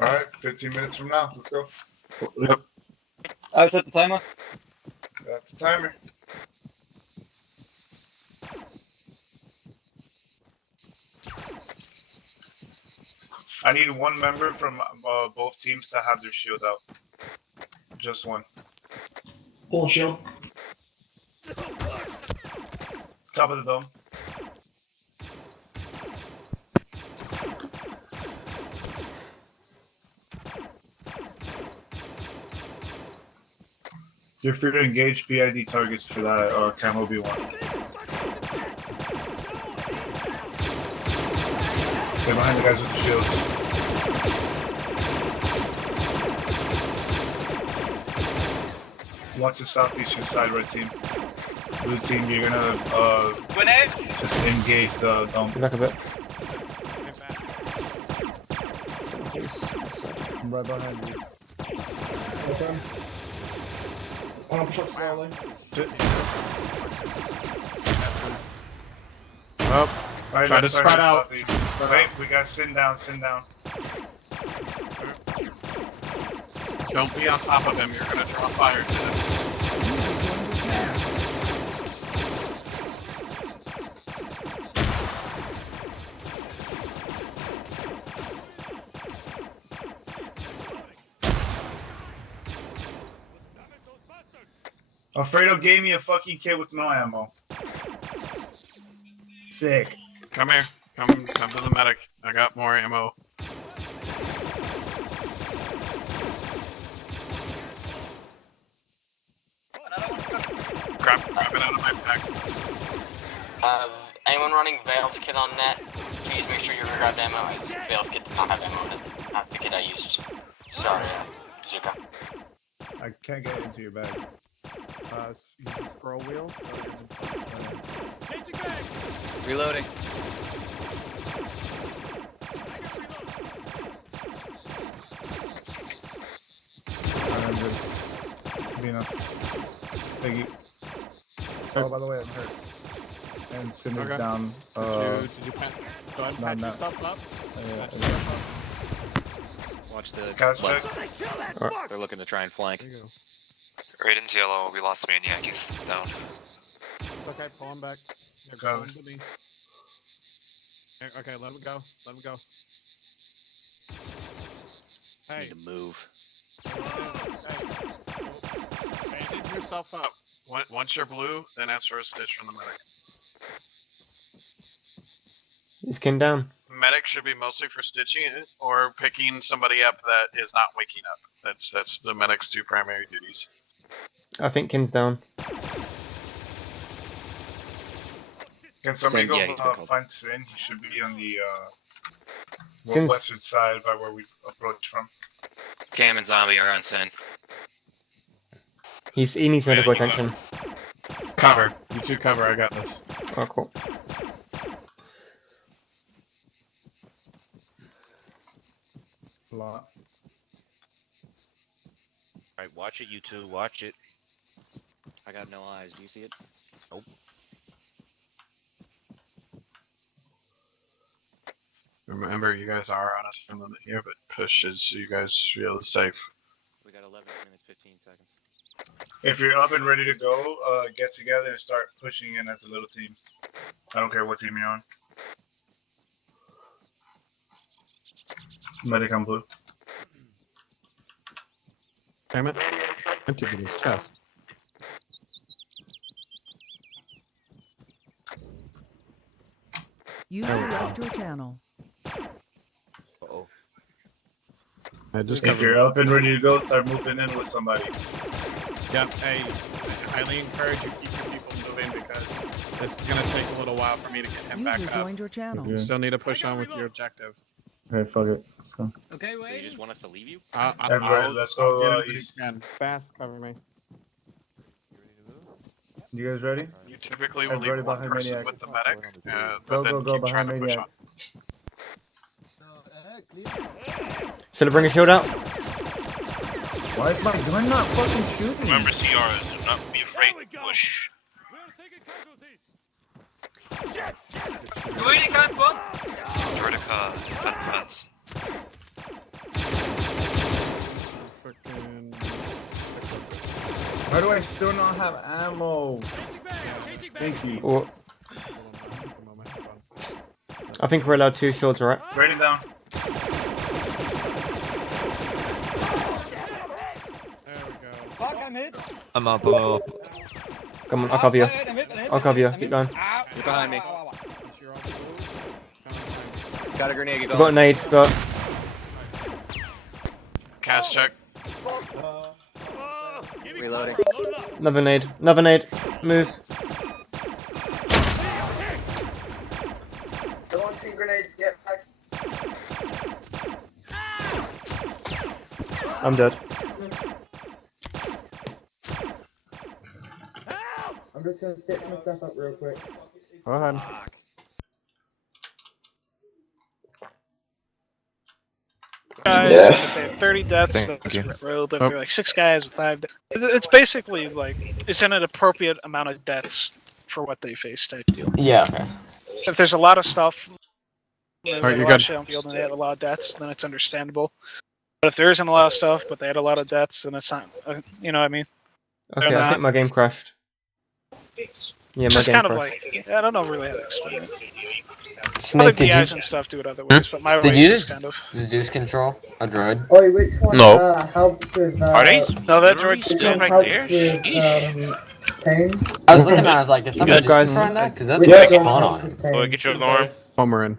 Alright, 15 minutes from now. Let's go. Yep. I'll set the timer. That's the timer. I need one member from both teams to have their shield out. Just one. Full shield. Top of the dome. You're free to engage BID targets for that, or Camo B1. Get behind the guys with the shields. Watch the southeastern side, red team. Blue team, you're gonna just engage the dome. Back a bit. I'm right behind you. Okay. I'm gonna push up slowly. Oh, Alright, try to let's spread out. Wait, we got sit down, sit down. Don't be on top of him. You're gonna draw fire to him. Alfredo gave me a fucking kit with no ammo. Sick. Come here. Come to the medic. I got more ammo. Grab it out of my pack. Anyone running Veil's kit on net, please make sure you grab ammo, as Veil's kit did not have ammo in it. Not the kit I used. Sorry, Zuka. I can't get into your bag. You scroll wheel. Reloading. Vina. Piggy. Oh, by the way, I'm hurt. And Cinder's Okay. down. Did you pat? Go ahead and pat no. yourself up. Watch the Guys, bus. Alright. They're looking to try and flank. There you go. Raiden's yellow. We lost Maniac. He's down. It's okay, pull him back. Here, Go. pull him to me. Here, okay, let him go. Let him go. Hey, Need to move. bandage yourself up. Once you're blue, then ask for a stitch from the medic. Is Kin down? Medic should be mostly for stitching it or picking somebody up that is not waking up. That's the medic's two primary duties. I think Kin's down. Can somebody Sin, yeah, go he's been called. find Sin? He should be on the Sin's- western side by where we approach from. Cam and Zombie are on Sin. He needs medical attention. Cover. You two cover. I got this. Oh, cool. Lot. Alright, watch it, you two. Watch it. I got no eyes. Do you see it? Nope. Remember, you guys are on a time limit here, but push as you guys feel safe. We got 11 minutes, 15 seconds. If you're up and ready to go, get together and start pushing in as a little team. I don't care what team you're on. Medic on blue. Damn it. I took in his chest. User left your channel. Uh-oh. I just If you're up and ready to go, start moving in with somebody. Yep, hey, I highly encourage you keep your people moving because this is going to take a little while for me to get him User back up. joined your channel. You still need to push on with your objective. Okay, fuck it. Go. Okay, So you wait. just want us to leave you? Everybody, let's go. Get him East. Fast, cover me. You guys ready? You typically will leave Everybody one behind person Maniac. with the medic, Go, but then go, go keep trying behind to push Maniac. on. Should I bring a shield out? Why is my gun not fucking shooting? Remember, CRs, do not be afraid to push. Vertica inside the fence. Why do I still not have ammo? Thank you. Or, I think we're allowed 2 shields, right? Writing down. Fuck, I'm hit. I'm up. Come on, I'll cover you. I'll cover you. Keep going. You're behind me. Got a grenade, You got a nade. Go. Cast check. Reloading. Another nade. Another nade. Move. Launching grenades, get back. I'm dead. I'm just gonna stitch my stuff up real quick. Go ahead. Guys, Yeah. if they have 30 deaths, Thank that's you. rolled. If they're like 6 guys with 5 deaths, it's basically like it's an appropriate amount of deaths for what they face type deal. Yeah. Okay. If there's a lot of stuff, Alright, a you're lot of good. shit on the field and they had a lot of deaths, then it's understandable. But if there isn't a lot of stuff, but they had a lot of deaths, then it's not. You know what I mean? Okay, I think my game crashed. Yeah, It's my just game kind of crashed. like I don't know really how to explain it. Snake, Other did DIs you? and stuff do it other ways, but my Did way you is just kind of. Zeus control a droid? Oi, which one No. helps with Are they No, that literally droid's which still one dead. right helps there? with Sheesh. pain? I was looking at it, I was like, is somebody Guys. destroying that? Because that Which thing's one spawn helps on him. with pain? Oh, get your arm. Homer in.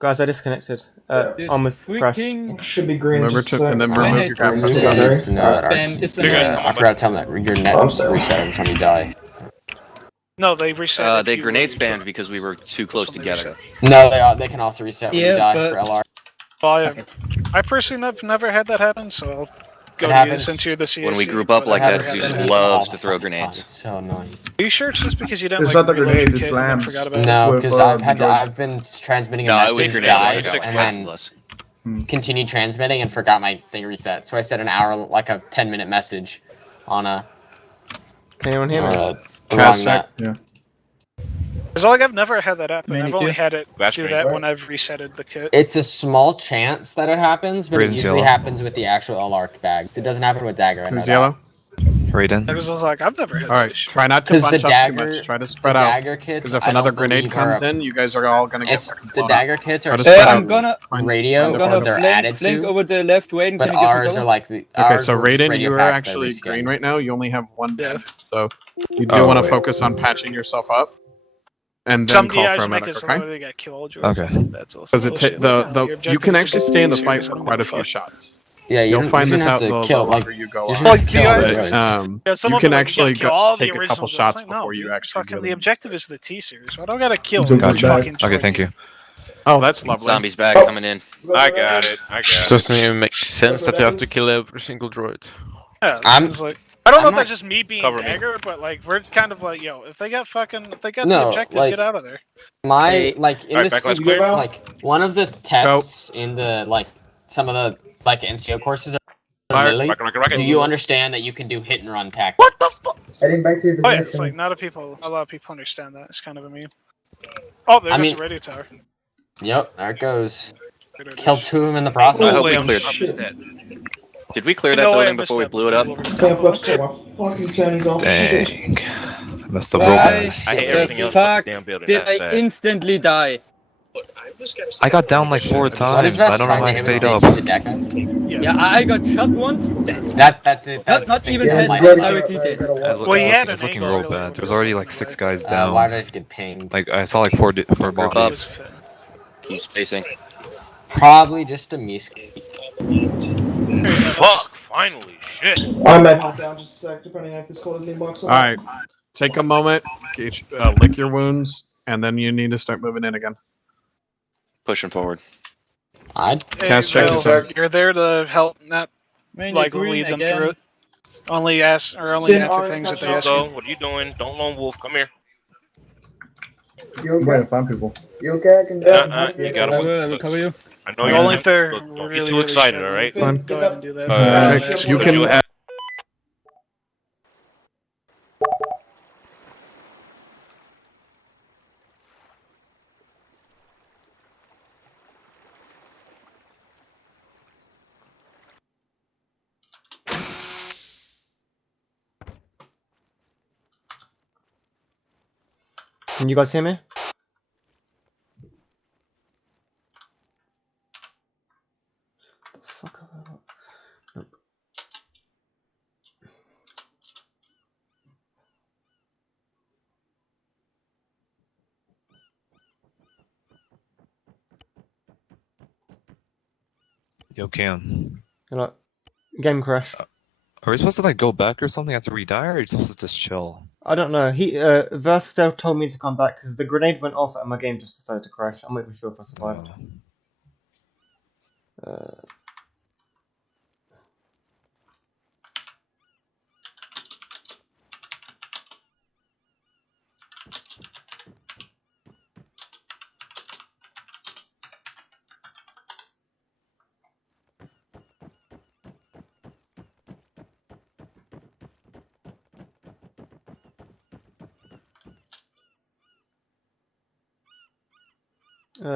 Guys, I disconnected. This Almost crashed. freaking Should be green. Remember just to, and then remove your grab You press. need to know that spam. It's I forgot to tell them that your net I'm sorry. reset every time you die. No, they reset. if They you grenade leave. spammed because we were too close That's when together. No, they can also reset when you Yeah, die but- for LR. Well, I personally have never had that happen, so I'll go It to you happens since you're the CSC. When we group up but like I've that, never had Zeus happen. loves all to the throw fucking time. grenades. It's so annoying. Are you sure it's just because you didn't It's like not the reload your grenade, it's kit and then lambs. forgot about it? No, With, because the I've droids. been transmitting a No, it was message, grenades. died, Like, and then less. continued transmitting and forgot my thing reset. So I set an hour, like a 10-minute message on a Can anyone hear me? the Cast wrong check. net. Yeah. Because like I've never had that happen. Many I've only too. had it That's do great. that when I've resetted the kit. It's a small chance that it happens, but it Raven's usually yellow. happens with the actual LR bags. It doesn't happen with Dagger. I know Who's that. yellow? Raiden. I was like, I've never had Alright, that issue. try not to 'Cause bunch the up too dagger- much. Try to The spread out. Dagger kits. Because if I another don't grenade believe are comes in, you guys are all gonna get It's fucking the blown up. Dagger kits are Try to spread I'm out. gonna radio, I'm gonna they're flank, added flank to, over the left, Wayne. but Can you give me ours cover? are like the. Okay, ours so were Raiden, radio you are packs that actually reskin. green right now. You only have one Yeah. bandage, so you do want to focus on patching yourself up, and then Some call DIs for a make medic. it so Okay? that they got killed. Okay. That's also Because bullshit. you can actually stay in the fight for quite a few shots. Yeah, You'll find this out to the kill, longer like, you go you on. shouldn't have to kill all the But, droids. Yeah, some you of can them, actually you gotta kill all the take a couple originals. shots It's like, before no, you dude, actually fucking do the them. objective is the T series. So I don't gotta kill Jump each back. fucking Okay, droid. thank you. Oh, that's lovely. Zombies back coming in. I got it. I got it. Doesn't even make sense that you have to kill every single droid. Yeah, I'm- it's like I don't know I'm if that's not- just me being Cover me. Dagger, but like we're kind of like, yo, if they got the No, objective, like- get out of there. My like in Alright, this backlash clear. like one of the tests in the like some of the like NCO courses are Fire. Lily. Rocket. Do you understand that you can do hit and run tactics? Heading back to your Oh yeah, it's position. like not a lot of people understand that. It's kind of a meme. Oh, there I goes mean- the radio tower. Yep, there it goes. Killed 2 of them in the process. I hope we I'm cleared. missed that. Did we clear that No way I building missed before we that. blew it up? Can't flex check my fucking tennies off. Shit. Dang. I messed up real Why bad. I hate Shit. everything the else about fuck the damn building. did That's I sad. instantly die? I got down like 4 What is times. Vest I don't know trying how to I hit stayed with up. the Deca? Yeah, I got shot once, dead. Not even Yeah, as you dead, gotta- directly gotta- dead. gotta watch Well, he had It's an looking angle real really bad. when There's he was already looking like 6 away. guys down. Why did I just get pinged? Like I saw like 4 Group up. bodies. Keep spacing. Probably just a Misk. Fuck! Finally, shit. I might pass out just a sec, depending on if this call is inbox or All right, take a moment, lick your wounds, and then you need to start moving in again. Pushing forward. I'd Cast check Bill, yourself. you're there to help, not Mainly like green lead them again. through it. Only ask or only Sin answer orange things that they catch ask Go. you. What are you doing? Don't lone wolf. Come here. You okay? Wait to find people. You okay? I can You gotta move. I will cover you. I know Only you're if they're don't really, get too really excited, struggling. alright? Fine. Go ahead and do that. You can. Can you guys hear me? The fuck have I got? Nope. Yo, Cam. Hello. Game crash. Are we supposed to like go back or something after we die, or are you supposed to just chill? I don't know. Verstel told me to come back because the grenade went off and my game just decided to crash. I'm not even sure if I survived.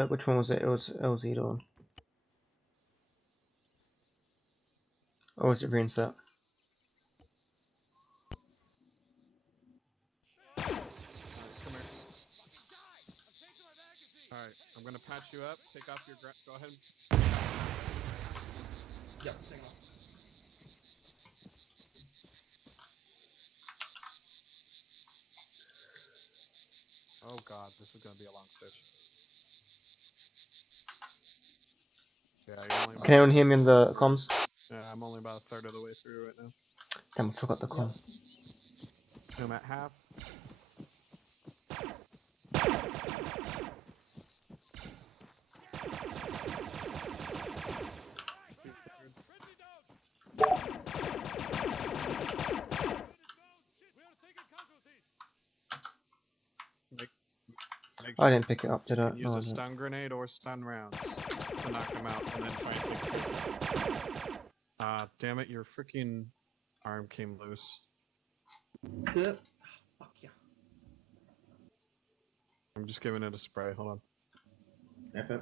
Which one was it? It was either one. Or was it reinset? All right, I'm gonna patch you up. Take off your. Go ahead. Yep, hang on. Oh god, this is gonna be a long stitch. Yeah, you're only. Can anyone hear me in the comms? Yeah, I'm only about a third of the way through right now. Damn, I forgot the comm. I'm at half. I didn't pick it up, did I? Use No, I a didn't. stun grenade or stun rounds to knock him out, and then try and take the prisoner. Damn it! Your freaking arm came loose. Fuck yeah. I'm just giving it a spray. Hold on. Okay.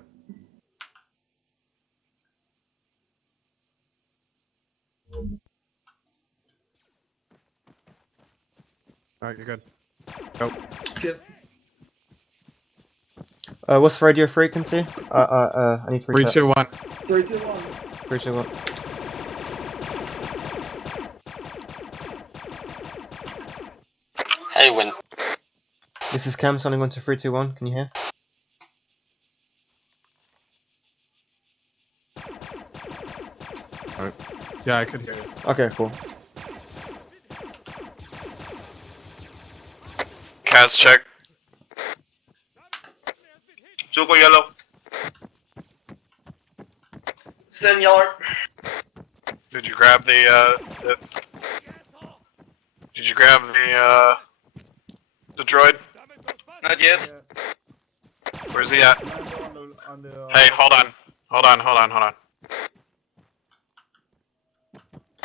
All right, you're good. Go. Cheers. What's the radio frequency? I need to 3, reset. 2, 1. 3, 2, 1. 3, 2, 1. Hey, when This is Cam sounding 1 to 3, 2, 1. Can you hear? All right. Yeah, I could hear you. Okay, cool. Cast check. Zuko yellow. Send yellow. Did you grab the Did you grab the droid? Not yet. Where's he at? Hey, hold on.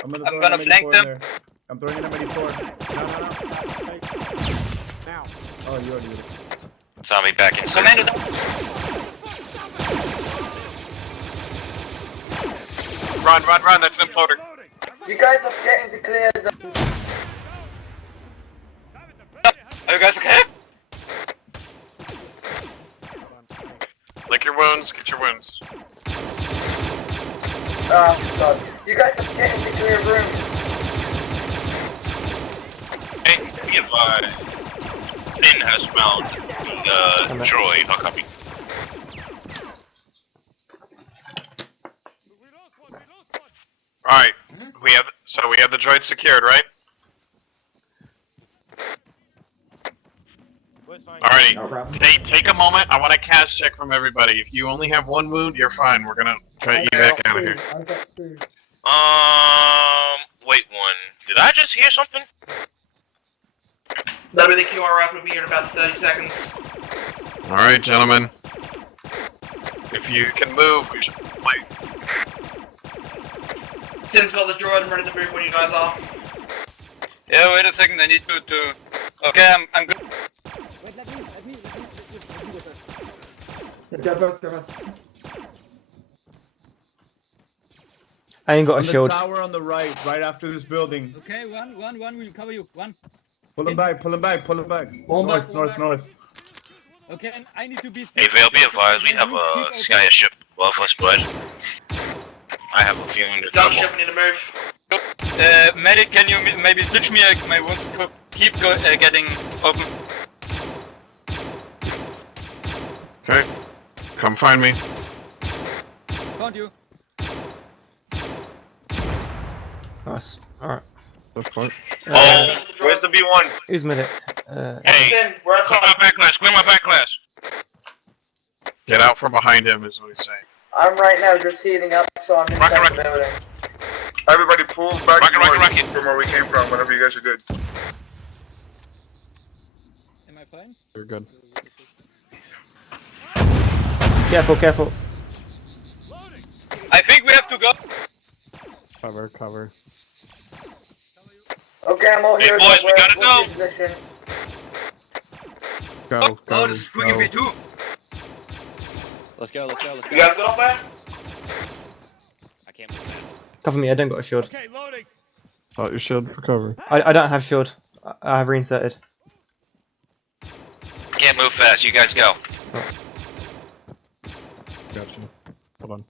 I'm I'm gonna flank them. I'm throwing in a medi-4. No. Now. Oh, you already did it. Zombie back in. Commando down. Run, run, run, that's an imploder. You guys are getting to clear the... Are you guys okay? Lick your wounds, get your wounds. Oh, God. You guys are getting to clear room. Hey, be advised. Finn has found the droid. I'll copy. Alright, we have the droid secured, right? Alrighty, take a moment. I want a cash check from everybody. If you only have one wound, you're fine. We're gonna try to evac out of here. I've got 2. Wait one. Did I just hear something? That'll be the QRF. Will be here in about 30 seconds. Alright, gentlemen. If you can move, we should play. Sim's got the droid. I'm ready to move when you guys are. Yeah, wait a second. I need to. Okay, I'm good. Wait, let me Get back. I ain't got a On the shield. tower on the right after this building. Okay, one, we'll cover you. One. Pull him back. North. Okay, and I need to be. Hey, Vale, be advised. We have a CIA ship above us, but I have a feeling there's Gun trouble. ship, we need to move. Medic, can you maybe switch me? My wounds keep getting open. Okay, come find me. Found you. Nice. Alright. That's fine. Where's the B1? Who's medic? Hey, Sim, we're outside. clear my backlash. Clear my backlash. Get out from behind him is what he's saying. I'm right now just healing up, so I'm inside the building. Everybody pull back rocket. from where we came from whenever you guys are good. Am I fine? You're good. Careful. I think we have to go. Cover. Okay, I'm all Hey, here. boys, we gotta What's your go. position? Go. Oh, this is Quickie B2. Let's go. You guys good up there? I can't move fast. Cover me, I don't got a shield. Okay, loading. Thought your shield recover. I don't have shield. I have reinserted. Can't move fast. You guys go. Gotcha. Hold on.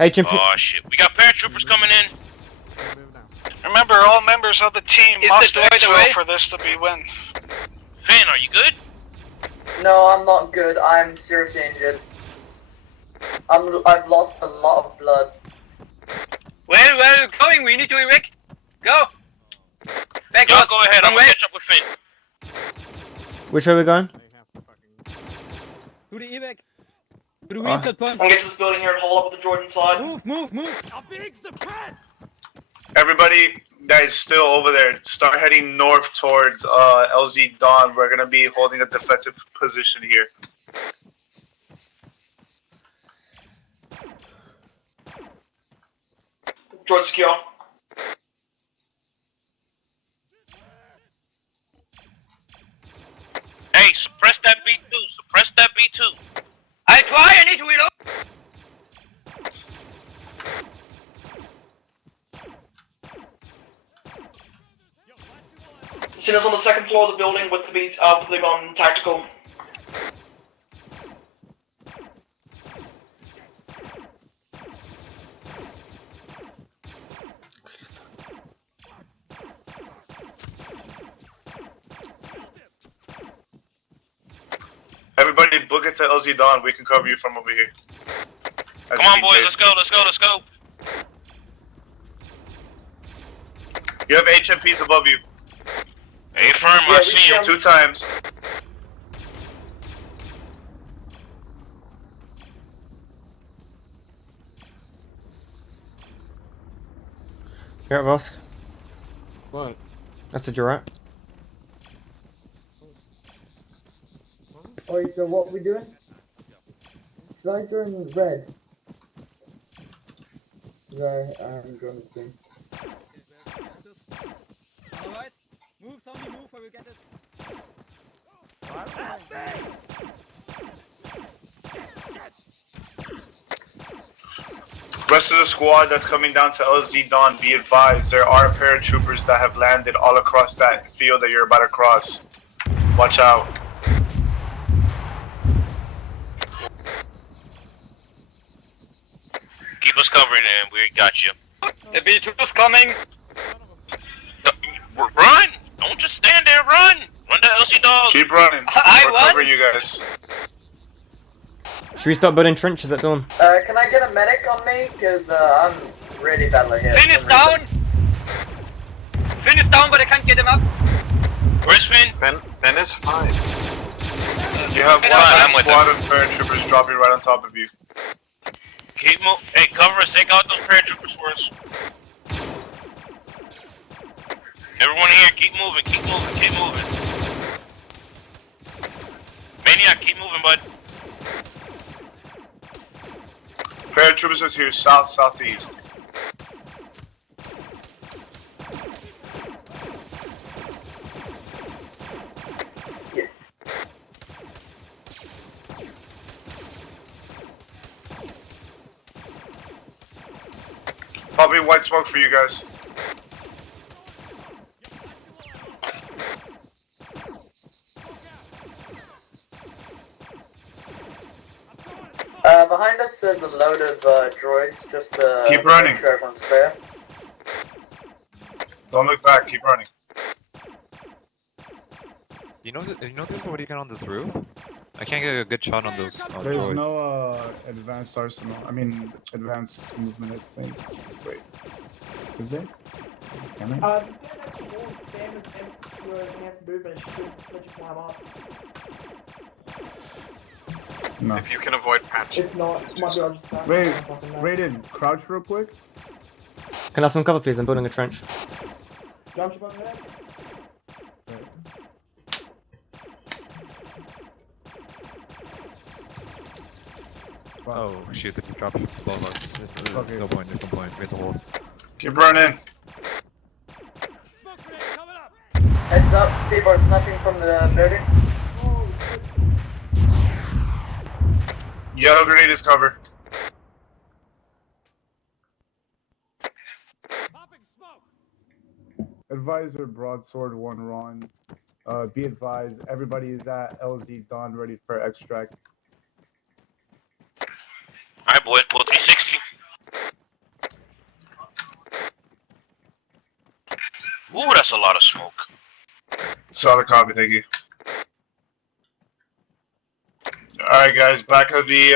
HMP. Oh shit, we got paratroopers coming in. Remember, all members of the team Is must the droid exfil away? for this to be win. Finn, are you good? No, I'm not good. I'm seriously injured. I've lost a lot of blood. Where are you going? We need to evac. Go. Back Y'all up. go ahead. I'm Wrong gonna way. catch up with Finn. Which way we going? To the evac. To the reinsert point. I'll get to this building here and hold up with the droid inside. Move. I'm being suppressed. Everybody that is still over there, start heading north towards LZ Dawn. We're gonna be holding a defensive position here. Droid secure. Hey, suppress that B2. Suppress that B2. I try. I need to reload. Sinner's on the second floor of the building with the tactical. Everybody book it to LZ Dawn. We can cover you from over here. Come on, boys. Let's go. You have HMPs above you. Hey, firm. I see you. 2 times. You're at Vosk. What? That's a Jurat. Alright, so what are we doing? Should I join red? No, I'm joining the team. only move where we get it. Rest of the squad that's coming down to LZ Dawn, be advised, there are paratroopers that have landed all across that field that you're about to cross. Watch out. Keep us covered, and we got you. The B2's coming. Run! Don't just stand there. Run! Run to LC Dog. Keep running. I We're run? covering you guys. Should we start building trenches at dawn? Can I get a medic on me? Cause I'm really badly hit. Finn is down. Finn is down, but I can't get him up. Where's Finn? Finn is fine. You have I'm one with squad of paratroopers dropping right on top of you. Keep moving. Hey, cover us. Take out those paratroopers for us. Everyone here, keep moving. Keep moving. Keep moving. Maniac, keep moving, bud. Paratroopers are to your south, southeast. Probably white smoke for you guys. Behind us there's a load of droids, just to Keep running. make sure everyone's clear. Don't look back, keep running. You know there's already got on this roof? I can't get a good shot on those There's droids. no advanced arsenal. I mean, advanced movement, I think. Wait. Is there? Can I? You don't have to more damage than your enhanced movement should let you climb up. No. If you can avoid patch. If not, it might be able to just Wait, Raiden, crouch real quick. Can I have some cover, please? I'm building a trench. Jump ship over there. Oh shoot, they dropped above us. Okay. No point, we have to hold. Keep running. Heads up, people are sniping from the building. Yellow grenade is cover. Advisor, broadsword, 1 Ron. Be advised, everybody is at LZ Dawn ready for extract. Alright, boys, pull 360. Ooh, that's a lot of smoke. Solid copy, thank you. Alright guys, back of the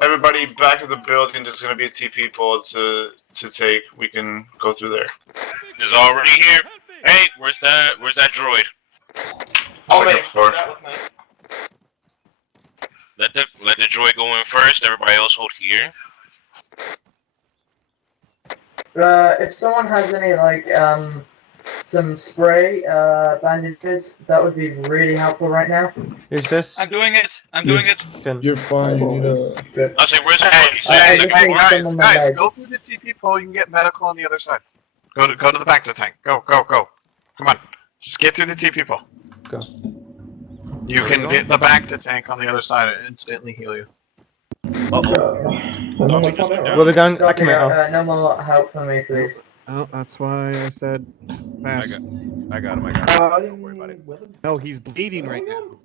everybody back of the building, there's gonna be a TP pole to take. We can go through there. Is already here. Hey, where's that droid? Second floor. Let the droid go in first, everybody else hold here. If someone has any, like, some spray, bandages, that would be really helpful right now. Who's this? I'm doing it. I'm doing it. Finn. You're fine. You need a... I say, where's the Guys, go through the TP pole. You can get medical on the other side. Go to the back of the tank. Go. Come on. Just get through the TP pole. Go. You can get the back to tank on the other side and instantly heal you. Where we going? Copy, Acclimate. no more help for me, please. Oh, that's why I said pass. I got him. Don't worry about it. No, he's bleeding right now.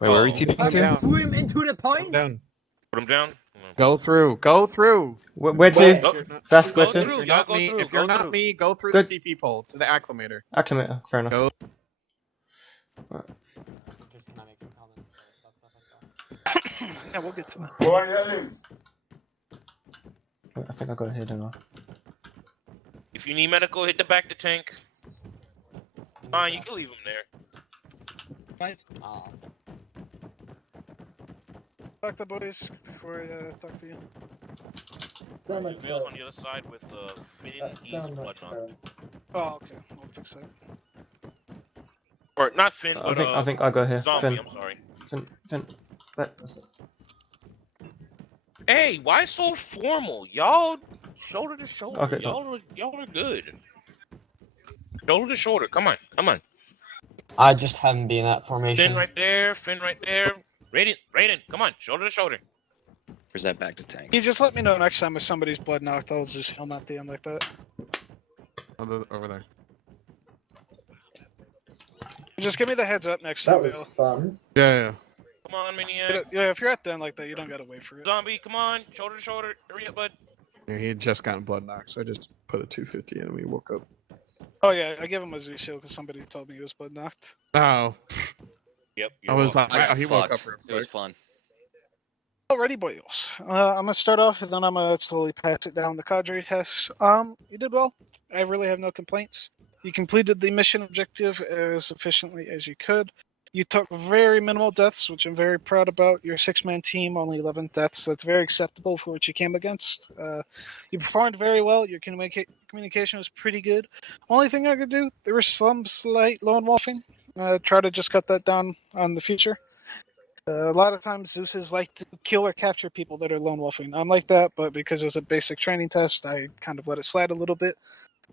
Wait, where are you TPing to? Threw him into the point. Down. Put him down. Go through. Where to? Fast, where to? If you're not me, go through the TP pole to the acclimator. Acclimate, fair enough. Go. Right. Yeah, we'll get to it. Wait, I think I got it here, don't I? If you need medical, hit the back of the tank. Fine, you can leave him there. Right. Talk to boys before I talk to you. There's Vale's on the other side with Finn, Ease, Clutch on. Oh, okay. I'll fix that. Or not Finn, but I think I got here. Zombie, Finn. I'm sorry. Finn. That's it. Hey, why so formal? Y'all shoulder to shoulder. Okay, Y'all are good. Shoulder to shoulder. Come on, come on. I just haven't been in that formation. Fin right there. Fin right there. Raiden, come on. Shoulder to shoulder. Present back to tank. You just let me know next time if somebody's blood knocked. I'll just heal at the end like that. Over there. Just give me the heads up next That time, was Bill. fun. Yeah. Come on, Maniac. Yeah, if you're at the end like that, you don't gotta wait for it. Zombie, come on. Shoulder to shoulder. Hurry up, bud. Yeah, he had just gotten blood knocked, so I just put a 250 in and we woke up. Oh yeah, I gave him a Z shield because somebody told me he was blood knocked. Oh. Yep. I was like, I got he woke up fucked. real It was quick. fun. Alrighty, boys. I'm gonna start off, and then I'm gonna slowly pass it down the cadre test. You did well. I really have no complaints. You completed the mission objective as efficiently as you could. You took very minimal deaths, which I'm very proud about. Your 6-man team, only 11 deaths. That's very acceptable for what you came against. You performed very well. Your communication was pretty good. Only thing I could do, there was some slight lone wolfing. Try to just cut that down on the future. A lot of times Zeus's like to kill or capture people that are lone wolfing. I'm like that, but because it was a basic training test, I kind of let it slide a little bit.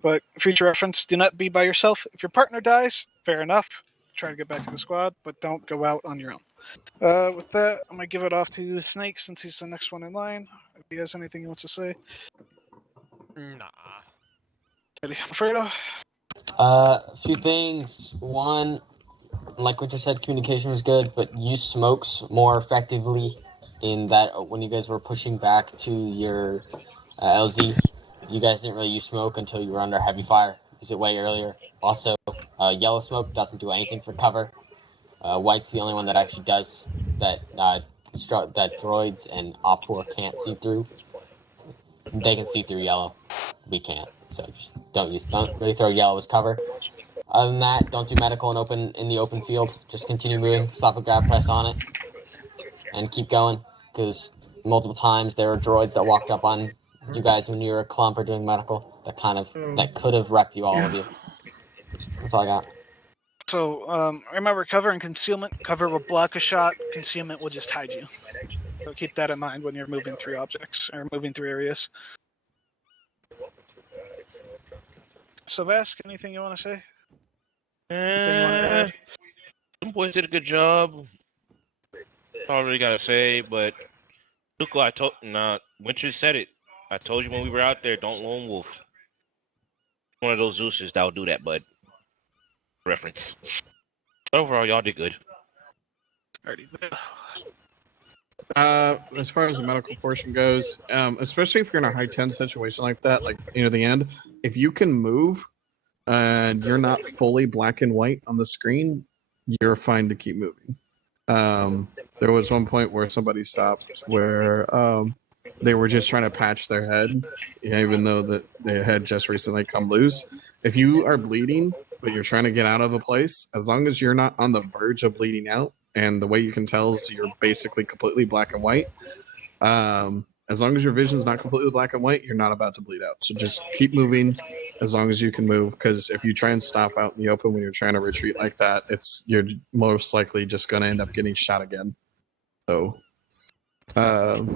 But future reference, do not be by yourself. If your partner dies, fair enough. Try to get back to the squad, but don't go out on your own. With that, I'm going to give it off to Snake since he's the next one in line. If he has anything he wants to say. Nah. Alfredo? A few things. One, like Winter said, communication was good, but use smokes more effectively in that when you guys were pushing back to your LZ, you guys didn't really use smoke until you were under heavy fire. Use it way earlier. Also, yellow smoke doesn't do anything for cover. White's the only one that actually does that that droids and Op 4 can't see through. They can see through yellow. We can't. So just don't really throw yellow as cover. Other than that, don't do medical in the open field. Just continue moving, stop a grab press on it, and keep going. Because multiple times there were droids that walked up on you guys when you were a clump or doing medical that could have wrecked all of you. That's all I got. So, remember, cover and concealment. Cover will block a shot. Concealment will just hide you. So keep that in mind when you're moving through objects or moving through areas. So, Vask, anything you want to say? Anything you want to add? Them boys did a good job. That's all I really gotta say, but Zuko, Winter said it. I told you when we were out there, don't lone wolf. One of those Zeuses that'll do that, bud. Reference. But overall, y'all did good. As far as the medical portion goes, especially if you're in a high 10 situation like that, like near the end, if you can move and you're not fully black and white on the screen, you're fine to keep moving. There was one point where somebody stopped where they were just trying to patch their head, even though that their head just recently come loose. If you are bleeding, but you're trying to get out of a place, as long as you're not on the verge of bleeding out, and the way you can tell is you're basically completely black and white. As long as your vision is not completely black and white, you're not about to bleed out. So just keep moving as long as you can move, because if you try and stop out in the open when you're trying to retreat like that, you're most likely just going to end up getting shot again. So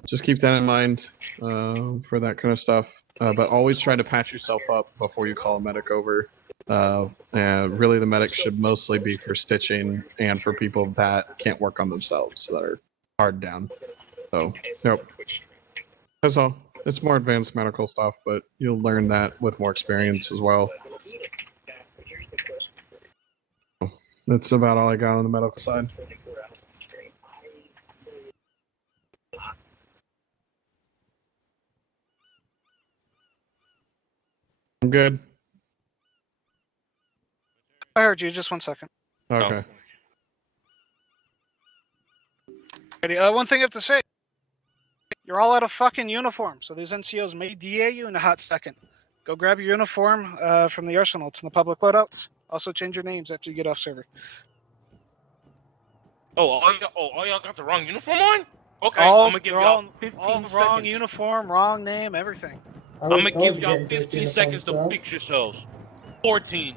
just keep that in mind for that kind of stuff. But always try to patch yourself up before you call a medic over. Really, the medic should mostly be for stitching and for people that can't work on themselves, that are hard down. So, nope. That's all. It's more advanced medical stuff, but you'll learn that with more experience as well. That's about all I got on the medical side. I'm good. I heard you. Just 1 second. Okay. One thing I have to say. You're all out of fucking uniform, so these NCOs may DA you in a hot second. Go grab your uniform from the arsenal. It's in the public loadouts. Also change your names after you get off server. All y'all got the wrong uniform on? Okay, I'm I'm gonna give y'all 15 all wrong seconds. uniform, wrong name, everything. I'm gonna give y'all 15 seconds to fix yourselves. 14,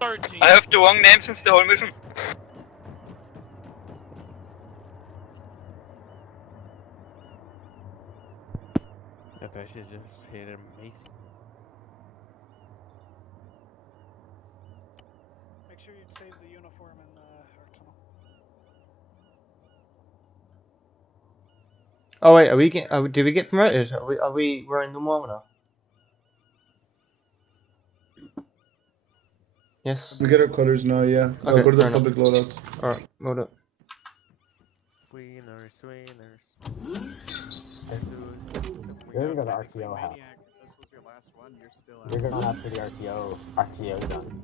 13. I have the wrong name since the whole mission. If I should just hit him, Oh wait, did we get promoted? We're in normal now? Yes. We get our colors now, yeah. Okay, Go to the fair enough. public loadouts. Alright, hold up. Winners, winners. You're gonna go to RTO house. You're going after the RTO zone.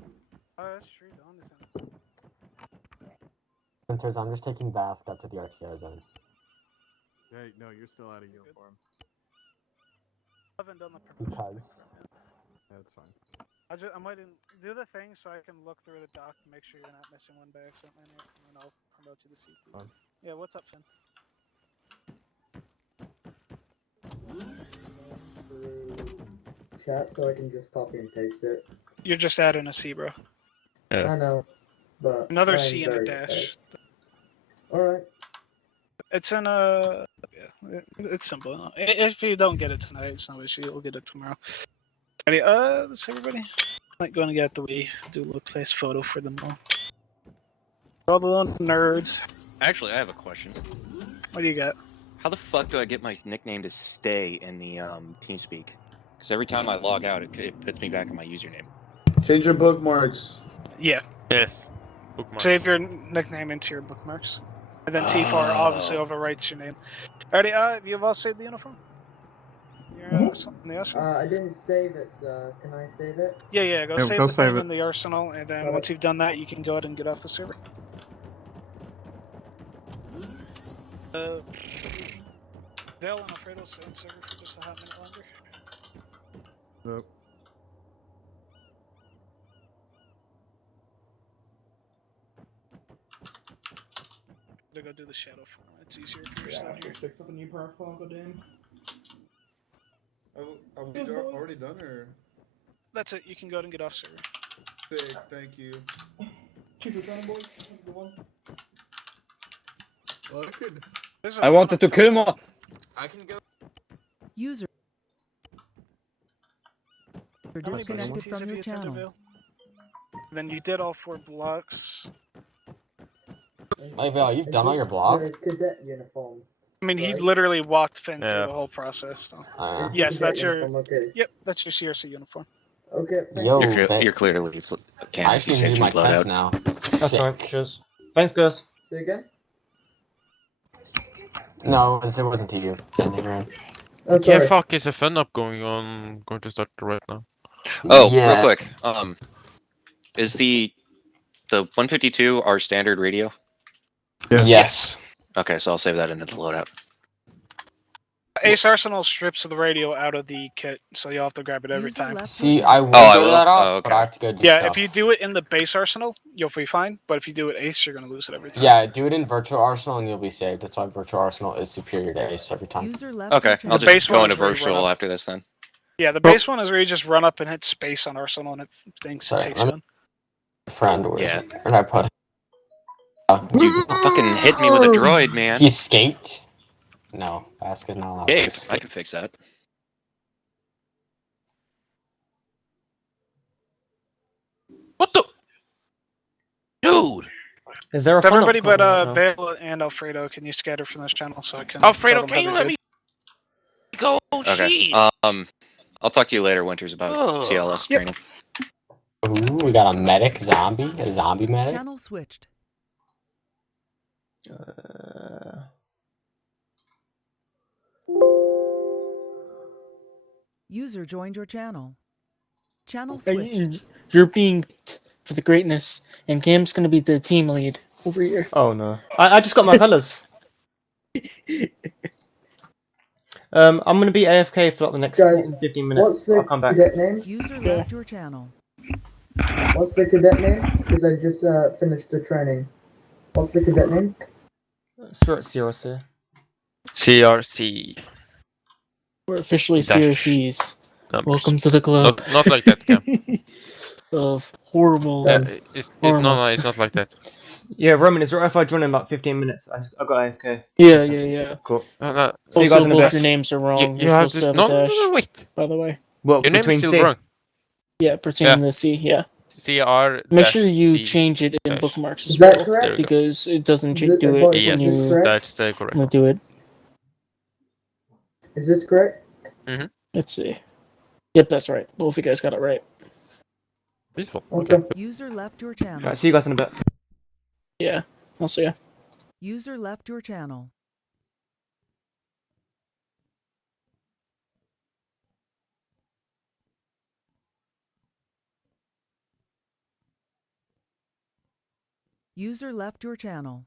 Oh, that's true. Dawn is in. Winters, I'm just taking Basque up to the RTO zone. Hey, no, you're still out of uniform. I haven't done the promotion. Because. That's fine. I might do the thing so I can look through the doc to make sure you're not missing one by accident, and then I'll promote you to CP. Yeah, what's up, Finn? Chat so I can just copy and paste it. You're just adding a C, bro. I know, but Another I'm C and a very dash. Alright. It's in a. Yeah, it's simple. If you don't get it tonight, it's no issue. You'll get it tomorrow. Ready? Let's everybody. I'm going to get the Wii. Do a little place photo for them all. All the little nerds. Actually, I have a question. What do you got? How the fuck do I get my nickname to stay in the TeamSpeak? Because every time I log out, it puts me back in my username. Change your bookmarks. Yeah. Yes. Bookmarks. Save your nickname into your bookmarks. And then T4 obviously overwrites your name. Alrighty, you've all saved the uniform? You're in the arsenal? I didn't save it, so can I save it? Yeah, go Yeah, save go the save thing it. in the arsenal, and then once you've done that, you can go ahead and get off the server. Dale and Alfredo stay on server for just a hot minute longer. Nope. To go do the shadow form. It's easier if you're Yeah, still I here. can fix up a new profile, go damn. Are we already done, or? That's it. You can go ahead and get off server. Sick, thank you. Keep it running, boys. Have a good one. Well, I could. I wanted to kill more. I can go. User disconnected from your channel. Then you did all 4 blocks. Hey, Val, you've done all your blocks? Cadet uniform. I mean, he Right. literally walked Finn Yeah. through the whole process. So. It's Yes, cadet that's your. uniform, okay. Yep, that's your CRC uniform. Okay, thank Yo, you. You're clear to leave. I just need to do my test now. That's alright, cheers. Thanks, guys. Say again? No, it wasn't to you. Right? Oh, Yeah, sorry. fuck, is a fun up going on? Going to start right now. Oh, Yeah. real quick. Is the 152 our standard radio? Yes. Okay, so I'll save that into the loadout. Ace Arsenal strips the radio out of the kit, so you'll have to grab it every time. See, I will I go will? that up, Oh, okay. but I have to go do Yeah, stuff. if you do it in the base Arsenal, you'll be fine. But if you do it Ace, you're gonna lose it every time. Yeah, do it in Virtual Arsenal and you'll be saved. That's why Virtual Arsenal is superior to Ace every time. Okay, I'll The base just go one into is where you run virtual up. after this then. Yeah, the base one is where you just run up and hit space on Arsenal, and it thinks Sorry, it takes let you me- in. Friend, where is Yeah. it? Where did I put it? You fucking hit me with a droid, man. He escaped? No, Basque is not allowed to Hey, I escape. can fix that. What the? Dude! Is there a So fun everybody up but right now? Bale and Alfredo, can you scatter from this channel so I can? Alfredo, tell them can you how let they me did? go? Okay. Shit. I'll talk to you later, Winters, about Ugh. CLS Yep. training. Ooh, we got a medic zombie? A zombie medic? Channel switched. User joined your channel. Channel switched. You're being for the greatness, and Cam's gonna be the team lead over here. Oh no. I just got my colours. I'm gonna be AFK for like the next Guys, 10, 15 what's minutes. the I'll come back. cadet name? User left your channel. What's the cadet name? Because I just finished the training. What's the cadet name? CRC. CRC. We're officially Dash CRCs. numbers. Welcome to the club. Not like that, Cam. Of horrible. It's armor. it's not like that. Yeah, Roman, is it alright if I join in about 15 minutes? I got AFK. Yeah. Cool. No. See you Also, guys in a both bit. your names are wrong. You You're have supposed to to have a no, dash. wait. By the way. Well, Your name is between still C. wrong. Yeah, pertaining to the C. Yeah. CR. Make sure you C change it in dash. bookmarks Is as that well, correct? because it doesn't Is it do it about when Yes, you correct? that's the correct. do it. Is this correct? Let's see. Yep, that's right. Both of you guys got it right. Peaceful. Okay. User left your channel. Alright, see you guys in a bit. Yeah, I'll see ya. User left your channel. User left your channel.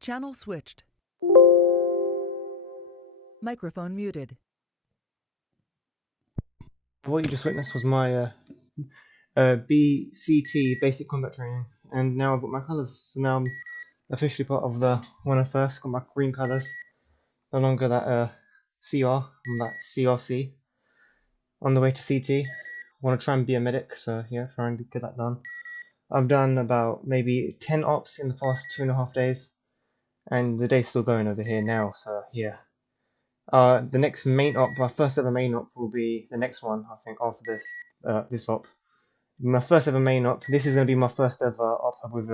Channel switched. Microphone muted. What you just witnessed was my BCT basic combat training, and now I've got my colours. So now I'm officially part of the 101st. Got my green colours. No longer that CR. I'm that CRC. On the way to CT. Want to try and be a medic, so yeah, try and get that done. I've done about maybe 10 ops in the past 2.5 days, and the day's still going over here now. So yeah. The next main op, my first ever main op, will be the next one, I think, after this op. My first ever main op. This is going to be my first ever op with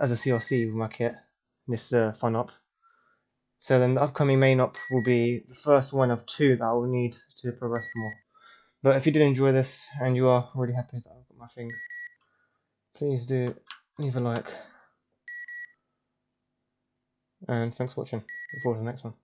as a CRC with my kit. This fun op. So then the upcoming main op will be the first one of 2 that I will need to progress more. But if you did enjoy this and you are really happy that I've got my thing, please do leave a like. And thanks for watching. Look forward to the next one.